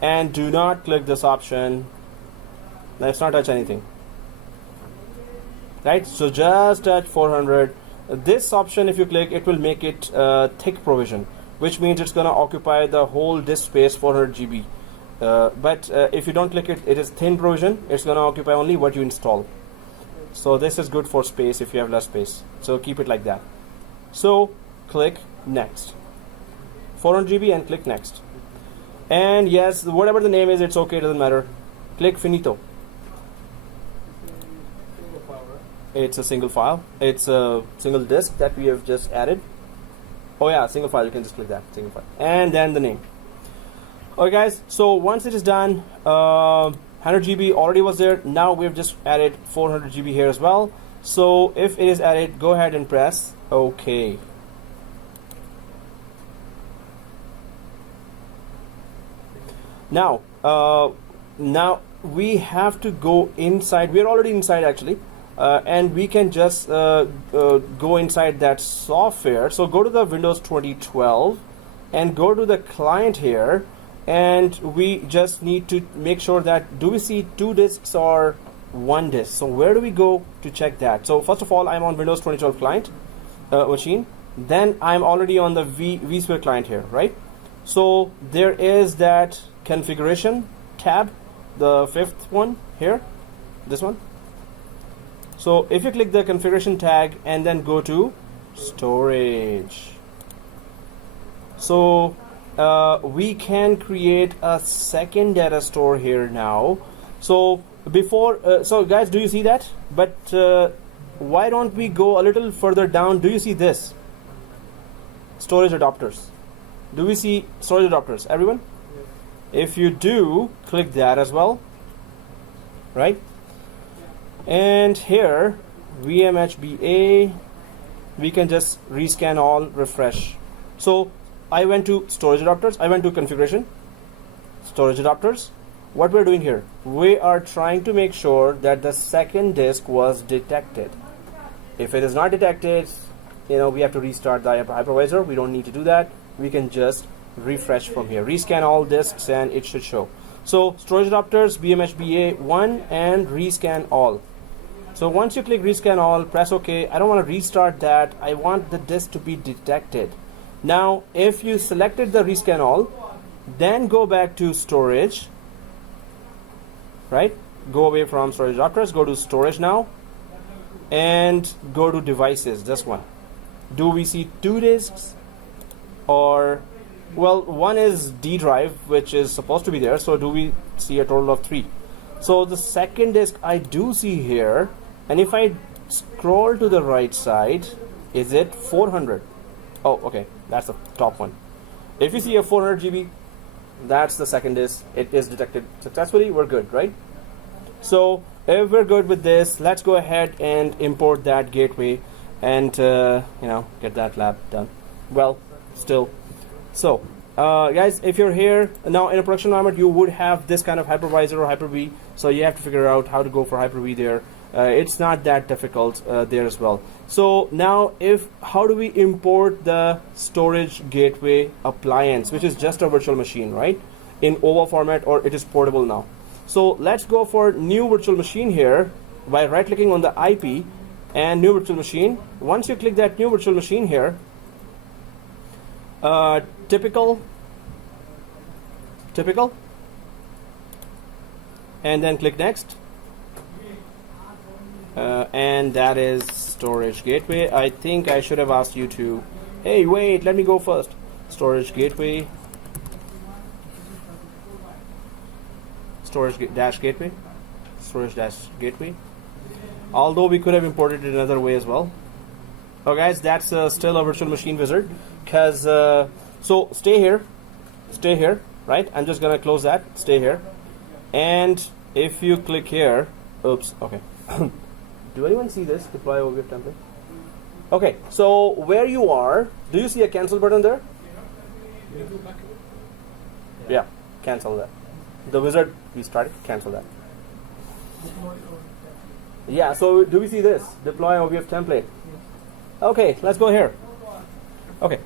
And do not click this option. Let's not touch anything. Right, so just touch 400. This option, if you click, it will make it thick provision, which means it's going to occupy the whole disk space 400 GB. But if you don't click it, it is thin provision. It's going to occupy only what you install. So this is good for space if you have less space. So keep it like that. So click next. 400 GB and click next. And yes, whatever the name is, it's okay, doesn't matter. Click finito. It's a single file. It's a single disk that we have just added. Oh yeah, single file. You can just click that, single file. And then the name. Okay guys, so once it is done, 100 GB already was there. Now we've just added 400 GB here as well. So if it is added, go ahead and press OK. Now we have to go inside. We're already inside actually. And we can just go inside that software. So go to the Windows 2012 and go to the client here, and we just need to make sure that do we see 2 disks or 1 disk. So where do we go to check that? So first of all, I'm on Windows 2012 client machine. Then I'm already on the vSphere client here, right? So there is that configuration tab, the 5th one here, this one. So if you click the configuration tag and then go to storage, so we can create a second data store here now. So before, so guys, do you see that? But why don't we go a little further down? Do you see this? Storage adapters. Do we see storage adapters, everyone? If you do, click that as well, right? And here VMHBA, we can just rescan all, refresh. So I went to storage adapters, I went to configuration, storage adapters. What we're doing here, we are trying to make sure that the second disk was detected. If it is not detected, we have to restart the hypervisor. We don't need to do that. We can just refresh from here, rescan all disks, and it should show. So storage adapters, VMHBA 1, and rescan all. So once you click rescan all, press OK. I don't want to restart that. I want the disk to be detected. Now, if you selected the rescan all, then go back to storage, right? Go away from storage adapters, go to storage now, and go to devices, this one. Do we see 2 disks? Or, well, one is D drive, which is supposed to be there. So do we see a total of 3? So the second disk I do see here. And if I scroll to the right side, is it 400? Oh, okay, that's the top one. If you see a 400 GB, that's the second disk. It is detected successfully. We're good, right? So if we're good with this, let's go ahead and import that gateway and get that lab done. Well, still. So guys, if you're here now in a production environment, you would have this kind of hypervisor or Hyper-V. So you have to figure out how to go for Hyper-V there. It's not that difficult there as well. So now, how do we import the storage gateway appliance, which is just a virtual machine, right? In OVA format, or it is portable now. So let's go for new virtual machine here by right clicking on the IP and new virtual machine. Once you click that new virtual machine here, typical, and then click next. And that is storage gateway. I think I should have asked you to, hey, wait, let me go first. Storage gateway, storage dash gateway, storage dash gateway. Although we could have imported it another way as well. Oh, guys, that's still a virtual machine wizard. Because so stay here, right? I'm just gonna close that. Stay here, and if you click here, oops. Okay. Do anyone see this? Deploy OVF template. Okay. So where you are, do you see a cancel button there? Yeah. Cancel that. The wizard we started. Cancel that. Yeah. So do we see this? Deploy OVF template. Okay, let's go here. Okay,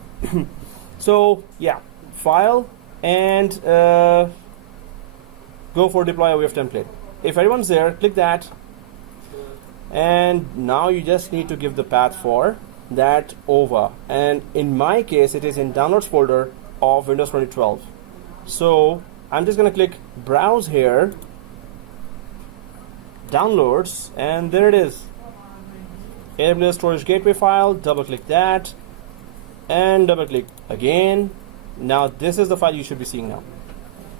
so yeah, file and go for deploy OVF template. If everyone's there, click that, and now you just need to give the path for that OVA. And in my case, it is in downloads folder of Windows 2012. So I'm just gonna click browse here, downloads, and there it is. AWS storage gateway file, double click that, and double click again. Now this is the file you should be seeing now.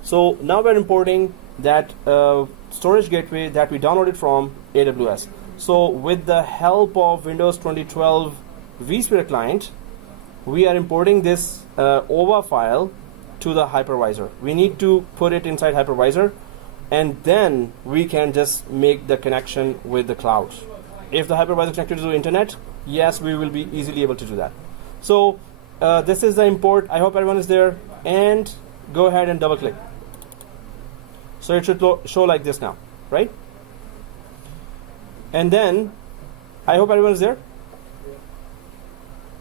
So now we're importing that storage gateway that we downloaded from AWS. So with the help of Windows 2012 vSphere client, we are importing this OVA file to the hypervisor. We need to put it inside hypervisor, and then we can just make the connection with the cloud. If the hypervisor connected to the internet, yes, we will be easily able to do that. So this is the import. I hope everyone is there, and go ahead and double click. So it should show like this now, right? And then I hope everyone is there.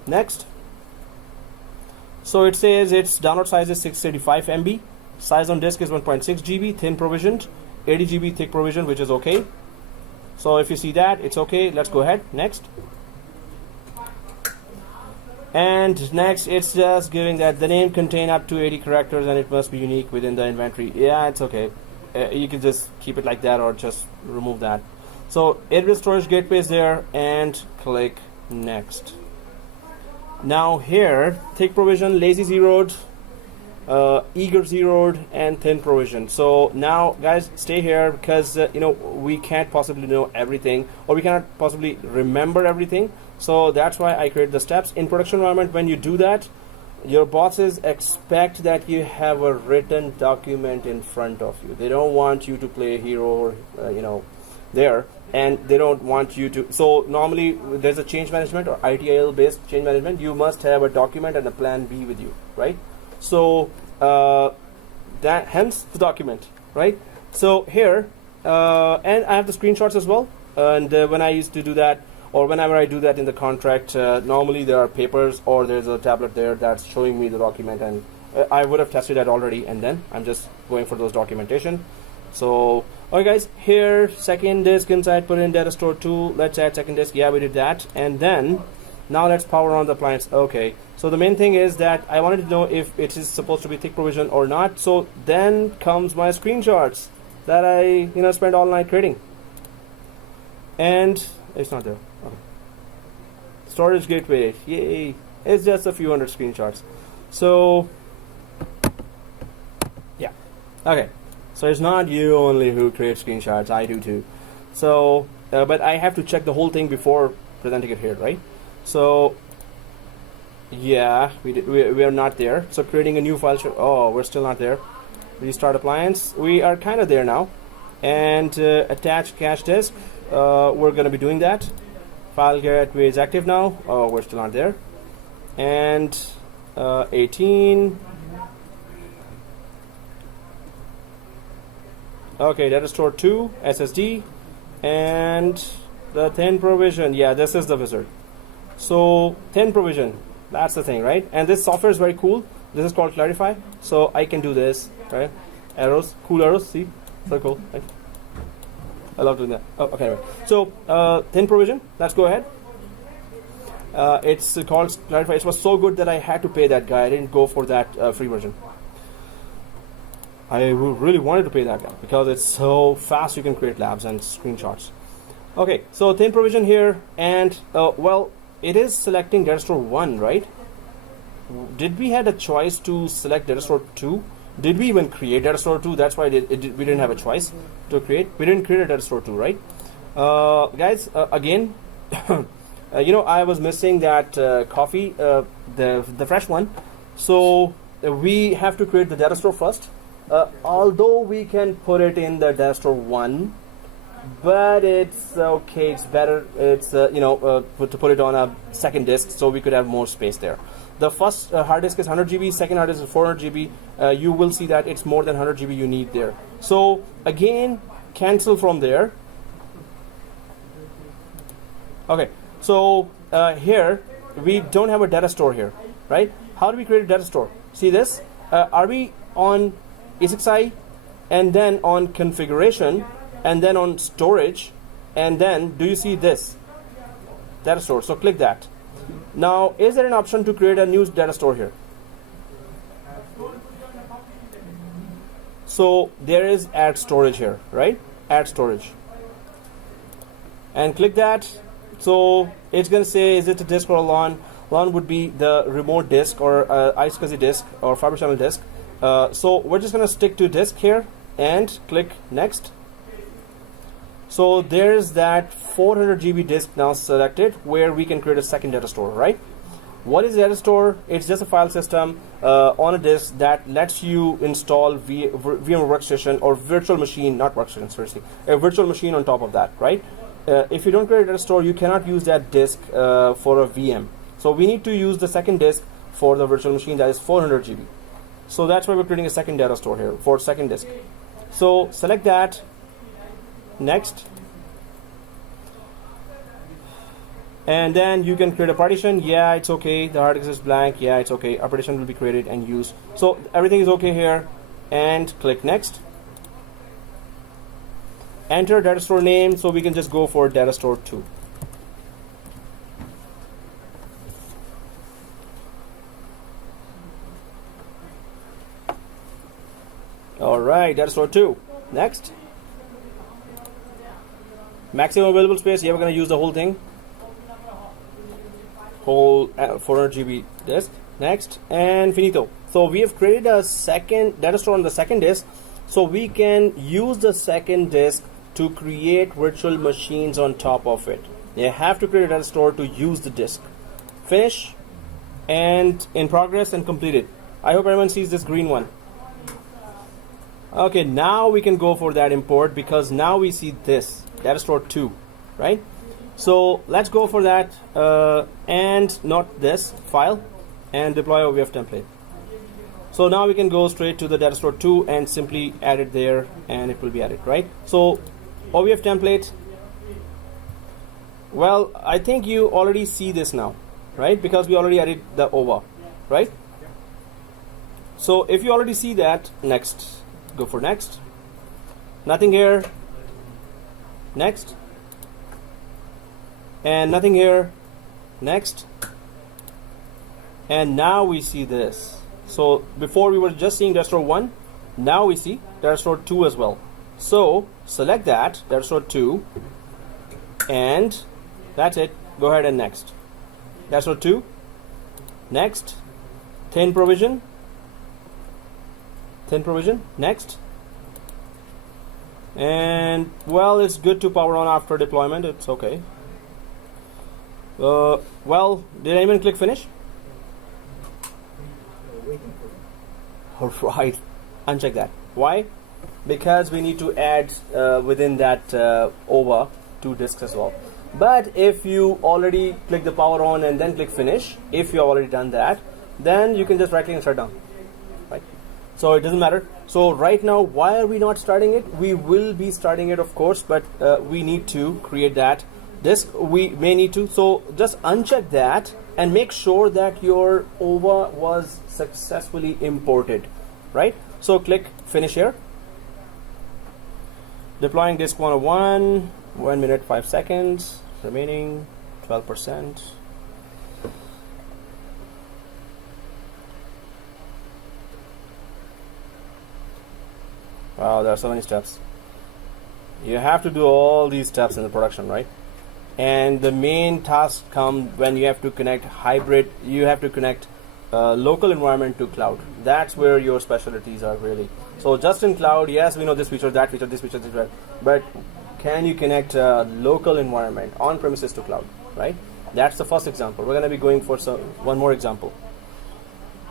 Next. So it says its download size is 685 MB, size on disk is 1.6 GB, thin provisioned, 80 GB thick provision, which is okay. So if you see that, it's okay. Let's go ahead. Next. And next, it's just giving that the name contain up to 80 characters and it must be unique within the inventory. Yeah, it's okay. You can just keep it like that or just remove that. So AWS storage gateway is there, and click next. Now here, thick provision, lazy zeroed, eager zeroed, and thin provision. So now guys, stay here, because we can't possibly know everything, or we cannot possibly remember everything. So that's why I create the steps. In production environment, when you do that, your bosses expect that you have a written document in front of you. They don't want you to play hero, there, and they don't want you to. So normally there's a change management or ITIL based change management. You must have a document and a plan B with you, right? So that hence the document, right? So here, and I have the screenshots as well. And when I used to do that, or whenever I do that in the contract, normally there are papers or there's a tablet there that's showing me the document, and I would have tested that already, and then I'm just going for those documentation. So, okay guys, here, second disk inside, put in data store 2, let's add second disk, yeah, we did that, and then, now let's power on the appliance. Okay, so the main thing is that I wanted to know if it is supposed to be thick provision or not, so then comes my screenshots that I, spent all night creating. And, it's not there. Okay. Storage gateway, yay, it's just a few hundred screenshots. So, yeah, okay. So it's not you only who creates screenshots, I do too. So, but I have to check the whole thing before presenting it here, right? So, yeah, we are not there. So creating a new file, oh, we're still not there. Restart appliance, we are kind of there now. And attach cache disk, we're going to be doing that. File gateway is active now, oh, we're still not there. And 18. Okay, data store 2, SSD, and the thin provision. Yeah, this is the wizard. So thin provision, that's the thing, right? And this software is very cool. This is called Clarify. So I can do this, right? Arrows, cool arrows. See, so cool. Right? I love doing that. Oh, okay. Anyway. So thin provision. Let's go ahead. It's called Clarify. It was so good that I had to pay that guy. I didn't go for that free version. I really wanted to pay that guy because it's so fast. You can create labs and screenshots. Okay, so thin provision here, and well, it is selecting data store 1, right? Did we had a choice to select data store 2? Did we even create data store 2? That's why we didn't have a choice to create. We didn't create a data store 2, right? Guys, again, I was missing that coffee, the fresh one. So we have to create the data store first. Although we can put it in the data store 1, but it's okay. It's better. It's to put it on a second disk so we could have more space there. The first hard disk is 100 GB. Second hard disk is 400 GB. You will see that it's more than 100 GB you need there. So again, cancel from there. Okay. So here we don't have a data store here, right? How do we create a data store? See this? Are we on ESXi and then on configuration and then on storage, and then do you see this data store? So click that. Now, is there an option to create a new data store here? So there is add storage here, right? Add storage. And click that. So it's going to say, is it a disk or a LAN? LAN would be the remote disk or iSCSI disk or fiber channel disk. So we're just going to stick to disk here and click next. So there's that 400 GB disk now selected where we can create a second data store, right? What is data store? It's just a file system on a disk that lets you install VMware Workstation or virtual machine, not workstation, seriously, a virtual machine on top of that, right? If you don't create a data store, you cannot use that disk for a VM. So we need to use the second disk for the virtual machine that is 400 GB. So that's why we're creating a second data store here for second disk. So select that. Next. And then you can create a partition. Yeah, it's okay. The hard disk is blank. Yeah, it's okay. A partition will be created and used. So everything is okay here. And click next. Enter data store name. So we can just go for data store 2. All right, data store 2. Next. Maximum available space. Yeah, we're going to use the whole thing. Whole 400 GB disk. Next. And finito. So we have created a second data store on the second disk. So we can use the second disk to create virtual machines on top of it. You have to create a data store to use the disk. Finish. And in progress and completed. I hope everyone sees this green one. Okay, now we can go for that import because now we see this data store 2, right? So let's go for that and not this file and deploy OVF template. So now we can go straight to the data store 2 and simply add it there and it will be added, right? So OVF template, well, I think you already see this now, right? Because we already added the OVA, right? So if you already see that, next. Go for next. Nothing here. Next. And nothing here. Next. And now we see this. So before we were just seeing data store 1. Now we see data store 2 as well. So select that, data store 2. And that's it. Go ahead and next. Data store 2. Next. Thin provision. Thin provision. Next. And well, it's good to power on after deployment. It's okay. Well, did anyone click finish? All right, uncheck that. Why? Because we need to add within that OVA 2 disks as well. But if you already click the power on and then click finish, if you have already done that, then you can just right click and shut down. Right? So it doesn't matter. So right now, why are we not starting it? We will be starting it, of course, but we need to create that disk. We may need to. So just uncheck that and make sure that your OVA was successfully imported, right? So click finish here. Deploying disk 101, 1 minute 5 seconds, remaining 12%. Wow, there are so many steps. You have to do all these steps in the production, right? And the main task comes when you have to connect hybrid. You have to connect local environment to cloud. That's where your specialties are really. So just in cloud, yes, we know this feature, that feature, this feature, this feature. But can you connect a local environment on premises to cloud, right? That's the first example. We're going to be going for one more example.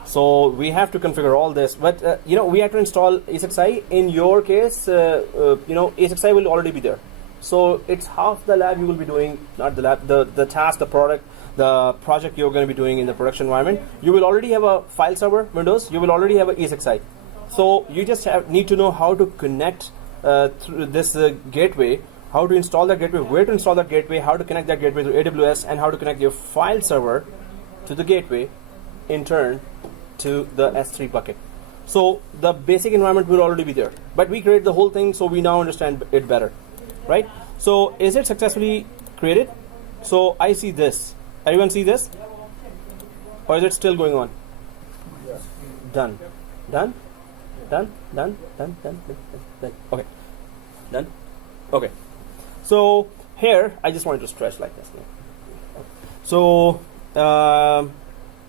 So we have to configure all this, but we have to install ESXi. In your case, ESXi will already be there. So it's half the lab you will be doing, not the lab, the task, the product, the project you're going to be doing in the production environment. You will already have a file server, Windows. You will already have a ESXi. So you just need to know how to connect through this gateway, how to install that gateway, where to install that gateway, how to connect that gateway to AWS, and how to connect your file server to the gateway, in turn to the S3 bucket. So the basic environment will already be there, but we create the whole thing, so we now understand it better, right? So is it successfully created? So I see this. Everyone see this? Or is it still going on? Yes. Done. Done? Done? Done? Done? Done? Done? Okay. Done? Okay. So here, I just wanted to stretch like this. So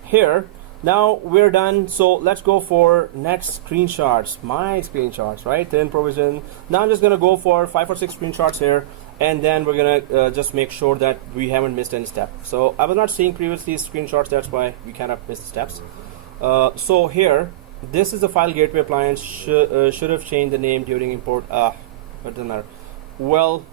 here, now we're done. So let's go for next screenshots. My screenshots, right? Then provision. Now I'm just going to go for 5 or 6 screenshots here. And then we're going to just make sure that we haven't missed any step. So I was not seeing previously screenshots. That's why we kind of missed steps. So here, this is the file gateway appliance. Should have changed the name during import. But it doesn't matter. Well,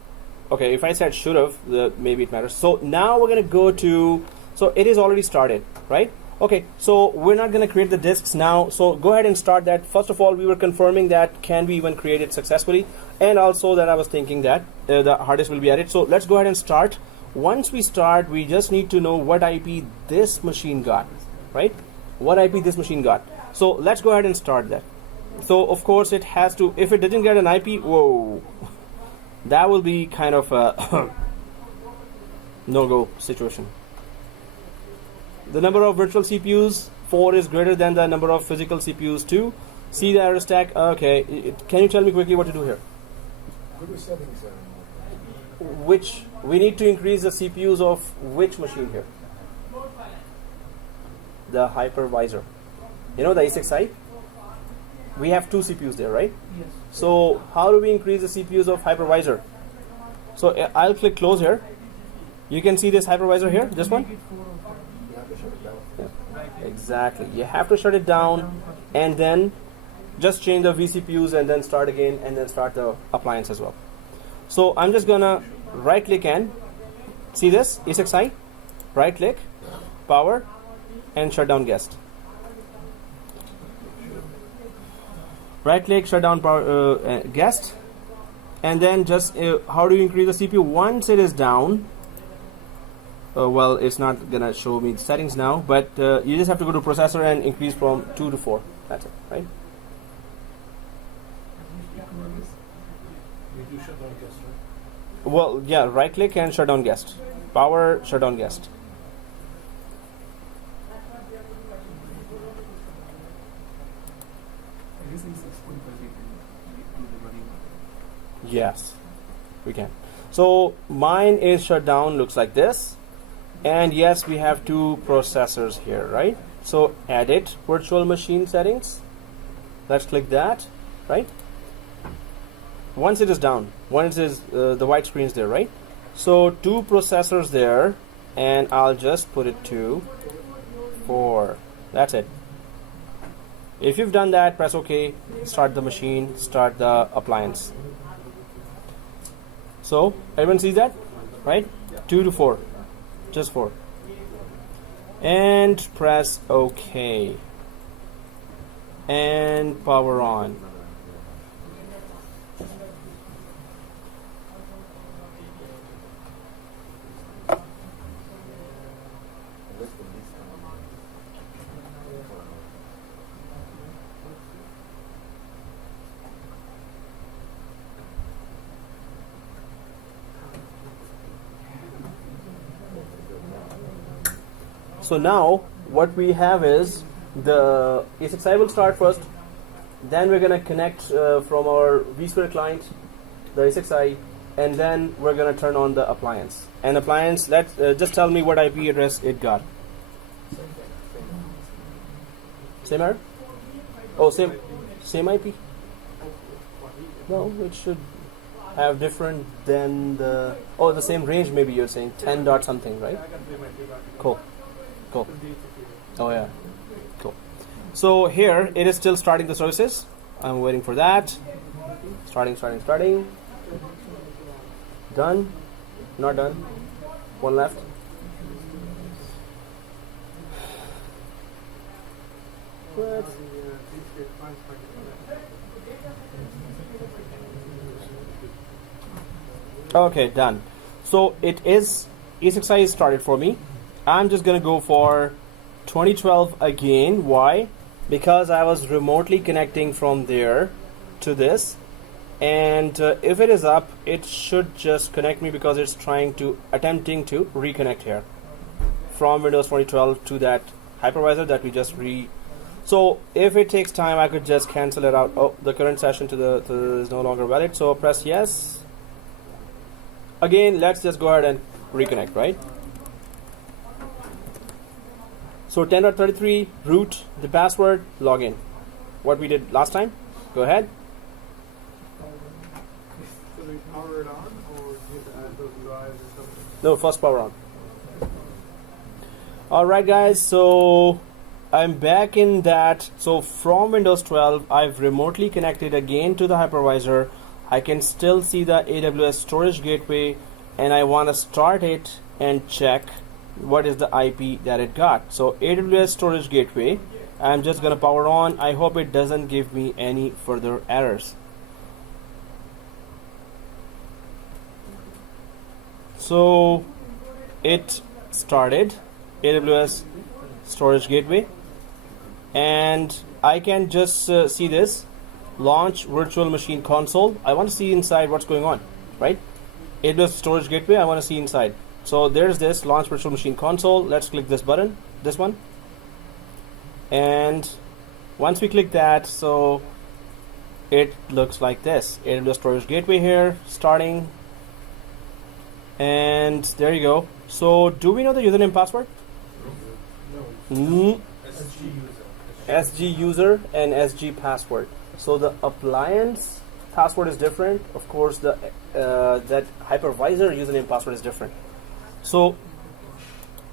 okay, if I said should have, maybe it matters. So now we're going to go to, so it is already started, right? Okay, so we're not going to create the disks now. So go ahead and start that. First of all, we were confirming that can we even create it successfully. And also that I was thinking that the hard disk will be added. So let's go ahead and start. Once we start, we just need to know what IP this machine got, right? What IP this machine got. So let's go ahead and start that. So of course it has to, if it didn't get an IP, whoa, that will be kind of a no-go situation. The number of virtual CPUs, 4 is greater than the number of physical CPUs 2. See the error stack. Okay, can you tell me quickly what to do here? Which, we need to increase the CPUs of which machine here? The hypervisor. You know the ESXi? We have 2 CPUs there, right? Yes. So how do we increase the CPUs of hypervisor? So I'll click close here. You can see this hypervisor here, this one? Yeah, exactly. You have to shut it down and then just change the vCPUs and then start again and then start the appliance as well. So I'm just gonna right click and see this ESXi, right click, power, and shut down guest. Right click, shut down power, guest, and then just how do you increase the CPU? Once it is down, well, it's not gonna show me the settings now, but you just have to go to processor and increase from 2 to 4. That's it, right? We do shut down guest, right? Well, yeah, right click and shut down guest. Power, shut down guest. Yes, we can. So mine is shut down, looks like this. And yes, we have 2 processors here, right? So edit virtual machine settings. Let's click that, right? Once it is down, once it is the white screen is there, right? So 2 processors there, and I'll just put it to 4. That's it. If you've done that, press OK, start the machine, start the appliance. So everyone sees that, right? 2 to 4, just 4. And press OK. And power on. So now what we have is the ESXi will start first, then we're going to connect from our vSphere client, the ESXi, and then we're going to turn on the appliance. And appliance, let's just tell me what IP address it got. Same error? Oh, same IP? No, it should. have different than the same range? Maybe you're saying 10 dot something, right? I can play my debug. Cool. Oh yeah, cool. So here it is still starting the services. I'm waiting for that. Starting. Done. Not done. One left. What? Okay, done. So it is E6i is started for me. I'm just gonna go for 2012 again. Why? Because I was remotely connecting from there to this, and if it is up, it should just connect me because it's attempting to reconnect here from Windows 2012 to that hypervisor that we just So if it takes time, I could just cancel it out. Oh, the current session is no longer valid. So press yes. Again, let's just go ahead and reconnect, right? So 10.33 root, the password, login. What we did last time. Go ahead. So we power it on, or do you have to add those drives or something? No, first power on. Alright guys, so I'm back in that. So from Windows 12, I've remotely connected again to the hypervisor. I can still see the AWS storage gateway, and I want to start it and check what is the IP that it got. So AWS storage gateway, I'm just gonna power on. I hope it doesn't give me any further errors. So it started AWS storage gateway, and I can just see this launch virtual machine console. I want to see inside what's going on, right? AWS storage gateway, I want to see inside. So there's this launch virtual machine console. Let's click this button, this one, and once we click that, so it looks like this. AWS storage gateway here starting, and there you go. So do we know the username password? SG user and SG password. So the appliance password is different. Of course, the that hypervisor username password is different. So,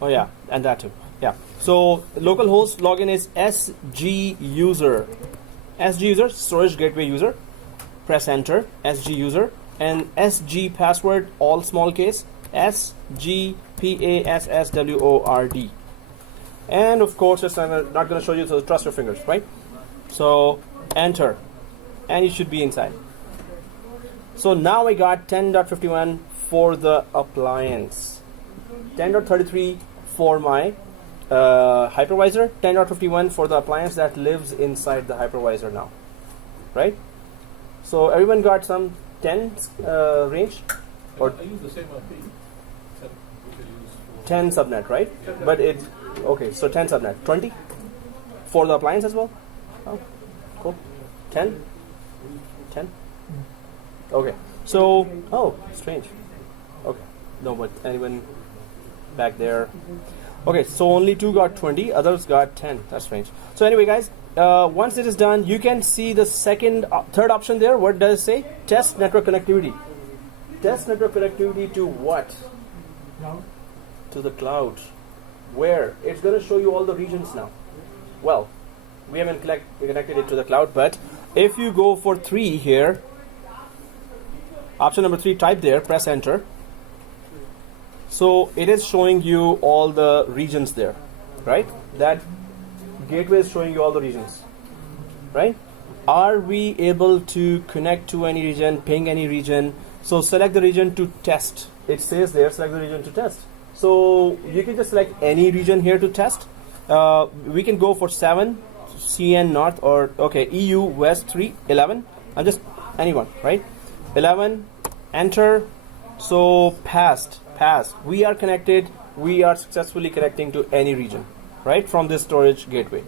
oh yeah, and that too. Yeah. So localhost login is SG user. SG user, storage gateway user. Press enter. SG user, and SG password, all small case. SGPASSWORD. And of course, I'm not going to show you, so trust your fingers, right? So enter, and it should be inside. So now I got 10.51 for the appliance, 10.33 for my hypervisor, 10.51 for the appliance that lives inside the hypervisor now, right? So everyone got some 10 range, or I use the same IP. 10 subnet, right? But it, okay, so 10 subnet, 20 for the appliance as well. Oh, cool. 10. Okay. So, oh, strange. Okay. No, but anyone back there? Okay, so only 2 got 20, others got 10. That's strange. So anyway, guys, once it is done, you can see the third option there. What does it say? Test network connectivity. Test network connectivity to what? Cloud. To the cloud. Where? It's going to show you all the regions now. Well, we haven't connected it to the cloud, but if you go for 3 here, option number 3, type there, press enter. So it is showing you all the regions there, right? That gateway is showing you all the regions, right? Are we able to connect to any region, ping any region? So select the region to test. It says there, select the region to test. So you can just select any region here to test. We can go for 7, CN North, or okay, EU West 3, 11. I'm just anyone, right? 11, enter. So passed. We are connected. We are successfully connecting to any region, right, from this storage gateway.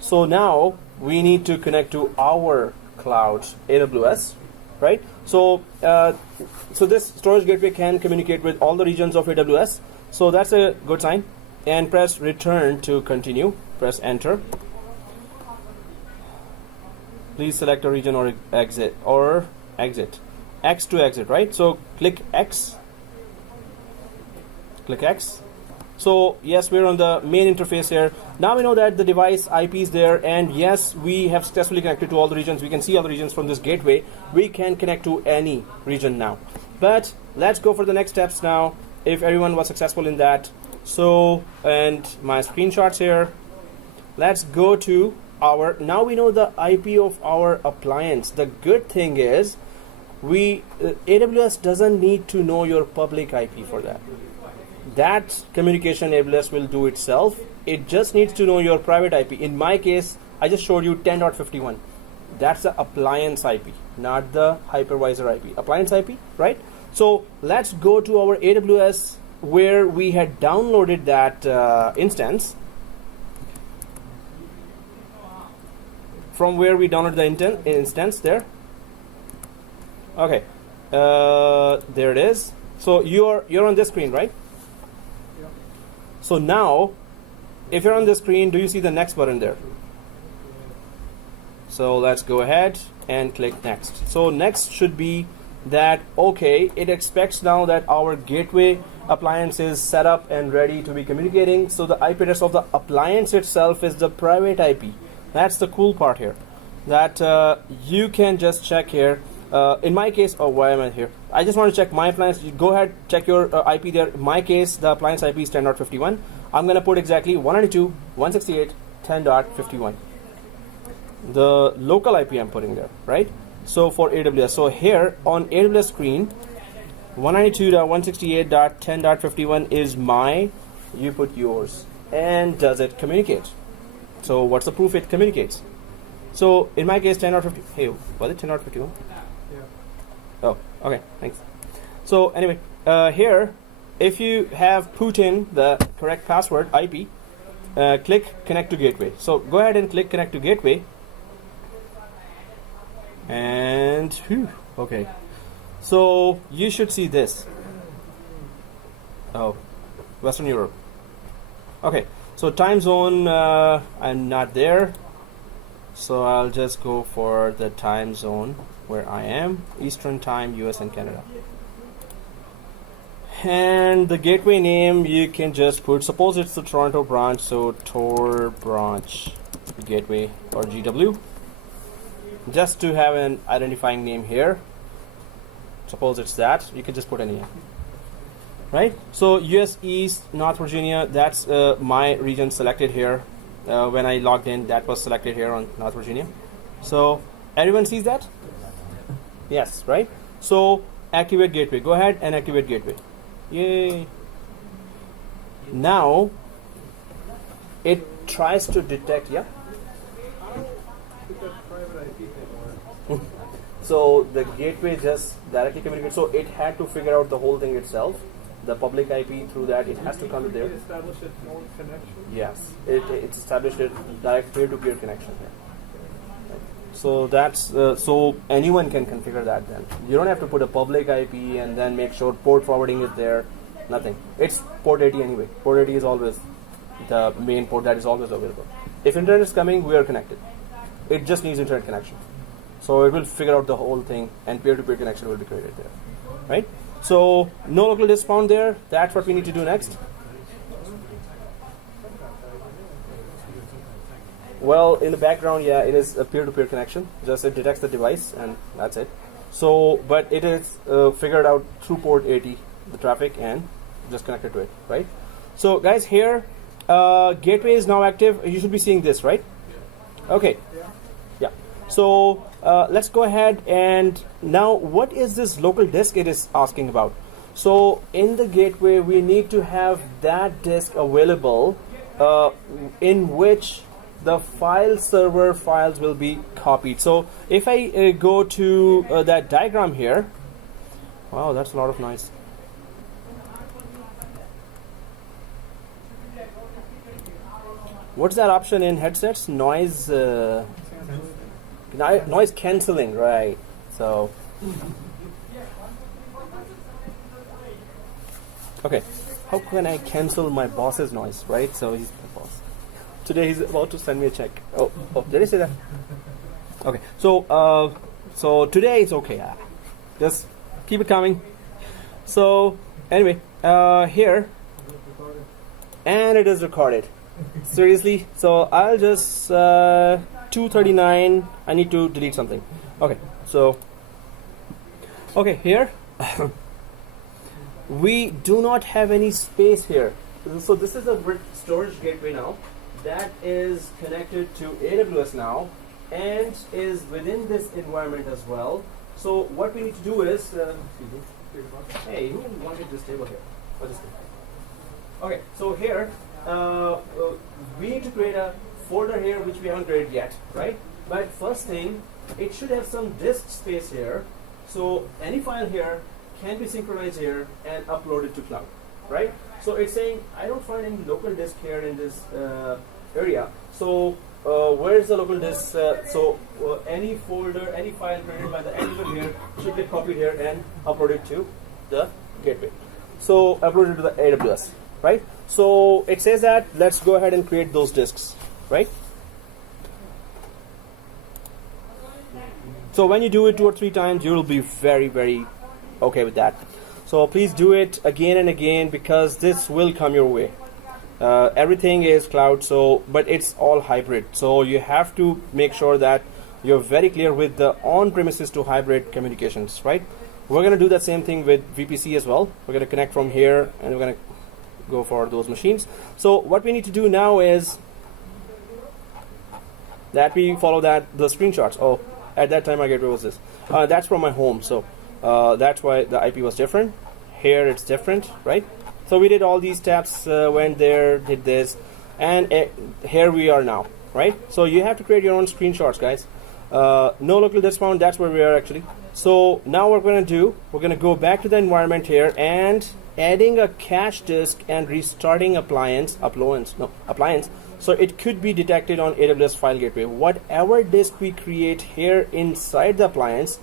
So now we need to connect to our cloud, AWS, right? So so this storage gateway can communicate with all the regions of AWS. So that's a good sign. And press return to continue. Press enter. Please select a region or exit. X to exit, right? So click X. Click X. So yes, we're on the main interface here. Now we know that the device IP is there, and yes, we have successfully connected to all the regions. We can see all the regions from this gateway. We can connect to any region now. But let's go for the next steps now, if everyone was successful in that. So, and my screenshots here. Let's go to our, now we know the IP of our appliance. The good thing is, AWS doesn't need to know your public IP for that. That communication AWS will do itself. It just needs to know your private IP. In my case, I just showed you 10.51. That's the appliance IP, not the hypervisor IP. Appliance IP, right? So let's go to our AWS where we had downloaded that instance. From where we downloaded the instance there. Okay, there it is. So you're on this screen, right? So now, if you're on the screen, do you see the next button there? So let's go ahead and click next. So next should be that, okay, it expects now that our gateway appliance is set up and ready to be communicating. So the IP address of the appliance itself is the private IP. That's the cool part here. That you can just check here. In my case, oh, why am I here? I just want to check my appliance. You go ahead, check your IP there. In my case, the appliance IP is 10.51. I'm going to put exactly 192.168.10.51. The local IP I'm putting there, right? So for AWS. So here on AWS screen, 192.168.10.51 is my, you put yours. And does it communicate? So what's the proof it communicates? So in my case, 10.50. Hey, was it 10.51? Oh, okay, thanks. So anyway, here, if you have put in the correct password, IP, click connect to gateway. So go ahead and click connect to gateway. And, whew, okay. So you should see this. Oh, Western Europe. Okay, so time zone, I'm not there. So I'll just go for the time zone where I am, Eastern Time, US and Canada. And the gateway name, you can just put, suppose it's the Toronto branch, so Tor branch gateway or GW. Just to have an identifying name here. Suppose it's that, you can just put any name. Right? So US East, North Virginia, that's my region selected here. When I logged in, that was selected here on North Virginia. So everyone sees that? Yes, right? So activate gateway. Go ahead and activate gateway. Yay. Now it tries to detect, yeah? So the gateway just directly communicates. So it had to figure out the whole thing itself. The public IP, through that it has to come there. Establish its own connection? Yes, it's established a direct peer-to-peer connection here. Right. So that's so anyone can configure that. Then you don't have to put a public IP and then make sure port forwarding is there. Nothing. It's port 80 anyway. Port 80 is always the main port that is always available. If internet is coming, we are connected. It just needs internet connection. So it will figure out the whole thing, and peer-to-peer connection will be created there. Right. So no local disk found there. That's what we need to do next. Well, in the background, yeah, it is a peer-to-peer connection. Just it detects the device, and that's it. So, but it is figured out through port 80, the traffic, and just connected to it, right? So, guys, here, gateway is now active. You should be seeing this, right? Okay. Yeah. So let's go ahead and now, what is this local disk it is asking about? So in the gateway, we need to have that disk available in which the file server files will be copied. So if I go to that diagram here, wow, that's a lot of noise. What's that option in headsets? Noise noise cancelling, right? So okay, how can I cancel my boss's noise, right? So he's my boss. Today he's about to send me a check. Oh, did I say that? Okay, so so today it's okay. Just Keep it coming. So anyway, here, and it is recorded. Seriously. So I'll just 239. I need to delete something. Okay. So okay, here we do not have any space here. So this is a storage gateway now that is connected to AWS now and is within this environment as well. So what we need to do is, hey, who wanted this table here? Oh, this thing. Okay, so here we need to create a folder here which we haven't created yet, right? But first thing, it should have some disk space here. So any file here can be synchronized here and uploaded to cloud, right? So it's saying I don't find any local disk here in this area. So where is the local disk? Any folder, any file created by the end user here should get copied here and uploaded to the gateway. So uploaded to the AWS, right? So it says that let's go ahead and create those disks, right? So when you do it 2 or 3 times, you will be very, very okay with that. So please do it again and again because this will come your way. Everything is cloud, but it's all hybrid. So you have to make sure that you're very clear with the on-premises to hybrid communications, right? We're going to do that same thing with VPC as well. We're going to connect from here and we're going to go for those machines. So what we need to do now is that we follow the screenshots. Oh, at that time my gateway was this. That's from my home, so that's why the IP was different. Here it's different, right? So we did all these steps, went there, did this, and here we are now, right? So you have to create your own screenshots, guys. No local disk found, that's where we are actually. So now what we're going to do, we're going to go back to the environment here and adding a cache disk and restarting appliance. So it could be detected on AWS File Gateway. Whatever disk we create here inside the appliance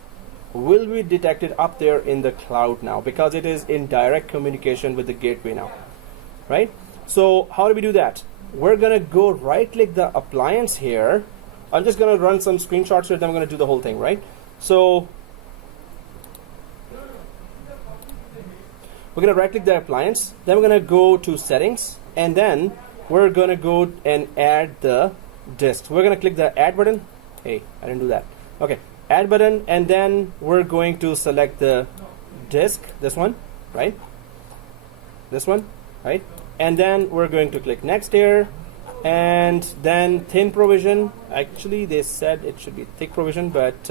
will be detected up there in the cloud now because it is in direct communication with the gateway now, right? So how do we do that? We're going to go right click the appliance here. I'm just going to run some screenshots here, then I'm going to do the whole thing, right? So we're going to right click the appliance, then we're going to go to settings, and then we're going to go and add the disk. We're going to click the add button. Hey, I didn't do that. Okay, add button, and then we're going to select the disk, this one, right? This one, right? And then we're going to click next here, and then thin provision. Actually, they said it should be thick provision, but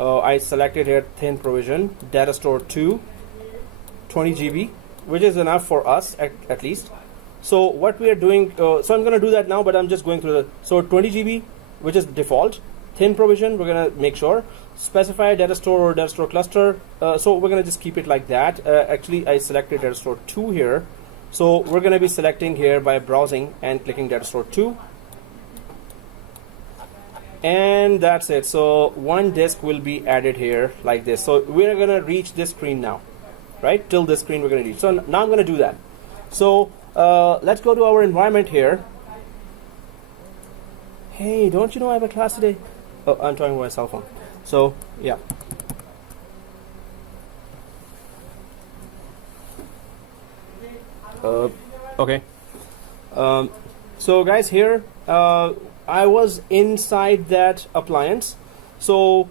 I selected here thin provision, data store 2, 20 GB, which is enough for us at least. So what we are doing, so I'm going to do that now, but I'm just going through so 20 GB, which is default. Thin provision, we're going to make sure. Specify data store or data store cluster. So we're going to just keep it like that. Actually, I selected data store 2 here. So we're going to be selecting here by browsing and clicking data store 2. And that's it. So one disk will be added here like this. So we're going to reach this screen now, right? Till this screen we're going to reach. So now I'm going to do that. So let's go to our environment here. Hey, don't you know I have a class today? Oh, I'm talking about my cell phone. So, yeah. Okay. So guys, here I was inside that appliance. So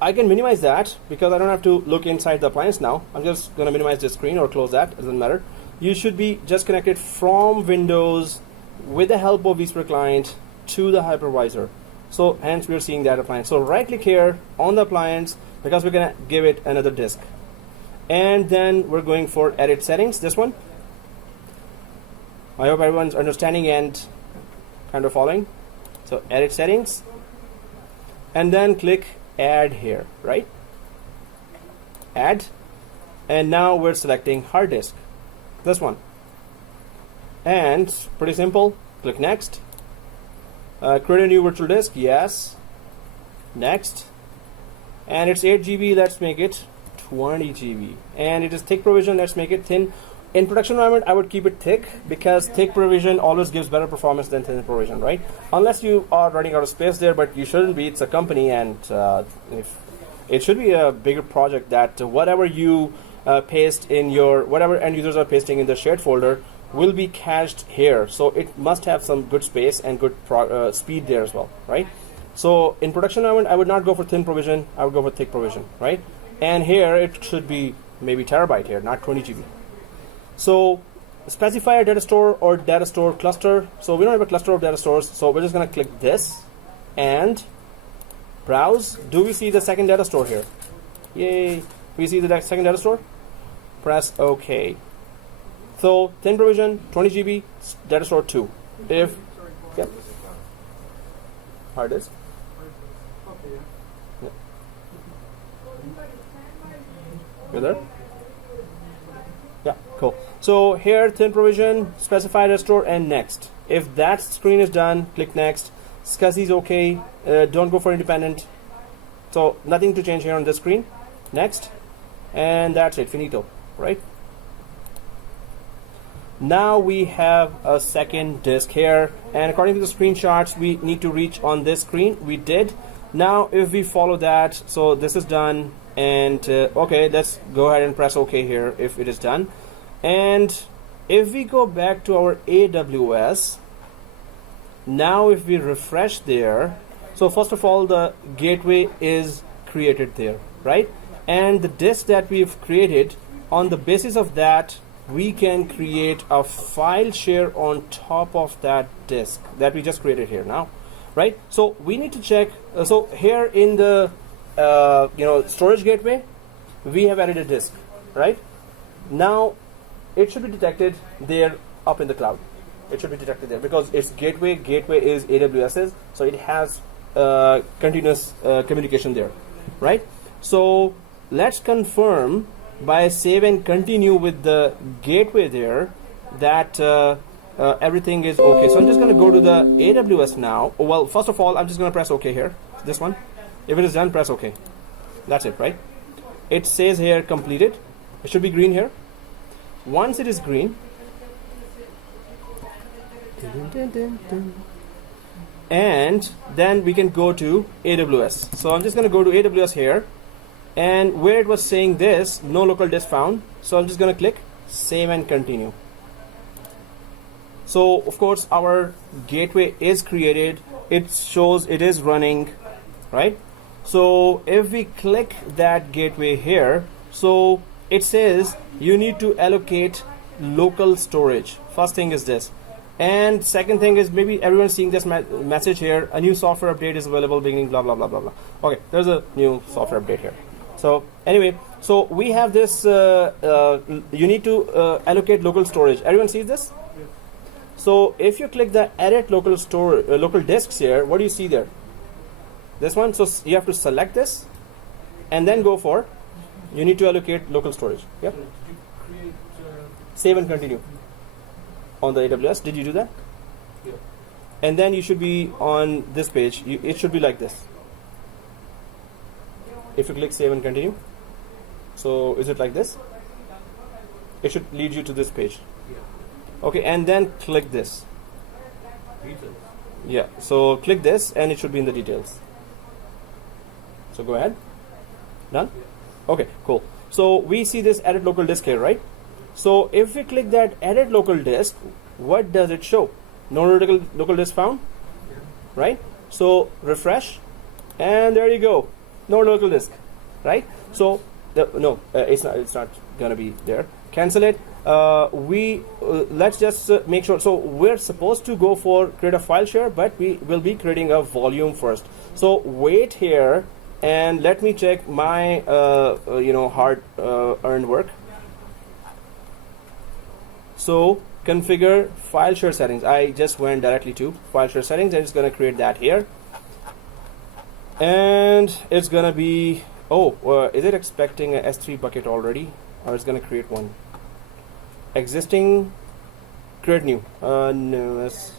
I can minimize that because I don't have to look inside the appliance now. I'm just going to minimize the screen or close that. It doesn't matter. You should be just connected from Windows with the help of vSphere client to the hypervisor. So hence we are seeing that appliance. So right click here on the appliance because we're going to give it another disk. And then we're going for edit settings, this one. I hope everyone's understanding and kind of following. So edit settings and then click add here, right? Add, and now we're selecting hard disk, this one. And pretty simple, click next. Create a new virtual disk, yes. Next. And it's 8 GB, let's make it 20 GB. And it is thick provision, let's make it thin. In production environment, I would keep it thick because thick provision always gives better performance than thin provision, right? Unless you are running out of space there, but you shouldn't be. It's a company, and if It should be a bigger project that whatever you paste in your, whatever end users are pasting in the shared folder will be cached here. So it must have some good space and good speed there as well, right? So in production environment, I would not go for thin provision, I would go for thick provision, right? And here it should be maybe terabyte here, not 20 GB. So specify a data store or data store cluster. So we don't have a cluster of data stores, so we're just going to click this and browse. Do we see the second data store here? Yay! We see the second data store. Press OK. So thin provision 20 GB, data store 2. If yep, hard disk. Yeah. You there? Yeah, cool. So here thin provision, specify data store, and next. If that screen is done, click next. SCSI is okay. Don't go for independent. So nothing to change here on this screen. Next, and that's it. Finito, right? Now we have a second disk here, and according to the screenshots, we need to reach on this screen. We did. Now, if we follow that, so this is done, and okay, let's go ahead and press OK here if it is done. And if we go back to our AWS, now if we refresh there, so first of all, the gateway is created there, right? And the disk that we've created, on the basis of that, we can create a file share on top of that disk that we just created here now, right? So we need to check. So here in the storage gateway, we have added a disk, right? Now it should be detected there up in the cloud. It should be detected there because it's gateway. Gateway is AWS's, so it has continuous communication there, right? So let's confirm by save and continue with the gateway there that everything is okay. So I'm just going to go to the AWS now. Well, first of all, I'm just going to press OK here. This one. If it is done, press OK. That's it, right? It says here completed. It should be green here. Once it is green, and then we can go to AWS. So I'm just going to go to AWS here. And where it was saying this, no local disk found, so I'm just going to click save and continue. So of course our gateway is created, it shows it is running, right? So if we click that gateway here, so it says you need to allocate local storage. First thing is this, and second thing is maybe everyone's seeing this message here, a new software update is available beginning blah blah blah blah blah. Okay, there's a new software update here. So anyway, so we have this, you need to allocate local storage. Everyone sees this? Yes. So if you click the edit local local disks here, what do you see there? This one. So you have to select this and then go for, you need to allocate local storage. Yeah. Did you create? Save and continue on the AWS. Did you do that? Yeah. And then you should be on this page. It should be like this. If you click save and continue, so is it like this? It should lead you to this page. Yeah. Okay, and then click this. Details. Yeah, so click this and it should be in the details. So go ahead. Done? Yeah. Okay, cool. So we see this edit local disk here, right? So if we click that edit local disk, what does it show? No local disk found, Yeah. right? So refresh, and there you go. No local disk, right? So it's not gonna be there. Cancel it. Let's just make sure. So we're supposed to go for create a file share, but we will be creating a volume first. So wait here and let me check my hard earned work. So configure file share settings. I just went directly to file share settings and it's gonna create that here. And it's gonna be, is it expecting a S3 bucket already, or it's gonna create one? Existing, create new. No, that's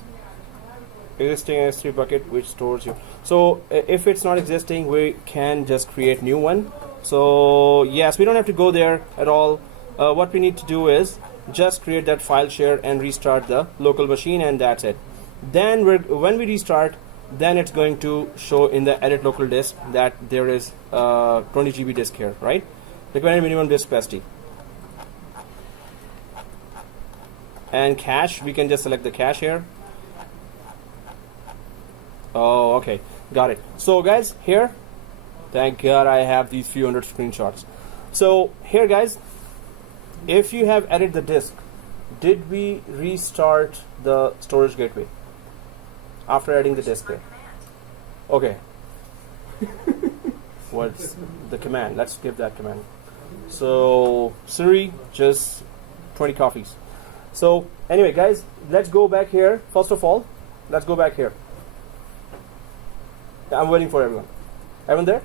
existing S3 bucket which stores you. So if it's not existing, we can just create new one. So yes, we don't have to go there at all. What we need to do is just create that file share and restart the local machine, and that's it. Then when we restart, then it's going to show in the edit local disk that there is 20 GB disk here, right? Recommended minimum disk capacity. And cache, we can just select the cache here. Oh, okay, got it. So guys, here, thank God I have these few hundred screenshots. So here guys, if you have edited the disk, did we restart the storage gateway after adding the disk there? Okay. What's the command? Let's give that command. So Siri, just 20 coffees. So anyway guys, let's go back here. First of all, let's go back here. I'm waiting for everyone. Everyone there?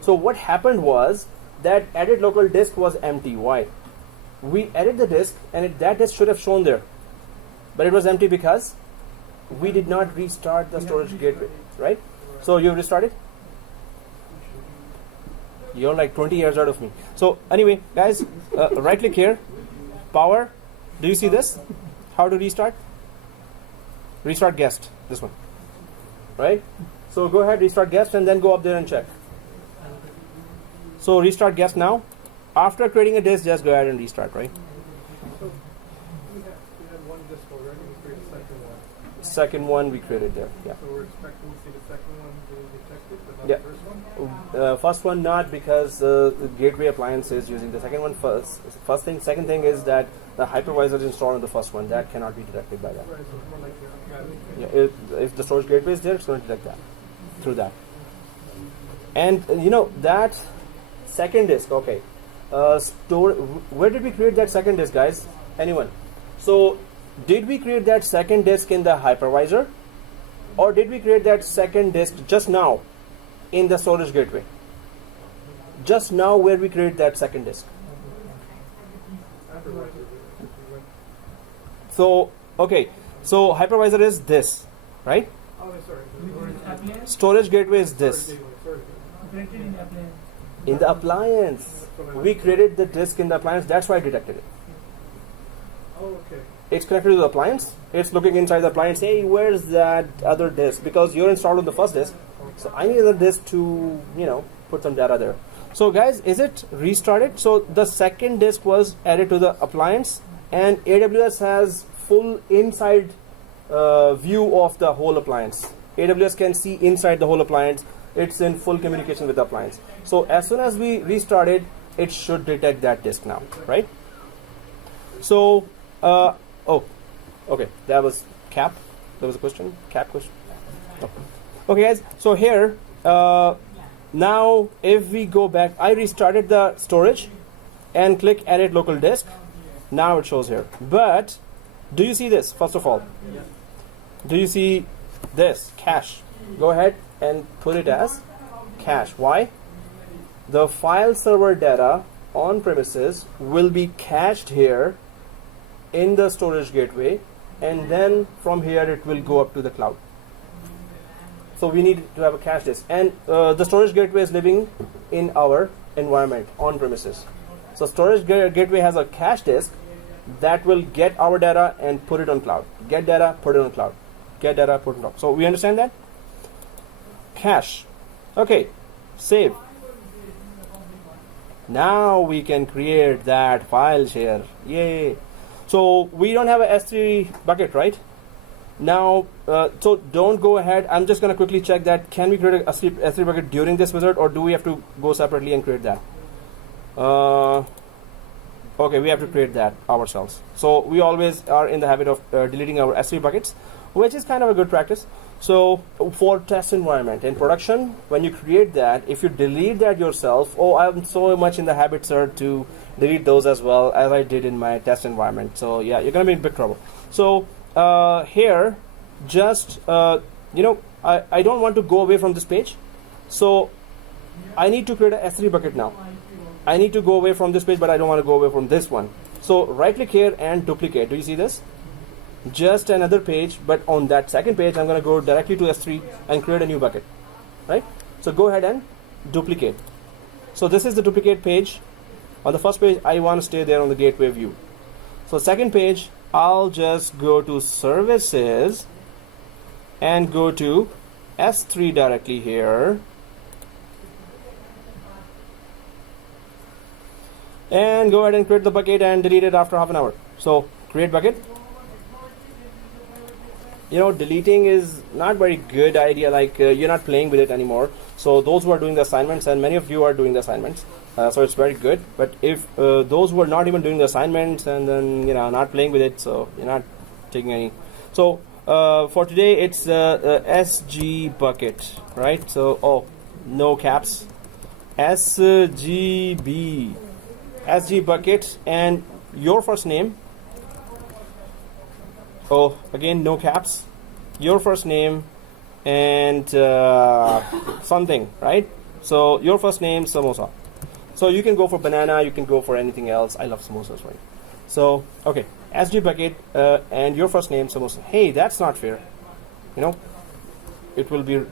So what happened was that edit local disk was empty. Why? We added the disk and that disk should have shown there, but it was empty because we did not restart the storage gateway, right? So you restarted? You're like 20 years out of me. So anyway guys, right click here, power. Do you see this? How to restart? Restart guest, this one, right? So go ahead, restart guest, and then go up there and check. So restart guest now. After creating a disk, just go ahead and restart, right? So we had one disk already, we created a second one. Second one we created there, yeah. So we're expecting to see the second one being detected, but not Yeah. the first one? First one not, because the gateway appliance is using the second one first. First thing. Second thing is that the hypervisor is installed on the first one. That cannot be detected by that. Right, so it's more like Yeah, if the storage gateway is there, it's going to detect that through that. And you know that second disk. Okay, where did we create that second disk, guys? Anyone? So did we create that second disk in the hypervisor, or did we create that second disk just now in the storage gateway? Just now, where we create that second disk. So okay, so hypervisor is this, right? Oh, sorry. Storage gateway is this. In the appliance, we created the disk in the appliance. That's why I detected it. Oh, okay. It's connected to the appliance. It's looking inside the appliance. Hey, where's that other disk? Because you're installed on the first disk, so I need another disk to, you know, put some data there. So guys, is it restarted? So the second disk was added to the appliance, and AWS has full inside view of the whole appliance. AWS can see inside the whole appliance. It's in full communication with the appliance. So as soon as we restarted, it should detect that disk now, right? So, oh, okay, that was cap. There was a question, cap question. Oh. Okay, guys. So here, now if we go back, I restarted the storage and click edit local disk. Now it shows here. But do you see this? First of all, do you see this cache? Go ahead and put it as cache. Why? The file server data on premises will be cached here in the storage gateway, and then from here it will go up to the cloud. So we need to have a cache disk, and the storage gateway is living in our environment on premises. So storage gateway has a cache disk that will get our data and put it on cloud. Get data, put it on cloud. Get data, put it on cloud. So we understand that? Cache. Okay, save. Now we can create that file share. Yay. So we don't have a S3 bucket, right? Now, so don't go ahead. I'm just going to quickly check that. Can we create a S3 bucket during this wizard, or do we have to go separately and create that? Okay, we have to create that ourselves. So we always are in the habit of deleting our S3 buckets, which is kind of a good practice. So for test environment in production, when you create that, if you delete that yourself, oh, I'm so much in the habit, sir, to delete those as well as I did in my test environment. So yeah, you're going to be in big trouble. So here, just, you know, I don't want to go away from this page. So I need to create a S3 bucket now. I need to go away from this page, but I don't want to go away from this one. So right click here and duplicate. Do you see this? Just another page, but on that second page, I'm going to go directly to S3 and create a new bucket, right? So go ahead and duplicate. So this is the duplicate page. On the first page, I want to stay there on the gateway view. So second page, I'll just go to services and go to S3 directly here, and go ahead and create the bucket and delete it after half an hour. So create bucket. Deleting is not very good idea, like you're not playing with it anymore. So those who are doing the assignments, and many of you are doing the assignments, so it's very good. But if those who are not even doing the assignments and then not playing with it, so you're not taking any. So for today it's SG bucket, right? So no caps, SG bucket, and your first name. Again, no caps, your first name, and something, right? So your first name, samosa. So you can go for banana, you can go for anything else. I love samosas, right? So, okay, SG bucket, and your first name, samosa. Hey, that's not fair. It will be,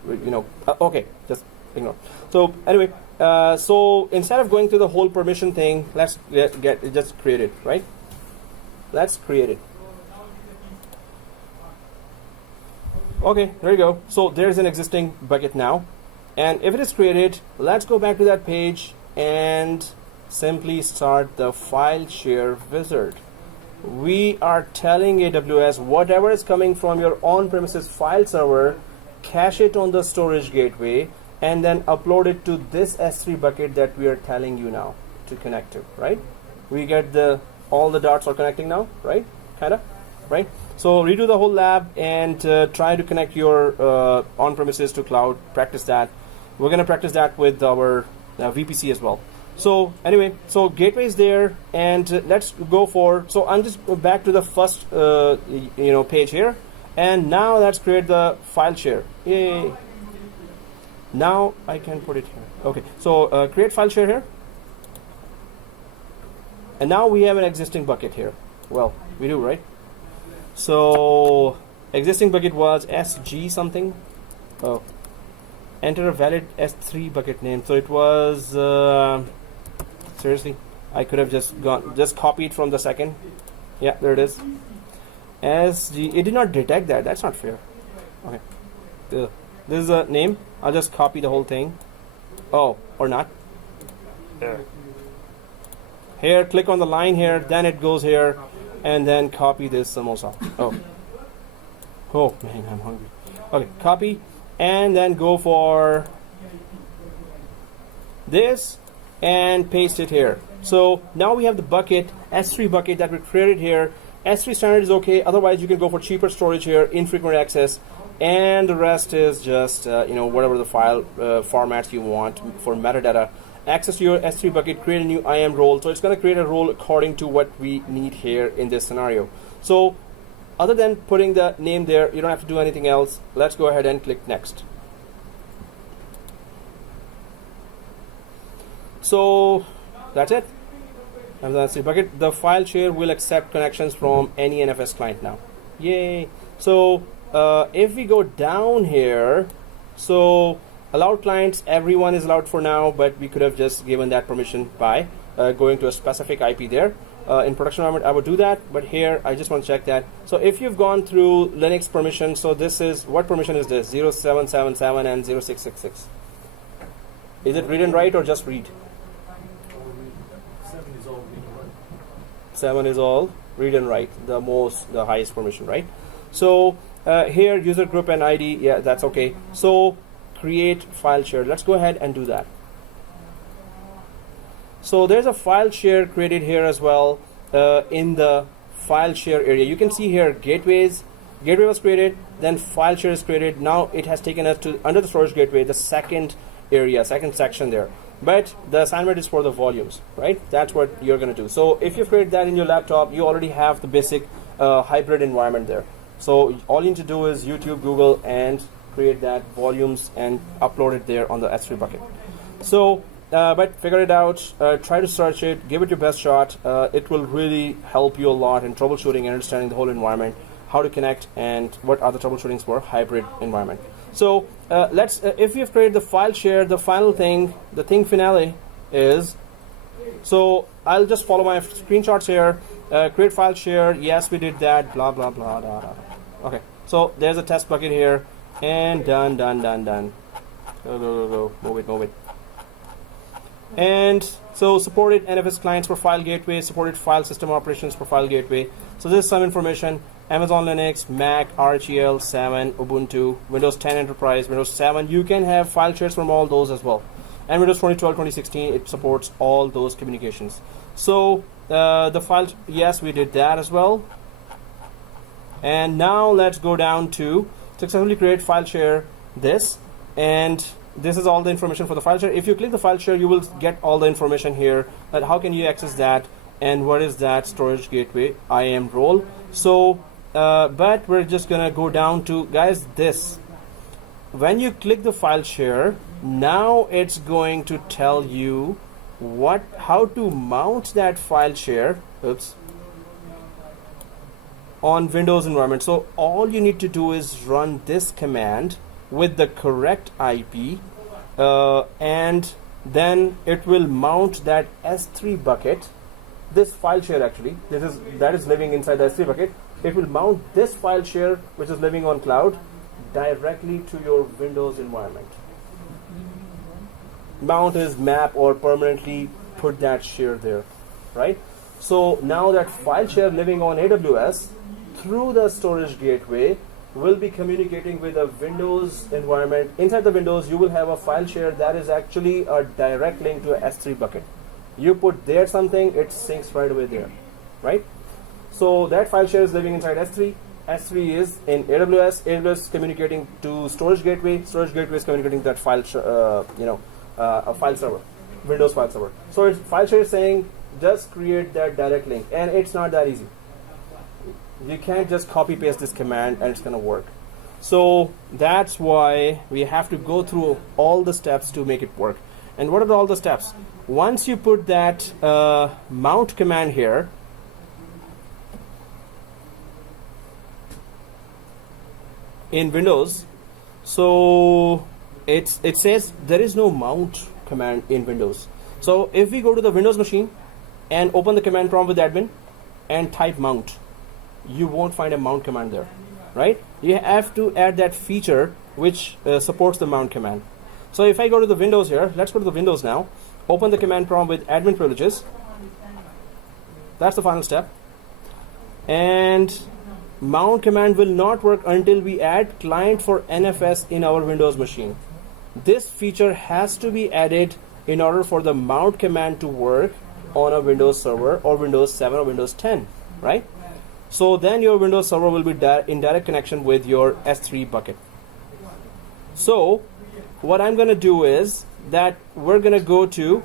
okay, just ignore. So anyway, so instead of going through the whole permission thing, let's just create it, right? Let's create it. Okay, there you go. So there's an existing bucket now, and if it is created, let's go back to that page and simply start the file share wizard. We are telling AWS whatever is coming from your on-premises file server, cache it on the storage gateway, and then upload it to this S3 bucket that we are telling you now to connect to, right? We get all the dots are connecting now, right? Kinda, right? So redo the whole lab and try to connect your on-premises to cloud. Practice that. We're going to practice that with our VPC as well. So anyway, so gateway is there, and let's go for. So I'm just back to the first page here, and now let's create the file share. Yay! Now I can put it here. Okay, so create file share here, and now we have an existing bucket here. Well, we do, right? So existing bucket was SG something. Enter a valid S3 bucket name. So it was seriously, I could have just copied from the second. Yeah, there it is. SG. It did not detect that. That's not fair. Okay. This is a name. I'll just copy the whole thing. Or not. Here, click on the line here. Then it goes here. And then copy this samosa. Oh man, I'm hungry. Okay, copy, and then go for this and paste it here. So now we have the bucket, S3 bucket that we created here. S3 standard is okay. Otherwise, you can go for cheaper storage here, infrequent access, and the rest is just whatever the file formats you want for metadata. Access to your S3 bucket, create a new IAM role. So it's going to create a role according to what we need here in this scenario. So other than putting the name there, you don't have to do anything else. Let's go ahead and click next. So that's it. And the S3 bucket, the file share will accept connections from any NFS client now. Yay. So if we go down here, so allowed clients, everyone is allowed for now, but we could have just given that permission by going to a specific IP there. In production environment, I would do that, but here I just want to check that. So if you've gone through Linux permission, so this is, what permission is this? 0777 and 0666. Is it read and write or just read? 7 is all read and write. 7 is all read and write, the highest permission, right? So here, user group and ID, yeah, that's okay. So create file share. Let's go ahead and do that. So there's a file share created here as well in the file share area. You can see here gateway was created, then file share is created. Now it has taken us to under the storage gateway, the second section there. But the assignment is for the volumes, right? That's what you're going to do. So if you've created that in your laptop, you already have the basic hybrid environment there. So all you need to do is YouTube, Google, and create that volumes and upload it there on the S3 bucket. So, but figure it out, try to search it, give it your best shot. It will really help you a lot in troubleshooting and understanding the whole environment, how to connect, and what are the troubleshootings for hybrid environment. So let's, if you've created the file share, the final thing, the thing finale is, so I'll just follow my screenshots here, create file share, yes we did that, blah blah blah blah blah. Okay, so there's a test bucket here. And done. Go. Move it. And so supported NFS clients for file gateway, supported file system operations for file gateway. So this is some information. Amazon Linux, Mac, RHEL, 7, Ubuntu, Windows 10 Enterprise, Windows 7. You can have file shares from all those as well. And Windows 2012, 2016, it supports all those communications. So the file, yes, we did that as well. And now let's go down to successfully create file share this. And this is all the information for the file share. If you click the file share, you will get all the information here. That how can you access that and what is that storage gateway IAM role. So, but we're just gonna go down to, guys, this. When you click the file share, now it's going to tell you how to mount that file share. Oops. On Windows environment. So all you need to do is run this command with the correct IP, and then it will mount that S3 bucket. This file share actually, that is living inside the S3 bucket. It will mount this file share which is living on cloud directly to your Windows environment. Mount is map or permanently put that share there, right? So now that file share living on AWS through the storage gateway will be communicating with a Windows environment. Inside the Windows, you will have a file share that is actually a direct link to a S3 bucket. You put there something, it syncs right away there, right? So that file share is living inside S3. S3 is in AWS. AWS is communicating to storage gateway. Storage gateway is communicating to that file, a file server, Windows file server. So it's file share is saying just create that direct link, and it's not that easy. You can't just copy paste this command and it's gonna work. So that's why we have to go through all the steps to make it work. And what are all the steps? Once you put that mount command here, in Windows, so it says there is no mount command in Windows. So if we go to the Windows machine and open the command prompt with admin and type mount, you won't find a mount command there, right? You have to add that feature which supports the mount command. So if I go to the Windows here, let's go to the Windows now, open the command prompt with admin privileges. That's the final step. And mount command will not work until we add client for NFS in our Windows machine. This feature has to be added in order for the mount command to work on a Windows server or Windows 7 or Windows 10, right? So then your Windows server will be in direct connection with your S3 bucket. So what I'm going to do is that we're going to go to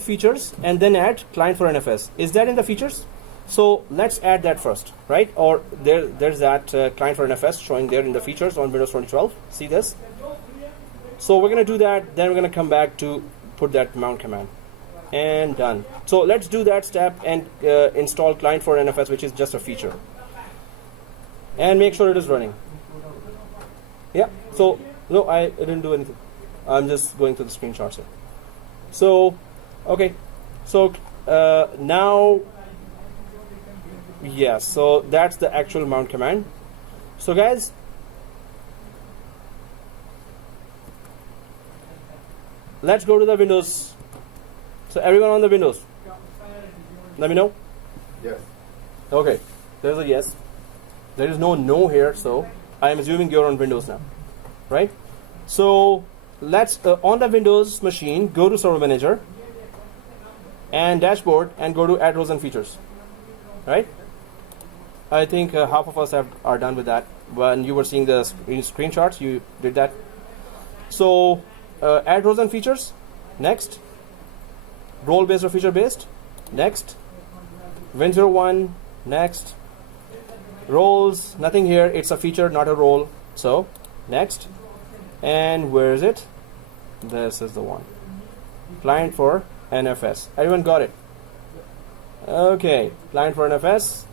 features and then add client for NFS. Is that in the features? So let's add that first, right? Or there's that client for NFS showing there in the features on Windows 2012. See this? So we're going to do that. Then we're going to come back to put that mount command. And done. So let's do that step and install client for NFS, which is just a feature. And make sure it is running. Yeah. So no, I didn't do anything. I'm just going through the screenshots here. So okay. So now, yes. So that's the actual mount command. So guys, let's go to the Windows. So everyone on the Windows, let me know. Yes. Okay, there's a yes. There is no here, so I am assuming you're on Windows now, right? So let's on the Windows machine, go to Server Manager and Dashboard and go to Add Roles and Features, right? I think half of us are done with that. When you were seeing the screenshots, you did that. So Add Roles and Features, next. Role based or feature based, next. Win01, next. Roles, nothing here, it's a feature, not a role. So next. And where is it? This is the one. Client for NFS. Everyone got it? Okay, client for NFS.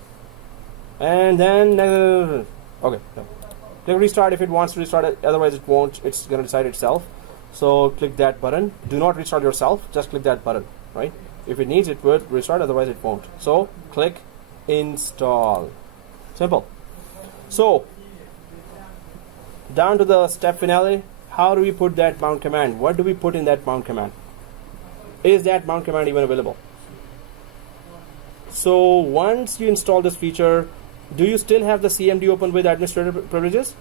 And then okay, no. Click restart if it wants to restart it, otherwise it won't. It's gonna decide itself. So click that button. Do not restart yourself, just click that button, right? If it needs, it would restart, otherwise it won't. So click install. Simple. So down to the step finale. How do we put that mount command? What do we put in that mount command? Is that mount command even available? So once you install this feature, do you still have the CMD open with administrator privileges?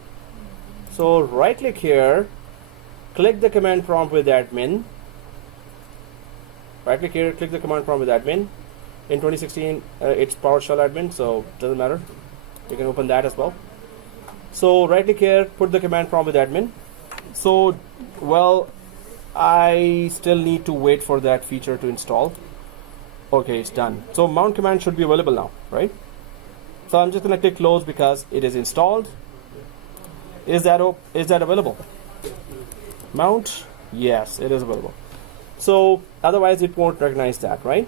So right click here, click the command prompt with admin. Right click here, click the command prompt with admin. In 2016, it's PowerShell admin, so doesn't matter. You can open that as well. So right click here, put the command prompt with admin. So, well, I still need to wait for that feature to install. Okay, it's done. So mount command should be available now, right? So I'm just going to click close because it is installed. Is that available? Mount? Yes, it is available. So otherwise it won't recognize that, right?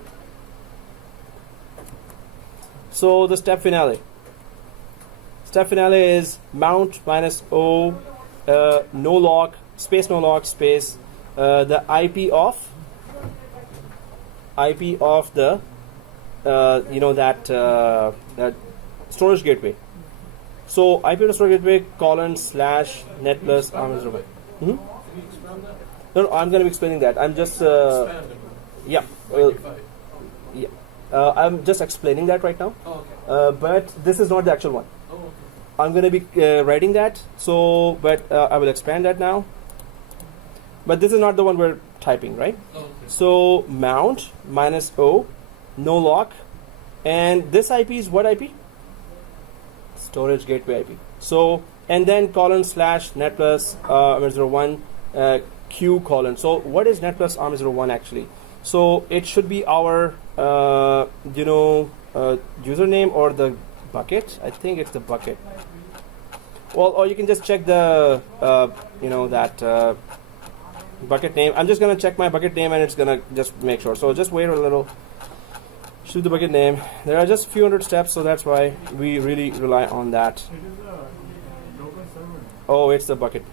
So the step finale. Step finale is mount minus O no lock space the IP of the that storage gateway. So IP of the storage gateway /net plus arm0. No, I'm going to be explaining that. I'm just yeah. Well, yeah. I'm just explaining that right now. Oh, okay. But this is not the actual one. Oh, okay. I'm going to be writing that. So, but I will expand that now. But this is not the one we're typing, right? Oh, okay. So mount minus O, no lock, and this IP is what IP? Storage gateway IP. So and then /net plus arm01 q colon. So what is net plus arm01 actually? So it should be our username or the bucket. I think it's the bucket. Well, or you can just check the bucket name. I'm just gonna check my bucket name and it's gonna just make sure. So just wait a little. Choose the bucket name. There are just a few hundred steps, so that's why we really rely on that. It is a local server. Oh, it's the bucket.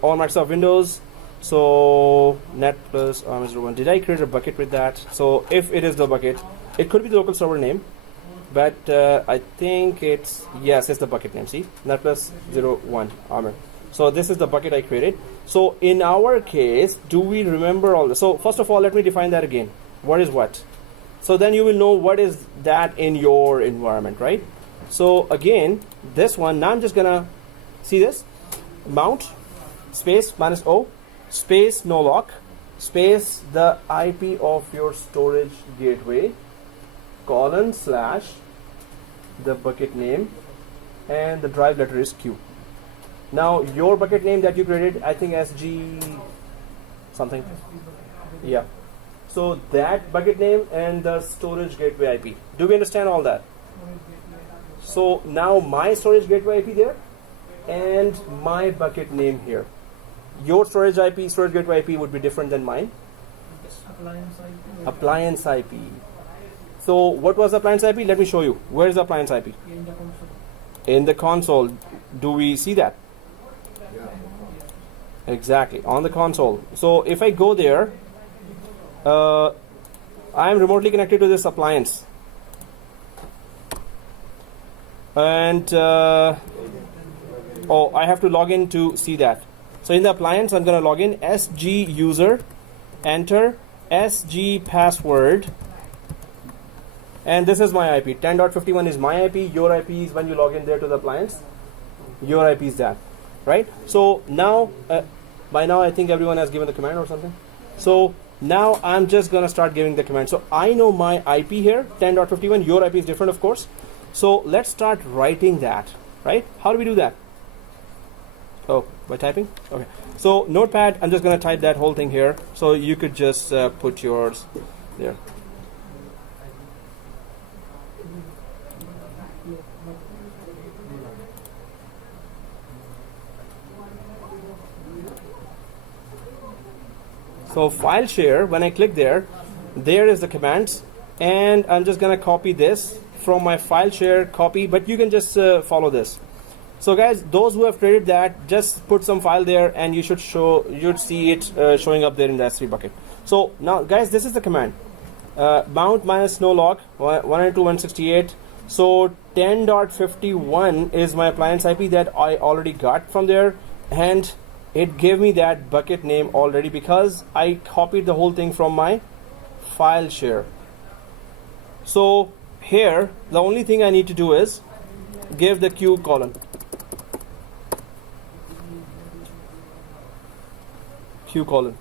On Microsoft Windows, so net plus arm01. Did I create a bucket with that? So if it is the bucket, it could be the local server name, but I think it's the bucket name. See, net plus 01 armor. So this is the bucket I created. So in our case, do we remember all this? So first of all, let me define that again. What is what? So then you will know what is that in your environment, right? So again, this one, now I'm just gonna see this. Mount, space, minus O, space, no lock, space, the IP of your storage gateway, /, the bucket name, and the drive letter is Q. Now your bucket name that you created, I think SG something. Yeah. So that bucket name and the storage gateway IP. Do we understand all that? So now my storage gateway IP there and my bucket name here. Your storage gateway IP would be different than mine. Appliance IP. So what was appliance IP? Let me show you. Where is the appliance IP? In the console. Do we see that? Exactly, on the console. So if I go there, I am remotely connected to this appliance. And I have to log in to see that. So in the appliance, I'm going to log in SG user, enter SG password, and this is my IP. 10.51 is my IP. Your IP is when you log in there to the appliance. Your IP is that, right? So now, by now I think everyone has given the command or something. So now I'm just going to start giving the command. So I know my IP here, 10.51. Your IP is different, of course. So let's start writing that, right? How do we do that? Oh, by typing? Okay. So Notepad, I'm just going to type that whole thing here. So you could just put yours there. So file share, when I click there is the commands, and I'm just going to copy this from my file share, copy, but you can just follow this. So guys, those who have created that, just put some file there and you should see it showing up there in the S3 bucket. So now guys, this is the command. Mount minus no lock 192.168 So 10.51 is my appliance IP that I already got from there, and it gave me that bucket name already because I copied the whole thing from my file share. So here the only thing I need to do is give the Q colon. Q colon.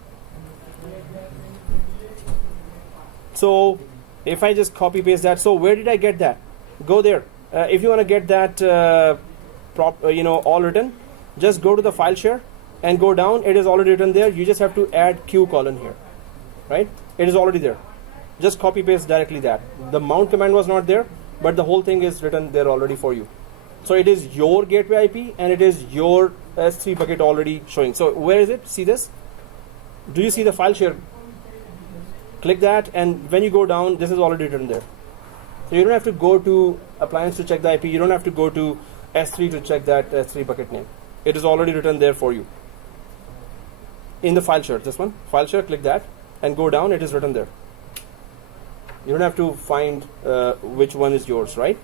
So if I just copy paste that, so where did I get that? Go there. If you want to get that all written, just go to the file share and go down. It is already written there. You just have to add Q colon here, right? It is already there. Just copy paste directly that. The mount command was not there, but the whole thing is written there already for you. So it is your gateway IP and it is your S3 bucket already showing. So where is it? See this? Do you see the file share? Click that, and when you go down, this is already written there. So you don't have to go to appliance to check the IP. You don't have to go to S3 to check that S3 bucket name. It is already written there for you. In the file share, this one, file share, click that and go down, it is written there. You don't have to find which one is yours, right?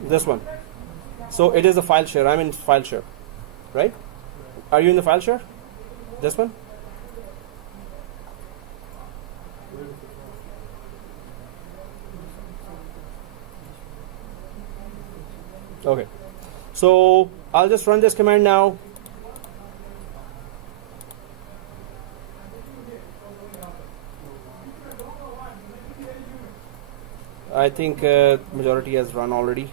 This one. So it is the file share. I'm in file share, right? Are you in the file share? This one? Okay. So I'll just run this command now. I think majority has run already.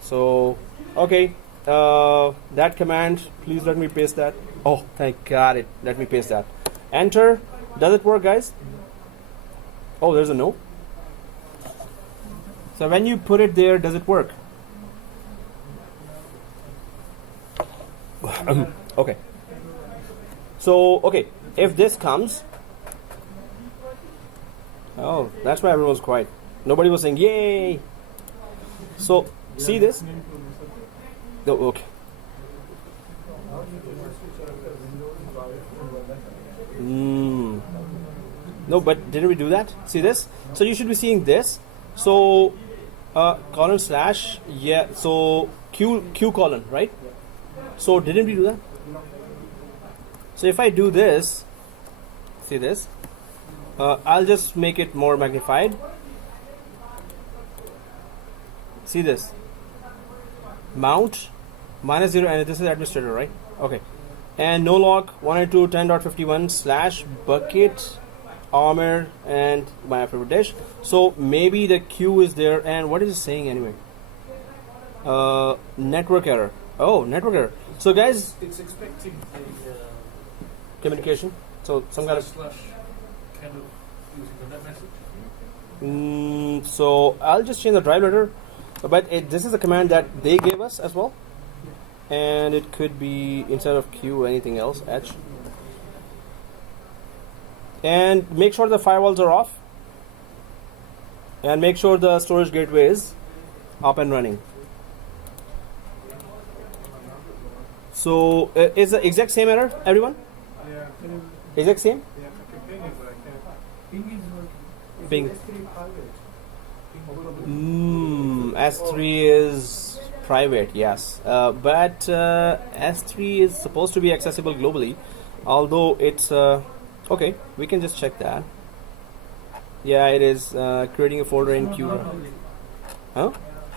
So, okay. That command, please let me paste that. Oh, I got it. Let me paste that. Enter. Does it work, guys? Oh, there's a no. So when you put it there, does it work? Okay. So, okay. If this comes. Oh, that's why everyone was quiet. Nobody was saying, yay. So, see this? Oh, okay. No, but didn't we do that? See this? So you should be seeing this. So colon slash, yeah. So Q colon, right? So didn't we do that? So if I do this, see this? I'll just make it more magnified. See this? Mount -0, and this is administrator, right? Okay. And no lock 192.10.51 / bucket armor and my favorite dish. So maybe the Q is there, and what is it saying anyway? Network error. Oh, network error. So guys, It's expecting a communication. So some kind of slash kind of using the net message. so I'll just change the drive letter, but this is a command that they gave us as well, and it could be instead of Q anything else, H. And make sure the firewalls are off, and make sure the storage gateway is up and running. So is the exact same error, everyone? Yeah, can you, Exact same? yeah, ping is like Ping is working. Ping. S3 private. S3 is private, yes, but S3 is supposed to be accessible globally, although it's okay. We can just check that. Yeah, it is creating a folder in Q. Huh?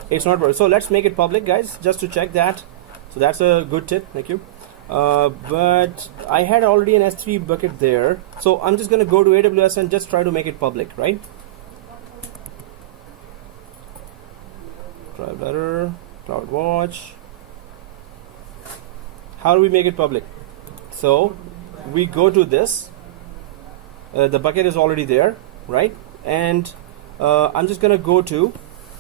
It's not working. So let's make it public, guys, just to check that. So that's a good tip. Thank you. But I had already an S3 bucket there, so I'm just going to go to AWS and just try to make it public, right? Drive letter, CloudWatch. How do we make it public? So we go to this. The bucket is already there, right? And I'm just gonna go to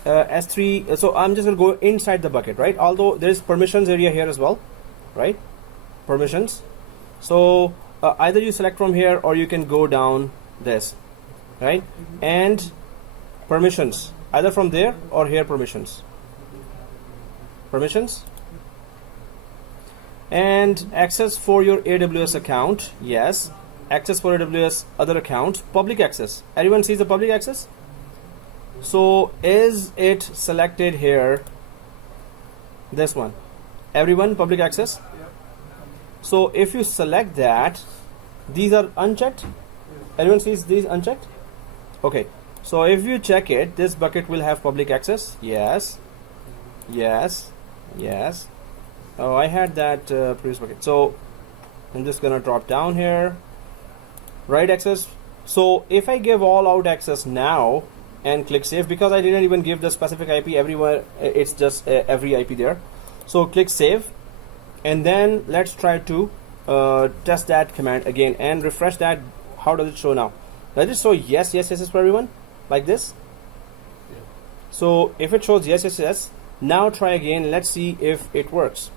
S3. So I'm just gonna go inside the bucket, right? Although there is permissions area here as well, right? Permissions. So either you select from here or you can go down this, right? And permissions. Either from there or here, permissions. And access for your AWS account, yes. access for AWS other account, public access. Everyone sees the public access? So is it selected here? This one. Everyone, public access? So if you select that, these are unchecked. Everyone sees these unchecked? Okay. So if you check it, this bucket will have public access. Yes. Yes. Yes. Oh, I had that previous bucket. So I'm just gonna drop down here. Write access. So if I give all out access now and click save, because I didn't even give the specific IP everywhere, it's just every IP there. So click save, and then let's try to test that command again and refresh that. How does it show now? Does it show yes, yes, yes, yes for everyone? Like this? Yeah. So if it shows yes, yes, yes, now try again. Let's see if it works.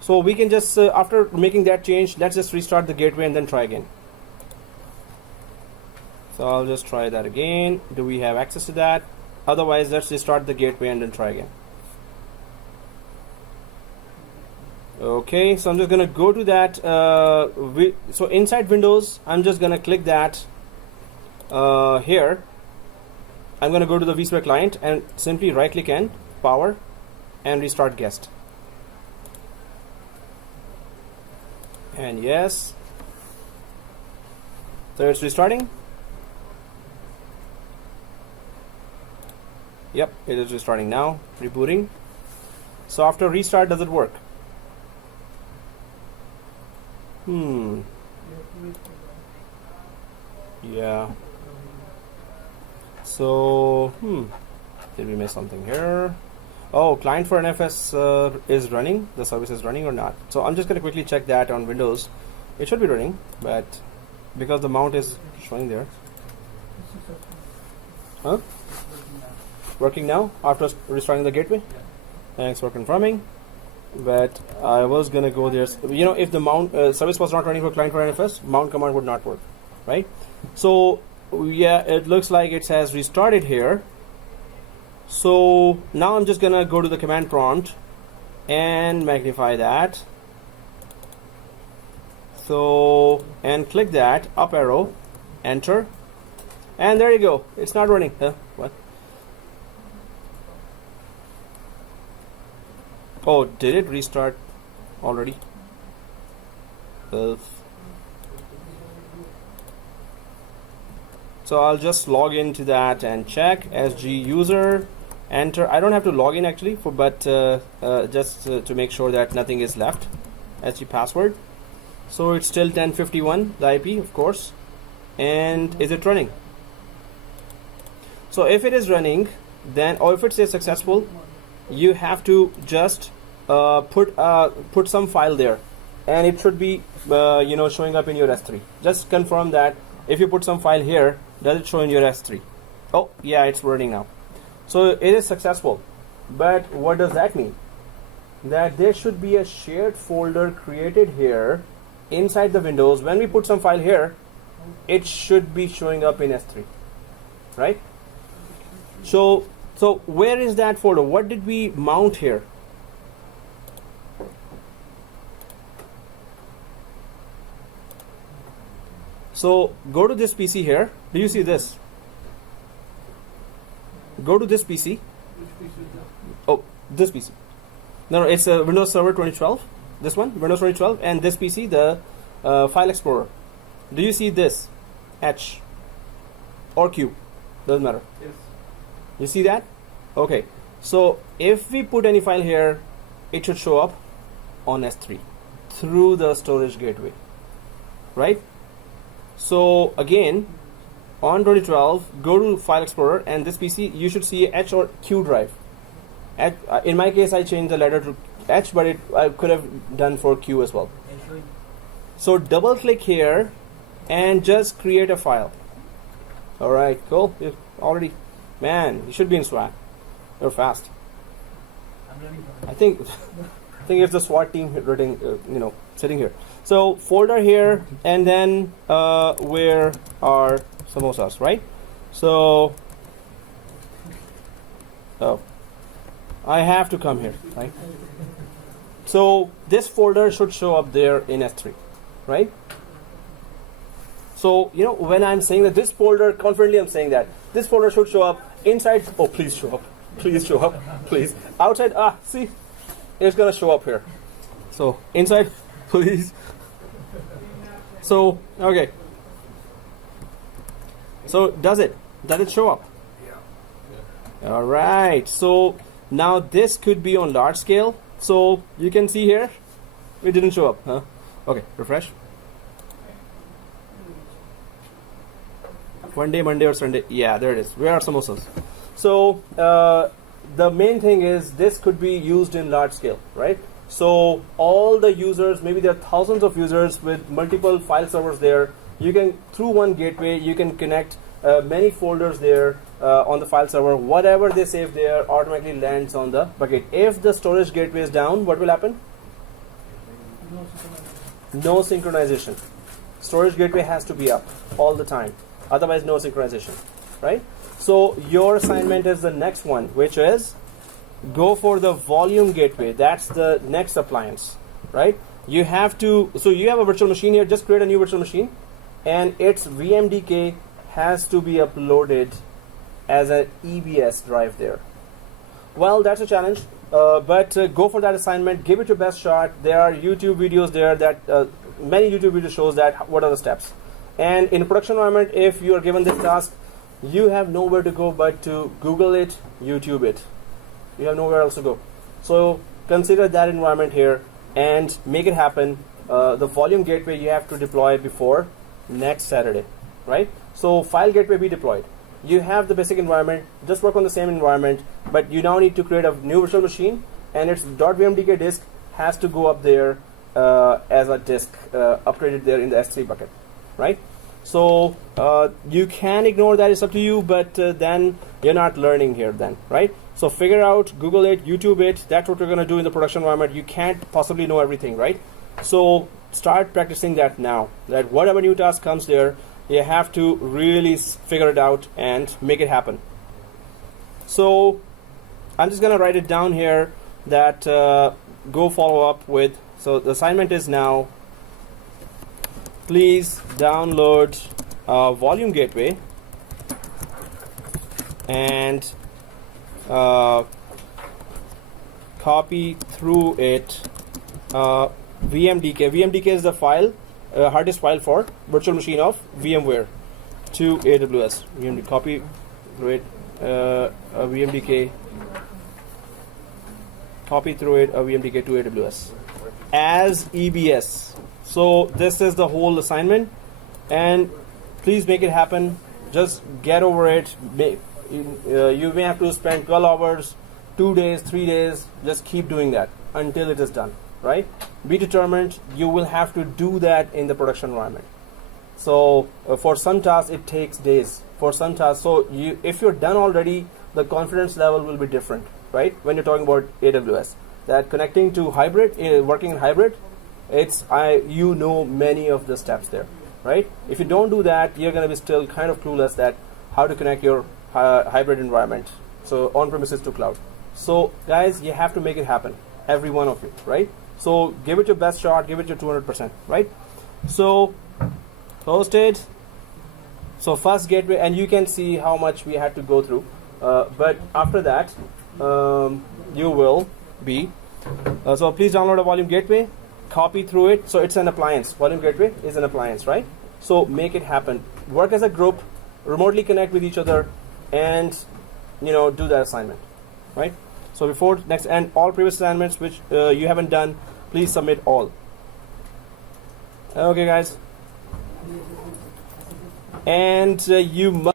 So we can just, after making that change, let's just restart the gateway and then try again. So I'll just try that again. Do we have access to that? Otherwise, let's restart the gateway and then try again. Okay, so I'm just gonna go to that. So inside Windows, I'm just gonna click that here. I'm gonna go to the vSphere client and simply right click and power and restart guest. And yes, so it's restarting. Yep, it is restarting now, rebooting. So after restart, does it work? Yeah. So, did we miss something here? Oh, client for NFS is running. The service is running or not. So I'm just going to quickly check that on Windows. It should be running, but because the mount is showing there. Huh? Working now after restarting the gateway? Thanks for confirming. But I was going to go there. You know, if the mount service was not running for client for NFS, mount command would not work, right? So yeah, it looks like it has restarted here. So now I'm just gonna go to the command prompt and magnify that. So, and click that up arrow, enter, and there you go. It's not running. What? Oh, did it restart already? So I'll just log into that and check SG user, enter. I don't have to log in actually, but just to make sure that nothing is left. SG password. So it's still 1051, the IP, of course. And is it running? So if it is running, then, or if it says successful, you have to just put some file there, and it should be showing up in your S3. Just confirm that if you put some file here, does it show in your S3? Oh yeah, it's running now. So it is successful. But what does that mean? That there should be a shared folder created here inside the Windows. When we put some file here, it should be showing up in S3, right? So where is that folder? What did we mount here? So go to this PC here. Do you see this? Go to this PC. Oh, this PC. No, it's a Windows Server 2012. This one, Windows 2012, and this PC, the File Explorer. Do you see this? H or Q? Doesn't matter. Yes. You see that? Okay. So if we put any file here, it should show up on S3 through the storage gateway, right? So again, on 2012, go to File Explorer, and this PC, you should see H or Q drive. In my case, I changed the letter to H, but I could have done for Q as well. So double click here and just create a file. All right, cool. You're already, man, you should be in SWAT. You're fast. I think it's the SWAT team sitting here. So folder here, and then where are samosas, right? So, I have to come here, right? So this folder should show up there in S3. right? So, you know, when I'm saying that this folder, confidently I'm saying that this folder should show up inside. Oh, please show up. Please show up. Please. Outside, see, it's going to show up here. So, inside, please. So, okay. So, does it show up? Yeah. All right. So, now this could be on large scale. So, you can see here, it didn't show up, huh? Okay, refresh. Monday or Sunday. Yeah, there it is. Where are samosas? So the main thing is this could be used in large scale, right? So all the users, maybe there are thousands of users with multiple file servers there. You can, through one gateway, you can connect many folders there on the file server. Whatever they save there automatically lands on the bucket. If the storage gateway is down, what will happen? No synchronization. Storage gateway has to be up all the time. Otherwise, no synchronization, right? So your assignment is the next one, which is go for the volume gateway. That's the next appliance, right? You have to, so you have a virtual machine here, just create a new virtual machine, and its VMDK has to be uploaded as an EBS drive there. Well, that's a challenge, but go for that assignment, give it your best shot. There are YouTube videos there that, many YouTube videos shows that what are the steps. And in a production environment, if you are given this task, you have nowhere to go but to Google it, YouTube it. You have nowhere else to go. So consider that environment here and make it happen. The volume gateway you have to deploy before next Saturday, right? So file gateway be deployed. You have the basic environment, just work on the same environment, but you now need to create a new virtual machine, and its .vmdk disk has to go up there as a disk, upgraded there in the S3 bucket. Right? So you can ignore that, it's up to you, but then you're not learning here then, right? So figure out, Google it, YouTube it. That's what we're going to do in the production environment. You can't possibly know everything, right? So start practicing that now, that whatever new task comes there, you have to really figure it out and make it happen. So I'm just going to write it down here that go follow up with, so the assignment is now, please download volume gateway and copy through it VMDK. VMDK is the file, hard disk file for virtual machine of VMware to AWS. VMDK, copy through it VMDK. Copy through it a VMDK to AWS as EBS. So this is the whole assignment, and please make it happen. Just get over it. You may have to spend 12 hours, 2 days, 3 days. Just keep doing that until it is done, right? Be determined. You will have to do that in the production environment. So for some tasks, it takes days. For some tasks, so if you're done already, the confidence level will be different, right? When you're talking about AWS, that connecting to hybrid, working in hybrid, you know many of the steps there, right? If you don't do that, you're going to be still kind of clueless that how to connect your hybrid environment, so on-premises to cloud. So guys, you have to make it happen, every one of you, right? So give it your best shot, give it your 200%, right? So hosted, so first gateway, and you can see how much we had to go through, but after that you will be so please download a volume gateway, copy through it. So it's an appliance. Volume gateway is an appliance, right? So make it happen. Work as a group, remotely connect with each other, and do that assignment, right? So before next, and all previous assignments which you haven't done, please submit all. Okay, guys, and you must